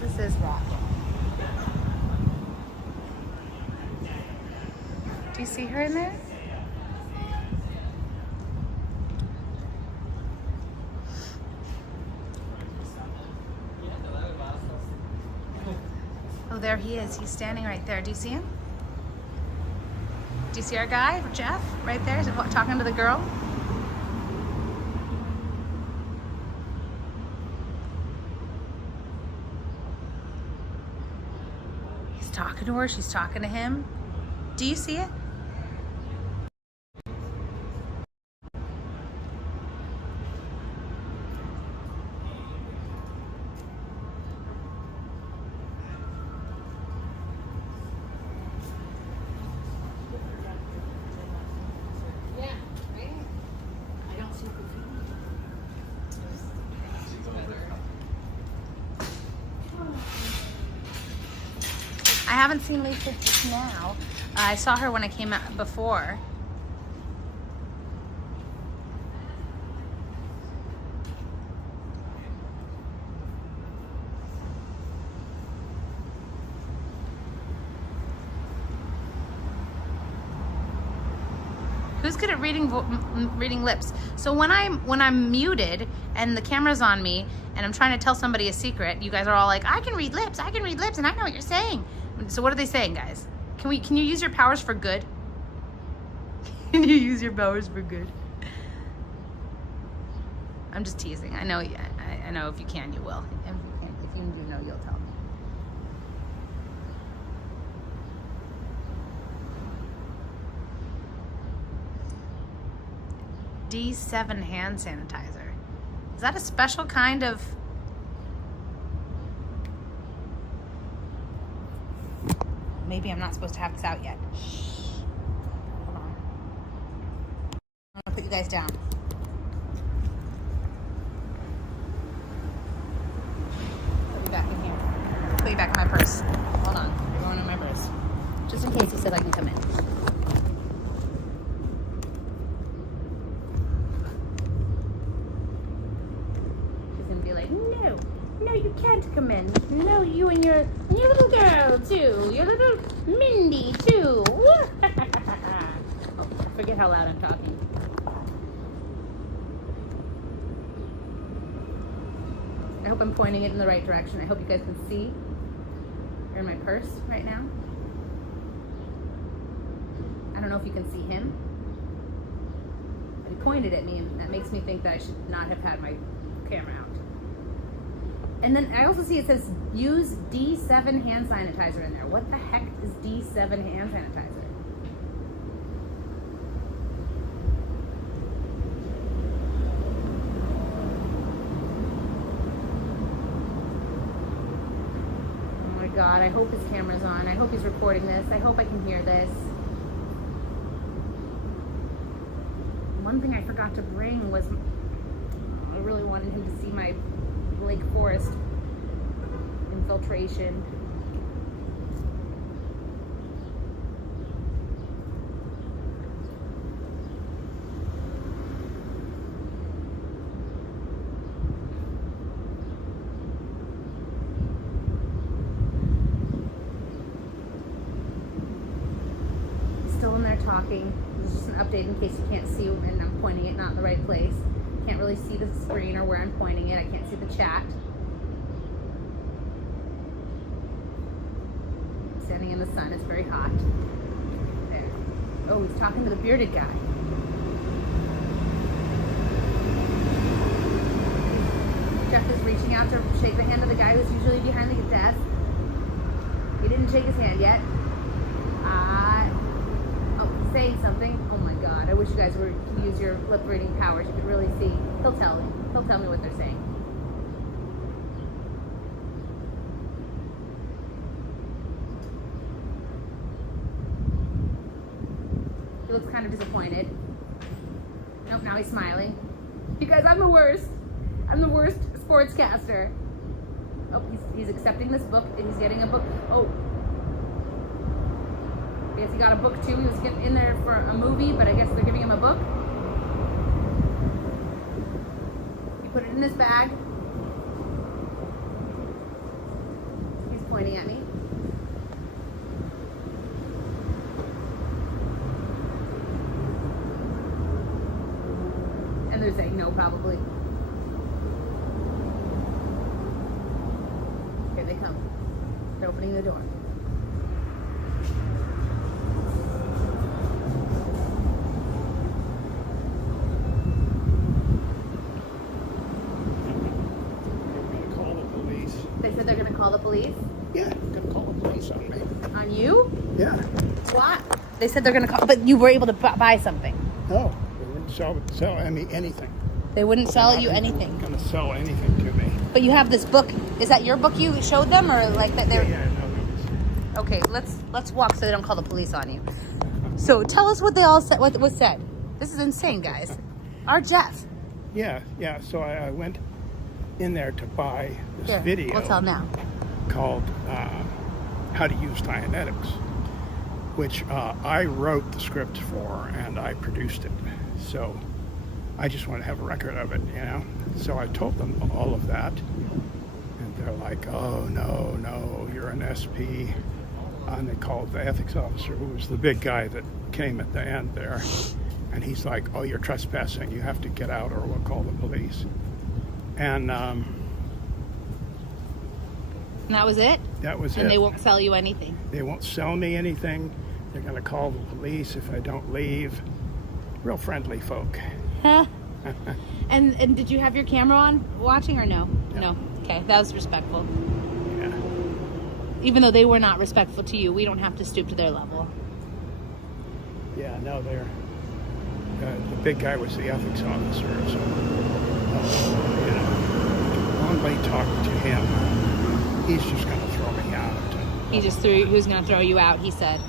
This is that. Do you see her in there? Oh, there he is. He's standing right there. Do you see him? Do you see our guy, Jeff, right there? Is he talking to the girl? He's talking to her. She's talking to him. Do you see it? I haven't seen Lisa just now. I saw her when I came out before. Who's good at reading lips? So when I'm muted and the camera's on me and I'm trying to tell somebody a secret, you guys are all like, I can read lips, and I know what you're saying. So what are they saying, guys? Can you use your powers for good? Can you use your powers for good? I'm just teasing. I know. I know. If you can, you will. If you do know, you'll tell me. D7 hand sanitizer. Is that a special kind of? Maybe I'm not supposed to have this out yet. Shh. Hold on. I'm gonna put you guys down. Put you back in here. Put you back in my purse. Hold on. You're going in my purse. Just in case he said I can come in. She's gonna be like, no. No, you can't come in. No, you and your little girl too. Your little Mindy too. Oh, I forget how loud I'm talking. I hope I'm pointing it in the right direction. I hope you guys can see. You're in my purse right now. I don't know if you can see him. But he pointed at me, and that makes me think that I should not have had my camera out. And then I also see it says use D7 hand sanitizer in there. What the heck is D7 hand sanitizer? Oh my God, I hope his camera's on. I hope he's recording this. I hope I can hear this. One thing I forgot to bring was, I really wanted him to see my Lake Forest infiltration. Still in there talking. This is just an update in case you can't see and I'm pointing it not in the right place. Can't really see the screen or where I'm pointing it. I can't see the chat. Standing in the sun, it's very hot. There. Oh, he's talking to the bearded guy. Jeff is reaching out to shake the hand of the guy who's usually behind the desk. He didn't shake his hand yet. Oh, he's saying something. Oh my God, I wish you guys were to use your lip reading powers. You could really see. He'll tell me. He'll tell me what they're saying. He looks kind of disappointed. Nope, now he's smiling. You guys, I'm the worst. I'm the worst sportscaster. Oh, he's accepting this book and he's getting a book. Oh. I guess he got a book too. He was getting in there for a movie, but I guess they're giving him a book. He put it in his bag. He's pointing at me. And they're saying no, probably. Here they come. They're opening the door. They said they're going to call the police? Yeah, they're going to call the police on me. On you? Yeah. What? They said they're going to call, but you were able to buy something. No, they wouldn't sell anything. They wouldn't sell you anything. Going to sell anything to me. But you have this book. Is that your book you showed them, or like that? Yeah, no. Okay, let's walk so they don't call the police on you. So tell us what they all said. What was said? This is insane, guys. Our Jeff. Yeah. So I went in there to buy this video. We'll tell now. Called How to Use Dianetics, which I wrote the script for and I produced it. So I just want to have a record of it, you know. So I told them all of that, and they're like, "Oh no, you're an SP." And they called the ethics officer, who was the big guy that came at the end there, and he's like, "Oh, you're trespassing. You have to get out, or we'll call the police." And that was it? That was it. And they won't sell you anything? They won't sell me anything. They're going to call the police if I don't leave. real friendly folk. Huh? And did you have your camera on watching or no? Yeah. No. Okay, that was respectful. Yeah. Even though they were not respectful to you, we don't have to stoop to their level. Yeah, no, they're... the big guy was the ethics officer, so... you know, one way talking to him, he's just going to throw me out. Who's going to throw you out, he said.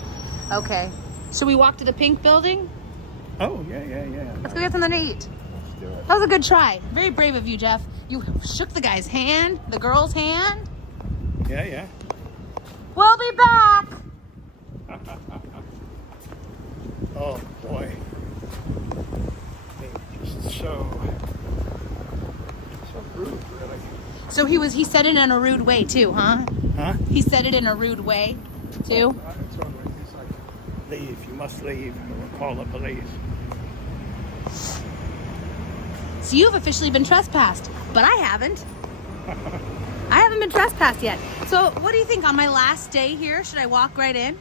Okay. Should we walk to the pink building? Oh, yeah. Let's go get something to eat. Let's do it. That was a good try. Very brave of you, Jeff. You shook the guy's hand, the girl's hand. Yeah. We'll be back. Oh, boy. Just so rude, really. So he said it in a rude way too, huh? Huh? He said it in a rude way too. It's like, leave. You must leave. Or call the police. So you've officially been trespassed, but I haven't. I haven't been trespassed yet. So what do you think on my last day here? Should I walk right in?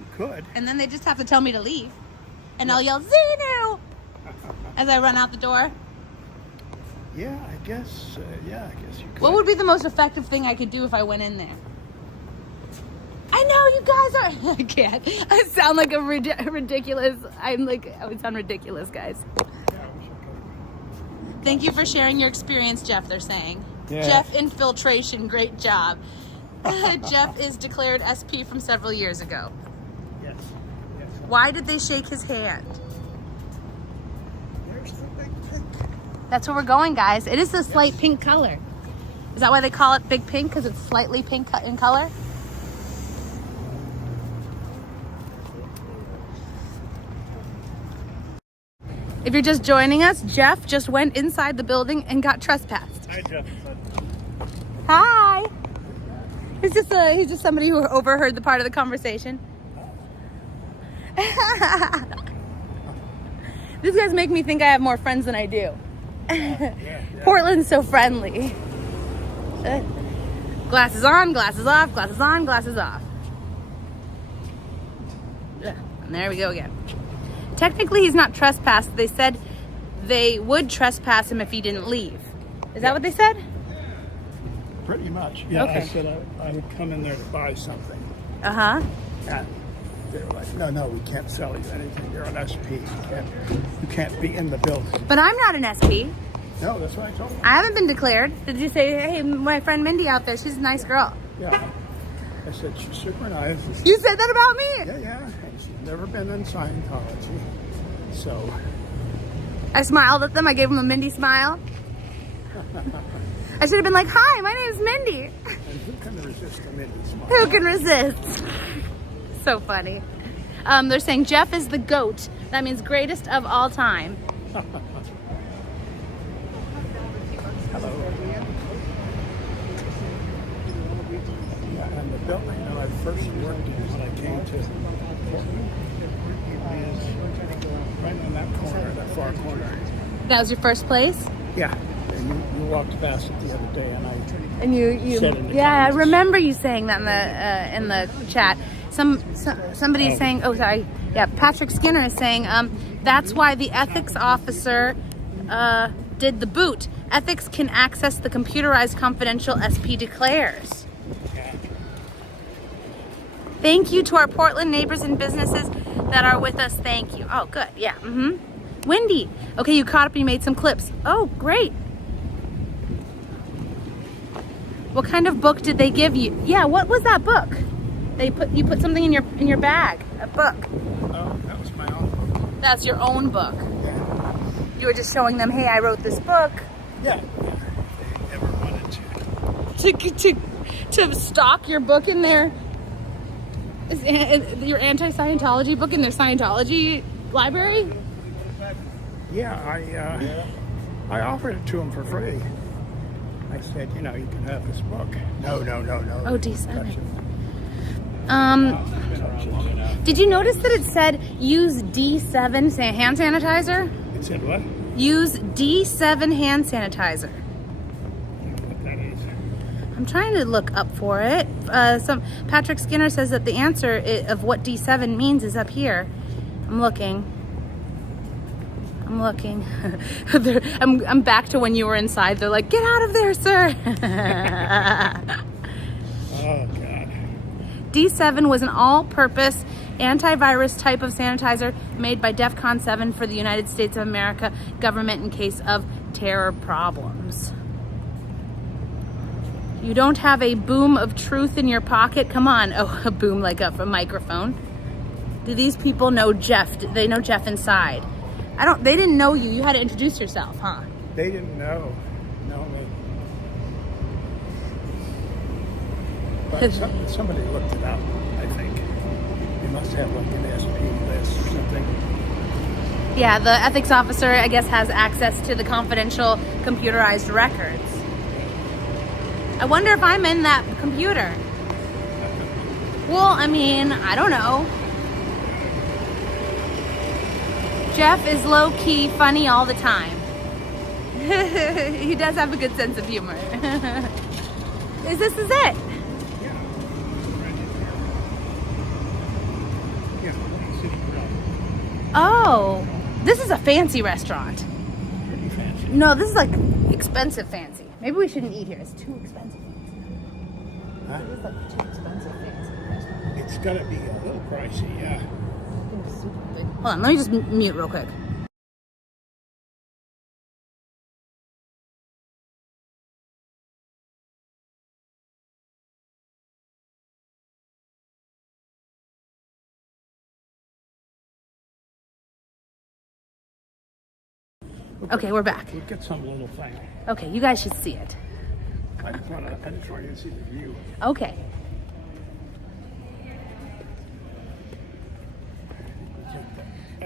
You could. And then they just have to tell me to leave. And I'll yell, Xenu! As I run out the door. Yeah, I guess you could. What would be the most effective thing I could do if I went in there? I know you guys are... I can't. I sound like a ridiculous... I would sound ridiculous, guys. Thank you for sharing your experience, Jeff, they're saying. Yeah. Jeff Infiltration, great job. Jeff is declared SP from several years ago. Yes. Why did they shake his hand? There's the big pink. That's where we're going, guys. It is a slight pink color. Is that why they call it Big Pink? Because it's slightly pink in color? If you're just joining us, Jeff just went inside the building and got trespassed. Hi, Jeff. Hi. He's just somebody who overheard the part of the conversation. These guys make me think I have more friends than I do. Portland's so friendly. Glasses on, glasses off, glasses on, glasses off. And there we go again. Technically, he's not trespassed. They said they would trespass him if he didn't leave. Is that what they said? Pretty much. Yeah, Okay. I said I would come in there to buy something. Uh-huh. And they were like, no, we can't sell you anything. You're an SP. You can't be in the building. But I'm not an SP. No, that's what I told them. I haven't been declared. Did you say, hey, my friend Mindy out there, she's a nice girl? Yeah. I said, she's super nice. You said that about me? Yeah. And she's never been in Scientology. So. I smiled at them. I gave them a Mindy smile. I should have been like, hi, my name's Mindy. And who can resist a Mindy smile? Who can resist? So funny. They're saying Jeff is the GOAT. That means greatest of all time. Hello. Yeah, and the building that I first worked in when I came to Portland is right in that corner, that far corner. That was your first place? Yeah. And you walked past it the other day, and I And you said in the yeah, I comments. remember you saying that in the chat. Somebody's saying, oh sorry, yeah, Patrick Skinner is saying that's why the ethics officer did the boot. Ethics can access the computerized confidential SP declares. Thank you to our Portland neighbors and businesses that are with us. Thank you. Oh, good. Yeah. Wendy. Okay, you caught up and you made some clips. Oh, great. What kind of book did they give you? Yeah, what was that book? You put something in your bag. A book. Oh, that was my own book. That's your own book. Yeah. You were just showing them, hey, I wrote this book. Yeah. They never wanted To stock your book in their your anti-Scientology book in their Scientology library? Yeah, I offered it to them for free. I said, you can have this book. No. Oh, D7. Touch it. Did you notice that it said use D7 hand sanitizer? It said what? Use D7 hand sanitizer. What that is. I'm trying to look up for it. Patrick Skinner says that the answer of what D7 means is up here. I'm looking. I'm looking. I'm back to when you were inside. They're like, get out of there, sir. Oh, God. D7 was an all-purpose antivirus type of sanitizer made by DEFCON 7 for the United States of America government in case of terror problems. You don't have a boom of truth in your pocket? Come on. Oh, a boom like a microphone. Do these people know Jeff? They know Jeff inside. They didn't know you. You had to introduce yourself, huh? They didn't know me. But somebody looked it up, I think. You must have like an SP list or something. Yeah, the ethics officer, I guess, has access to the confidential computerized records. I wonder if I'm in that computer. Well, I mean, I don't know. Jeff is low-key funny all the time. He does have a good sense of humor. This is it? Oh, this is a fancy restaurant. Pretty fancy. No, this is like expensive fancy. Maybe we shouldn't eat here. It's too expensive. Huh? It's like too expensive fancy. It's gotta be a little pricey, yeah. Hold on, let me just mute real quick. Okay, we're back. Look at some little thing. Okay, you guys should see it. I just want you to see the view. Okay.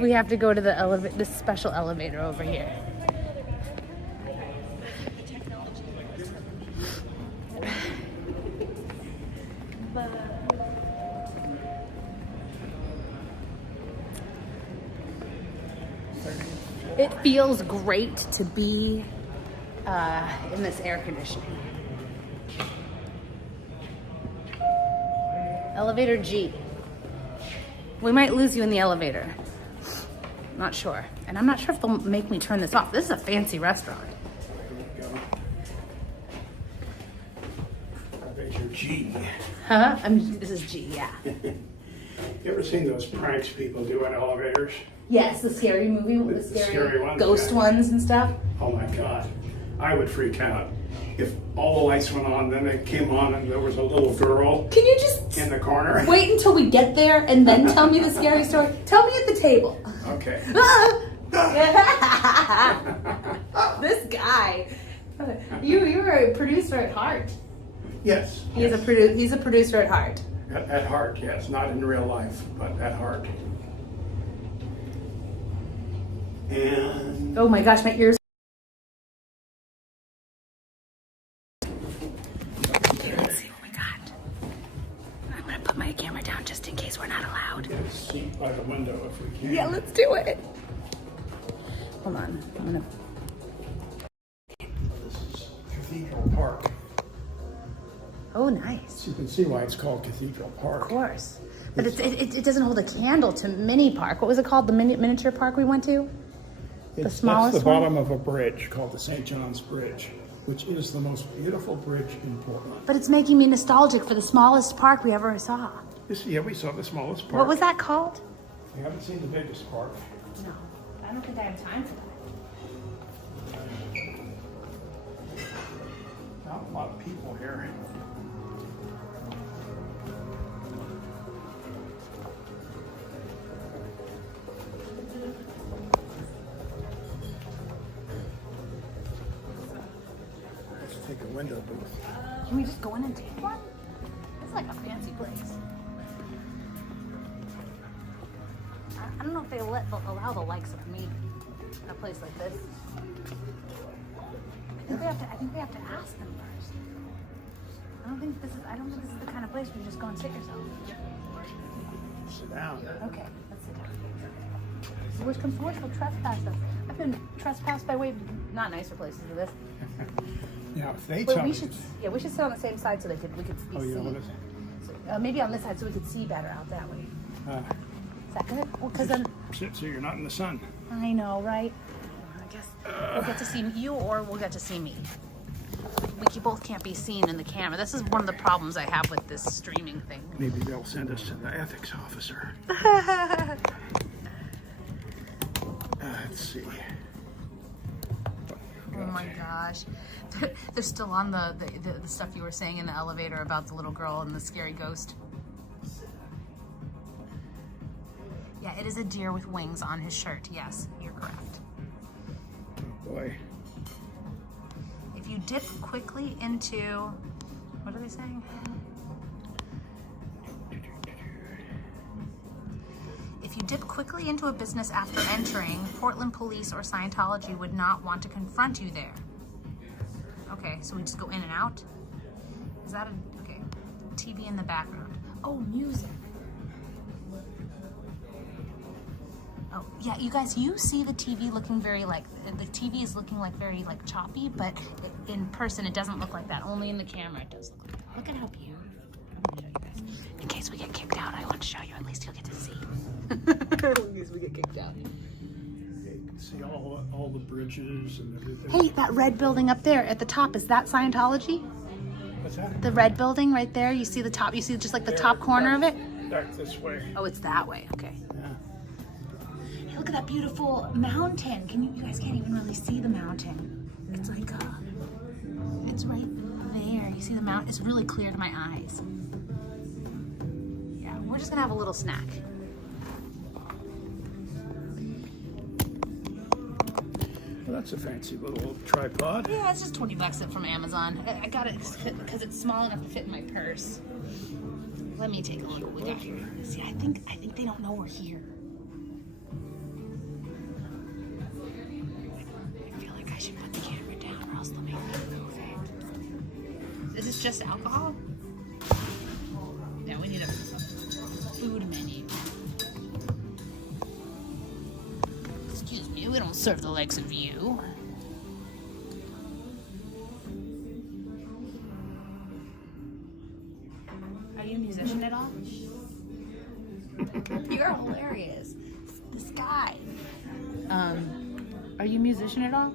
We have to go to the special elevator over here. It feels great to be in this air conditioning. Elevator G. We might lose you in the elevator. Not sure. And I'm not sure if they'll make me turn this off. This is a fancy restaurant. Here we go. Elevator G. Huh? This is G, yeah. You ever seen those pranks people do in elevators? Yes, the scary movie with the Scary ones, ghost yeah. ones and stuff. Oh my God. I would freak out. If all the lights went on, then it came on and there was a little girl Can you just in the corner. wait until we get there and then tell me the scary story? Tell me at the table. Okay. This guy. You are a producer at heart. Yes. He's a producer at heart. At heart, yes. Not in real life, but at heart. And Oh my gosh, my ears. Okay, let's see what we got. I'm gonna put my camera down just in case we're not allowed. get a seat by the window if we can. Yeah, let's do it. Hold on, I'm gonna. This is Cathedral Park. Oh, nice. So you can see why it's called Cathedral Park. Of course. But it doesn't hold a candle to Mini Park. What was it called? The miniature park we went to? That's smallest the bottom of a bridge called the St. John's Bridge, which is the most beautiful bridge in Portland. But it's making me nostalgic for the smallest park we ever saw. Yeah, we saw the smallest park. What was that called? We haven't seen the biggest park. No, I don't think I have time for that. Not a lot of people here. Let's take a window booth. Can we just go in and take one? It's like a fancy place. I don't know if they allow the likes of me in a place like this. I think we have to ask them first. I don't think this is the kind of place where you just go and sit yourself. Sit down. Okay, let's sit down. Worst comes to worst, we'll trespass us. I've been trespassed by way not nicer places than this. Now, if they But tell we me- should sit on the same side so we could be Oh, you know what seen. it is? So, maybe on this side so we could see better out that way. Uh, Is that good? Well, because then so you're not in the sun. I know, right? We'll get to see you, or we'll get to see me. We both can't be seen in the camera. This is one of the problems I have with this streaming thing. Maybe they'll send us to the ethics officer. Let's see. Oh my gosh. They're still on the stuff you were saying in the elevator about the little girl and the scary ghost. Yeah, it is a deer with wings on his shirt. Yes, you're correct. Oh boy. If you dip quickly into, what are they saying? If you dip quickly into a business after entering, Portland Police or Scientology would not want to confront you there. Okay, so we just go in and out? Is that a, okay. TV in the background. Oh, music. Oh, yeah, you guys, you see the TV looking very like, the TV is looking like very like choppy, but in person it doesn't look like that. Only in the camera it does look like that. Look at how beautiful. I'm gonna show you guys. In case we get kicked out, I want to show you, at least you'll get to see. In case we get kicked out. You can see all the bridges and everything. Hey, that red building up there at the top, is that Scientology? What's that? The red building right there, you see the top, you see just like the top corner of it? Back this way. Oh, it's that way, okay. Yeah. Hey, look at that beautiful mountain. You guys can't even really see the mountain. It's like, it's right there. You see the mountain? It's really clear to my eyes. Yeah, we're just gonna have a little snack. Well, that's a fancy little tripod. Yeah, it's just 20 bucks from Amazon. I got it because it's small enough to fit in my purse. Let me take a look what we got here. See, I think they don't know we're here. I feel like I should put the camera down or else they'll make me move it. Is this just alcohol? Yeah, we need a food menu. Excuse me, we don't serve the likes of you. Are you a musician at all? You're hilarious. This guy. Are you a musician at all?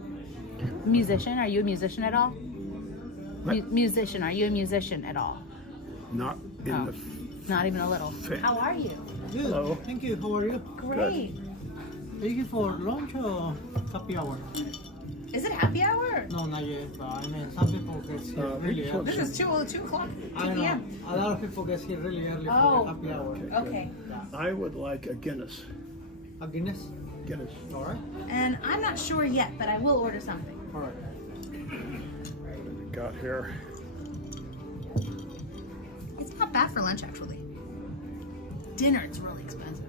Musician? Are you a musician at all? Musician. Are you a musician at all? Not in the Not even a little. fit. How are you? Good. Hello. Thank you. How are you? Great. Are you for lunch or happy hour? Is it happy hour? No, not yet. But I mean, some people get here really early. This is 2 o'clock, 2 I know. p.m. A lot of people get here really early Oh. for happy hour. Okay. I would like a Guinness. A Guinness? Guinness. All right. And I'm not sure yet, but I will order something. All right. What we got here? It's not bad for lunch, actually. Dinner, it's really expensive.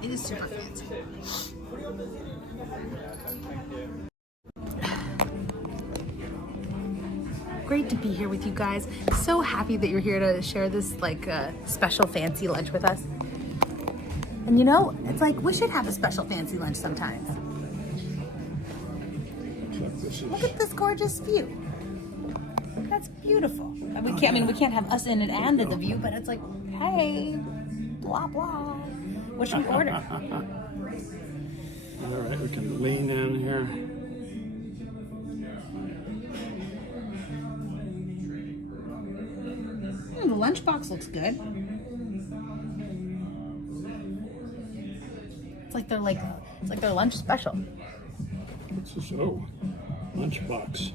It is super fancy. Great to be here with you guys. So happy that you're here to share this like special fancy lunch with us. And you know, it's like we should have a special fancy lunch sometimes. Look at this gorgeous view. That's beautiful. We can't have us in it and the view, but it's like, hey, blah blah. What should we order? All right, we can lean in here. The lunchbox looks good. It's like their lunch special. What's this? Oh, lunchbox.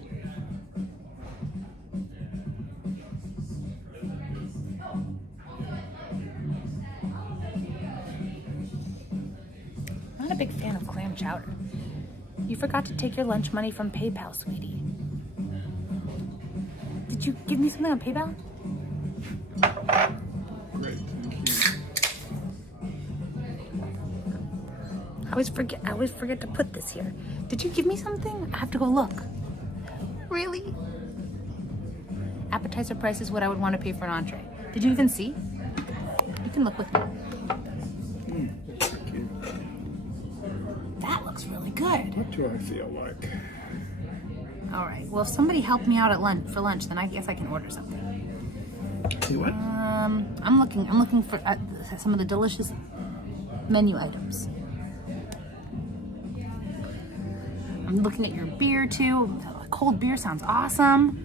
I'm not a big fan of clam chowder. You forgot to take your lunch money from PayPal, sweetie. Did you give me something on PayPal? Great, thank you. I always forget to put this here. Did you give me something? I have to go look. Really? Appetizer price is what I would want to pay for an entree. Did you even see? You can look with me. Thank you. That looks really good. What do I feel like? All right. Well, if somebody helped me out at lunch, then I guess I can order something. See what? I'm looking for some of the delicious menu items. I'm looking at your beer too. Cold beer sounds awesome.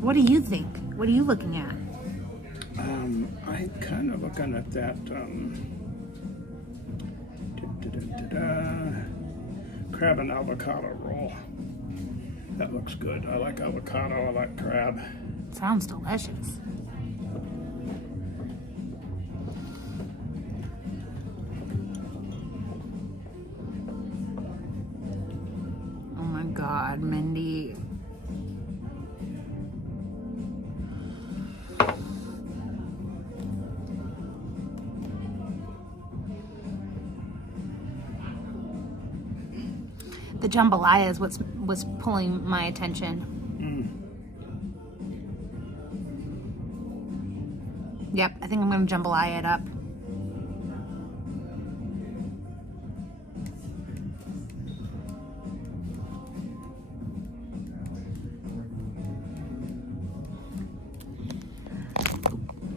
What do you think? What are you looking at? I'm kind of looking at that crab and avocado roll. That looks good. I like avocado, I like crab. Sounds delicious. Oh my God, Mindy. The jambalaya is what's pulling my attention. Yep, I think I'm gonna jambalaya it up.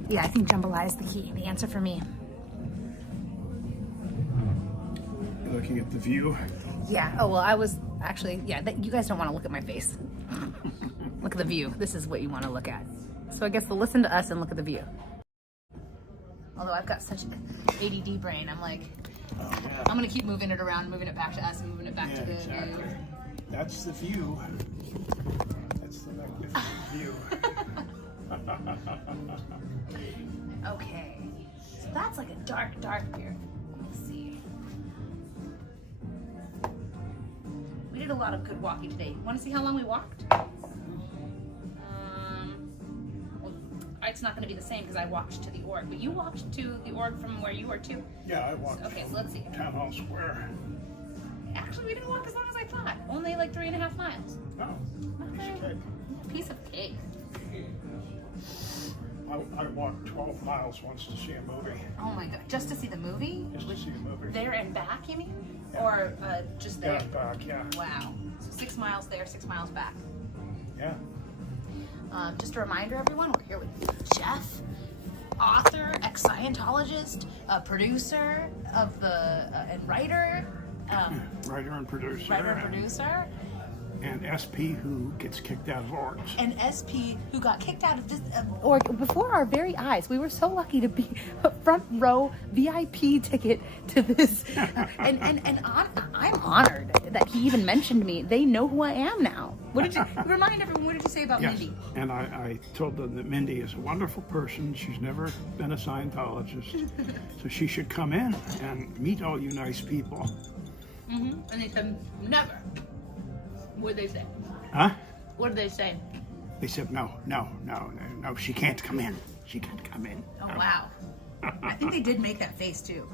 Yeah, I think jambalaya is the answer for me. You're looking at the view. Yeah. Oh, well, I was actually, yeah, you guys don't want to look at my face. Look at the view. This is what you want to look at. So I guess we'll listen to us and look at the view. Although I've got such ADD brain, I'm like, I'm going to keep moving it around, moving it back to us, and moving it back to the view. That's the view. That's the magnificent view. Okay. So that's like a dark beer. Let's see. We did a lot of good walking today. Want to see how long we walked? Well, it's not going to be the same because I walked to the org, but you walked to the org from where you were too. Yeah, I walked. Okay, so let's see. Town Hall Square. Actually, we didn't walk as long as I thought. Only like 3.5 miles. Oh, piece of cake. Piece of cake. I walked 12 miles once to see a movie. Oh my God! Just to see the movie? Just to see a movie. There and back, you mean? Yeah. Or just there? Yeah, back, yeah. Wow. So 6 miles there, 6 miles back. Yeah. Just a reminder, everyone, we're here with Jeff, author, ex-Scientologist, producer of the and writer. Writer and producer. Writer and producer. And SP who gets kicked out of orgs. And SP who got kicked out of this org before our very eyes. We were so lucky to be a front row VIP ticket to this. I'm honored that he even mentioned me. They know who I am now. What did you remind everyone? What did you say about Yes. Mindy? And I told them that Mindy is a wonderful person. She's never been a Scientologist. So she should come in and meet all you nice people. Mm-hmm. And they said, never. What did they say? Huh? What did they say? They said, no, she can't come in. She can't come in. Oh, wow. I think they did make that face, too.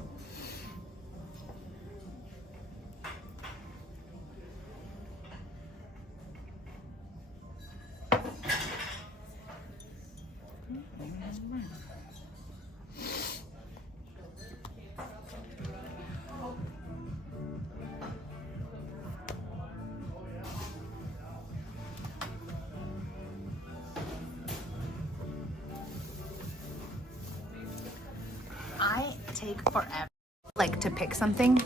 I take forever, like, to pick something,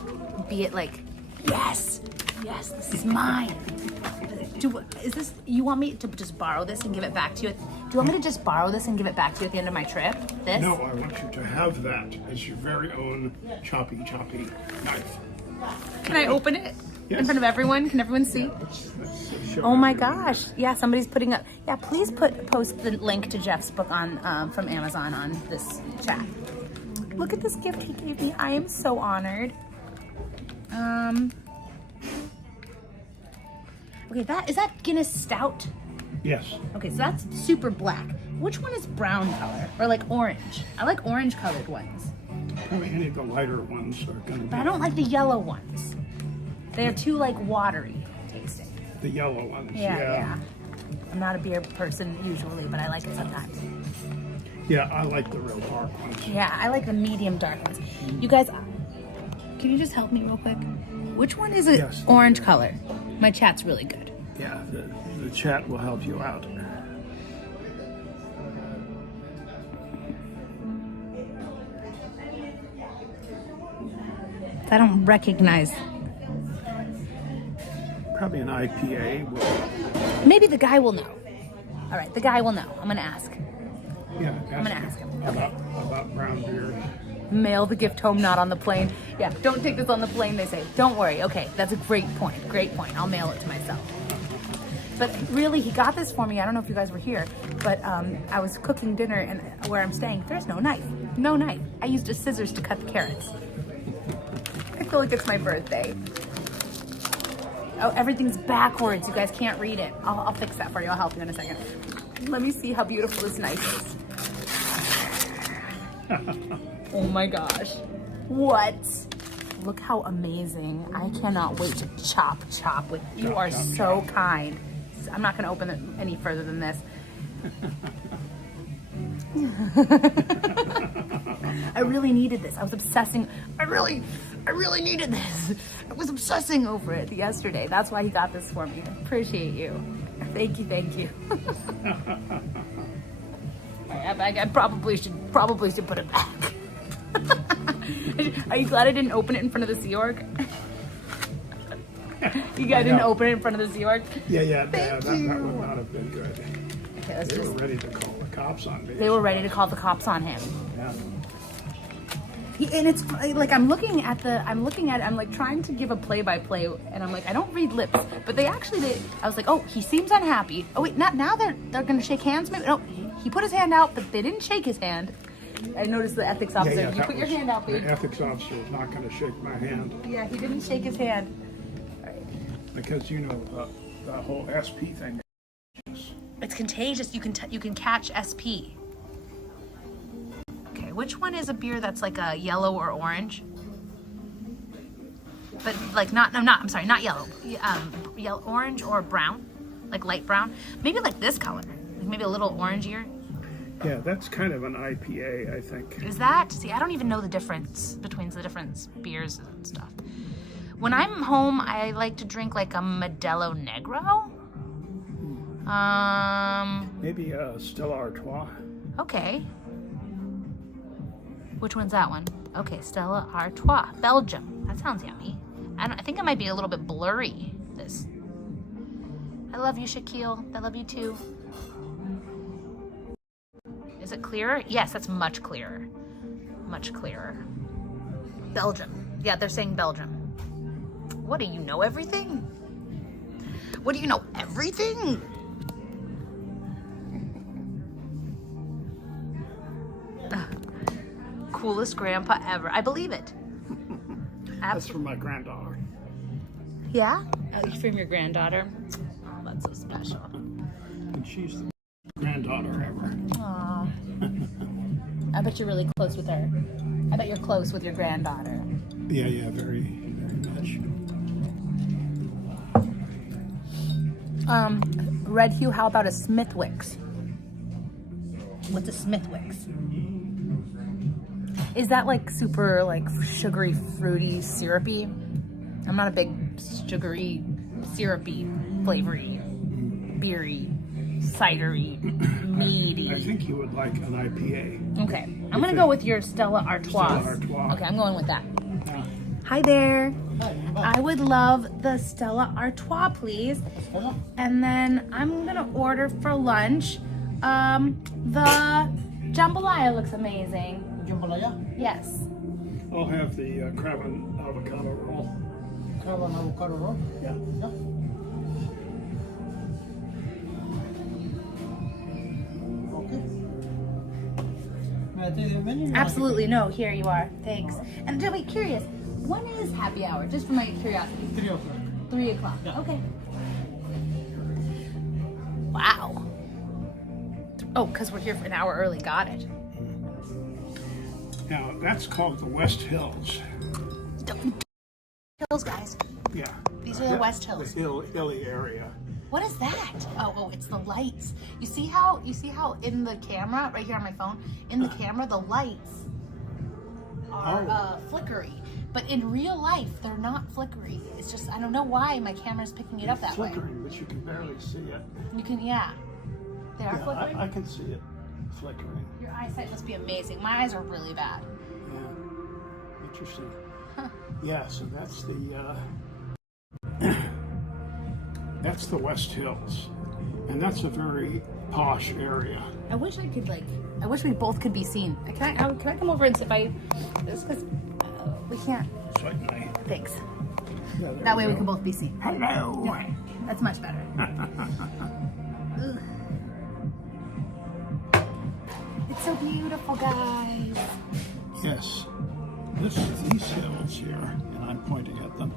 be it like, yes, this is mine. You want me to just borrow this and give it back to you? Do you want me to just borrow this and give it back to you at the end of my trip? This? No, I want you to have that as your very own choppy knife. Can I open it Yes. in front of everyone? Can everyone see? Let's show Oh my everyone. gosh. Yeah, somebody's putting up. Yeah, please post the link to Jeff's book on from Amazon on this chat. Look at this gift he gave me. I am so honored. Okay, is that Guinness Stout? Yes. Okay, so that's super black. Which one is brown color or like orange? I like orange colored ones, Probably any of the lighter ones are going to be. but I don't like the yellow ones. They are too like watery tasting. The yellow ones. Yeah. I'm not a beer person usually, but I like it sometimes. Yeah, I like the real dark ones. Yeah, I like the medium dark ones. You guys, can you just help me real quick? Which one is it? Yes. Orange color. My chat's really good. Yeah, the chat will help you out. I don't recognize. Probably an IPA. With, Maybe the guy will know. All right, the guy will know. I'm gonna ask. yeah, I'm gonna ask him. Okay. About brown beers. Mail the gift home, not on the plane. Yeah, don't take this on the plane, they say. Don't worry. Okay, that's a great point. Great point. I'll mail it to myself. But really, he got this for me. I don't know if you guys were here, but I was cooking dinner and where I'm staying, there's no knife. No knife. I used a scissors to cut the carrots. I feel like it's my birthday. Oh, everything's backwards. You guys can't read it. I'll fix that for you. I'll help you in a second. Let me see how beautiful this knife is. Oh my gosh. What? Look how amazing. I cannot wait to chop with you. You are so kind. I'm not going to open it any further than this. I really needed this. I was obsessing. I really needed this. I was obsessing over it yesterday. That's why he got this for me. Appreciate you. Thank you. I probably should put it back. Are you glad I didn't open it in front of the Sea Org? You guys didn't open it in front of the Sea Org? Yeah, Thank that you. would not have been good. Okay, They were ready to call the cops on me. They were ready to call the cops on him. Yeah. And it's like I'm looking at it, I'm like trying to give a play-by-play, and I'm like, I don't read lips, but I was like, oh, he seems unhappy. Oh wait, now they're gonna shake hands maybe? No, he put his hand out, but they didn't shake his hand. I noticed the ethics officer. Yeah, You put your hand out, the babe. ethics officer was not going to shake my hand Yeah, he didn't shake his hand. All right. because the whole SP thing. It's contagious. You can catch SP. Okay, which one is a beer that's like a yellow or orange? But like not yellow. Yellow, orange or brown, like light brown. Maybe like this color. Like maybe a little orangier. Yeah, that's kind of an IPA, I think. Is that? See, I don't even know the difference between the different beers and stuff. When I'm home, I like to drink like a Modelo Negro. Maybe Stella Artois. Okay. Which one's that one? Okay, Stella Artois, Belgium. That sounds yummy. I think it might be a little bit blurry, this. I love you, Shaquille. I love you too. Is it clearer? Yes, that's much clearer. Much clearer. Belgium. Yeah, they're saying Belgium. What do you know everything? What do you know everything? Coolest grandpa ever. I believe it. That's from my granddaughter. Yeah? From your granddaughter? Oh, that's so special. And she's the granddaughter ever. Aw. I bet you're really close with her. I bet you're close with your granddaughter. Yeah, very, very much. Red Hugh, how about a Smithwick's? What's a Smithwick's? Is that like super like sugary, fruity, syrupy? I'm not a big sugary, syrupy, flavory, beery, cidery, meaty. I think you would like an IPA. Okay, I'm gonna go with your Stella Artois. Stella Artois. Okay, I'm going with that. Yeah. Hi there. I would love the Stella Artois, please. And then I'm gonna order for lunch. The jambalaya looks amazing. Jambalaya? Yes. I'll have the crab and avocado roll. Crab and avocado roll? Yeah. Yeah. Okay. May I take the menu? Absolutely. No, here you are. Thanks. And to be curious, when is happy hour? Just for my curiosity. 3 o'clock. 3 o'clock. Yeah. Okay. Wow. Oh, because we're here for an hour early. Got it. Now, that's called the West Hills. Hills, guys. Yeah. These are the West Hills. The hilly area. What is that? Oh, it's the lights. You see how in the camera, right here on my phone, in the camera, the lights are flickery. But in real life, they're not flickery. It's just, I don't know why my camera's picking it up that way. Flickering, but you can barely see it. You can, yeah. They are Yeah, flickering? I can see it flickering. Your eyesight must be amazing. My eyes are really bad. Yeah. Interesting. Huh. Yeah, so that's the West Hills, and that's a very posh area. I wish I could I wish we both could be seen. Can I come over and sit by this? Because we can't. Certainly. Thanks. Yeah, there That way we go. can both be seen. Hello. Okay, that's much better. Ugh. It's so beautiful, guys. Yes. These hills here, and I'm pointing at them,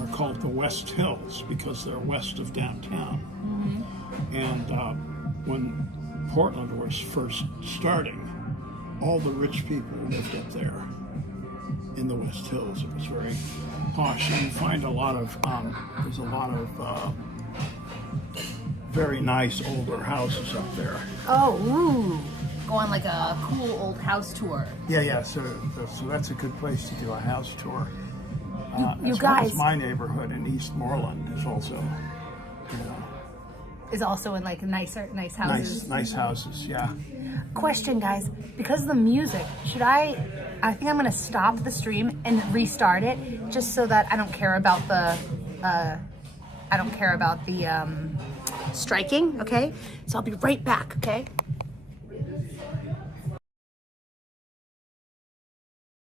are called the West Hills because they're west of downtown. And when Portland was first starting, all the rich people lived up there in the West Hills. It was very posh, and you find a lot of there's a lot of very nice older houses up there. Oh, ooh. Go on like a cool old house tour. Yeah. So that's a good place to do a house tour. You as guys- well as my neighborhood in Eastmoreland is also, Is also in like nice houses. nice houses. Yeah. Question, guys, because of the music, I think I'm gonna stop the stream and restart it just so that I don't care about the striking, okay? So I'll be right back, okay?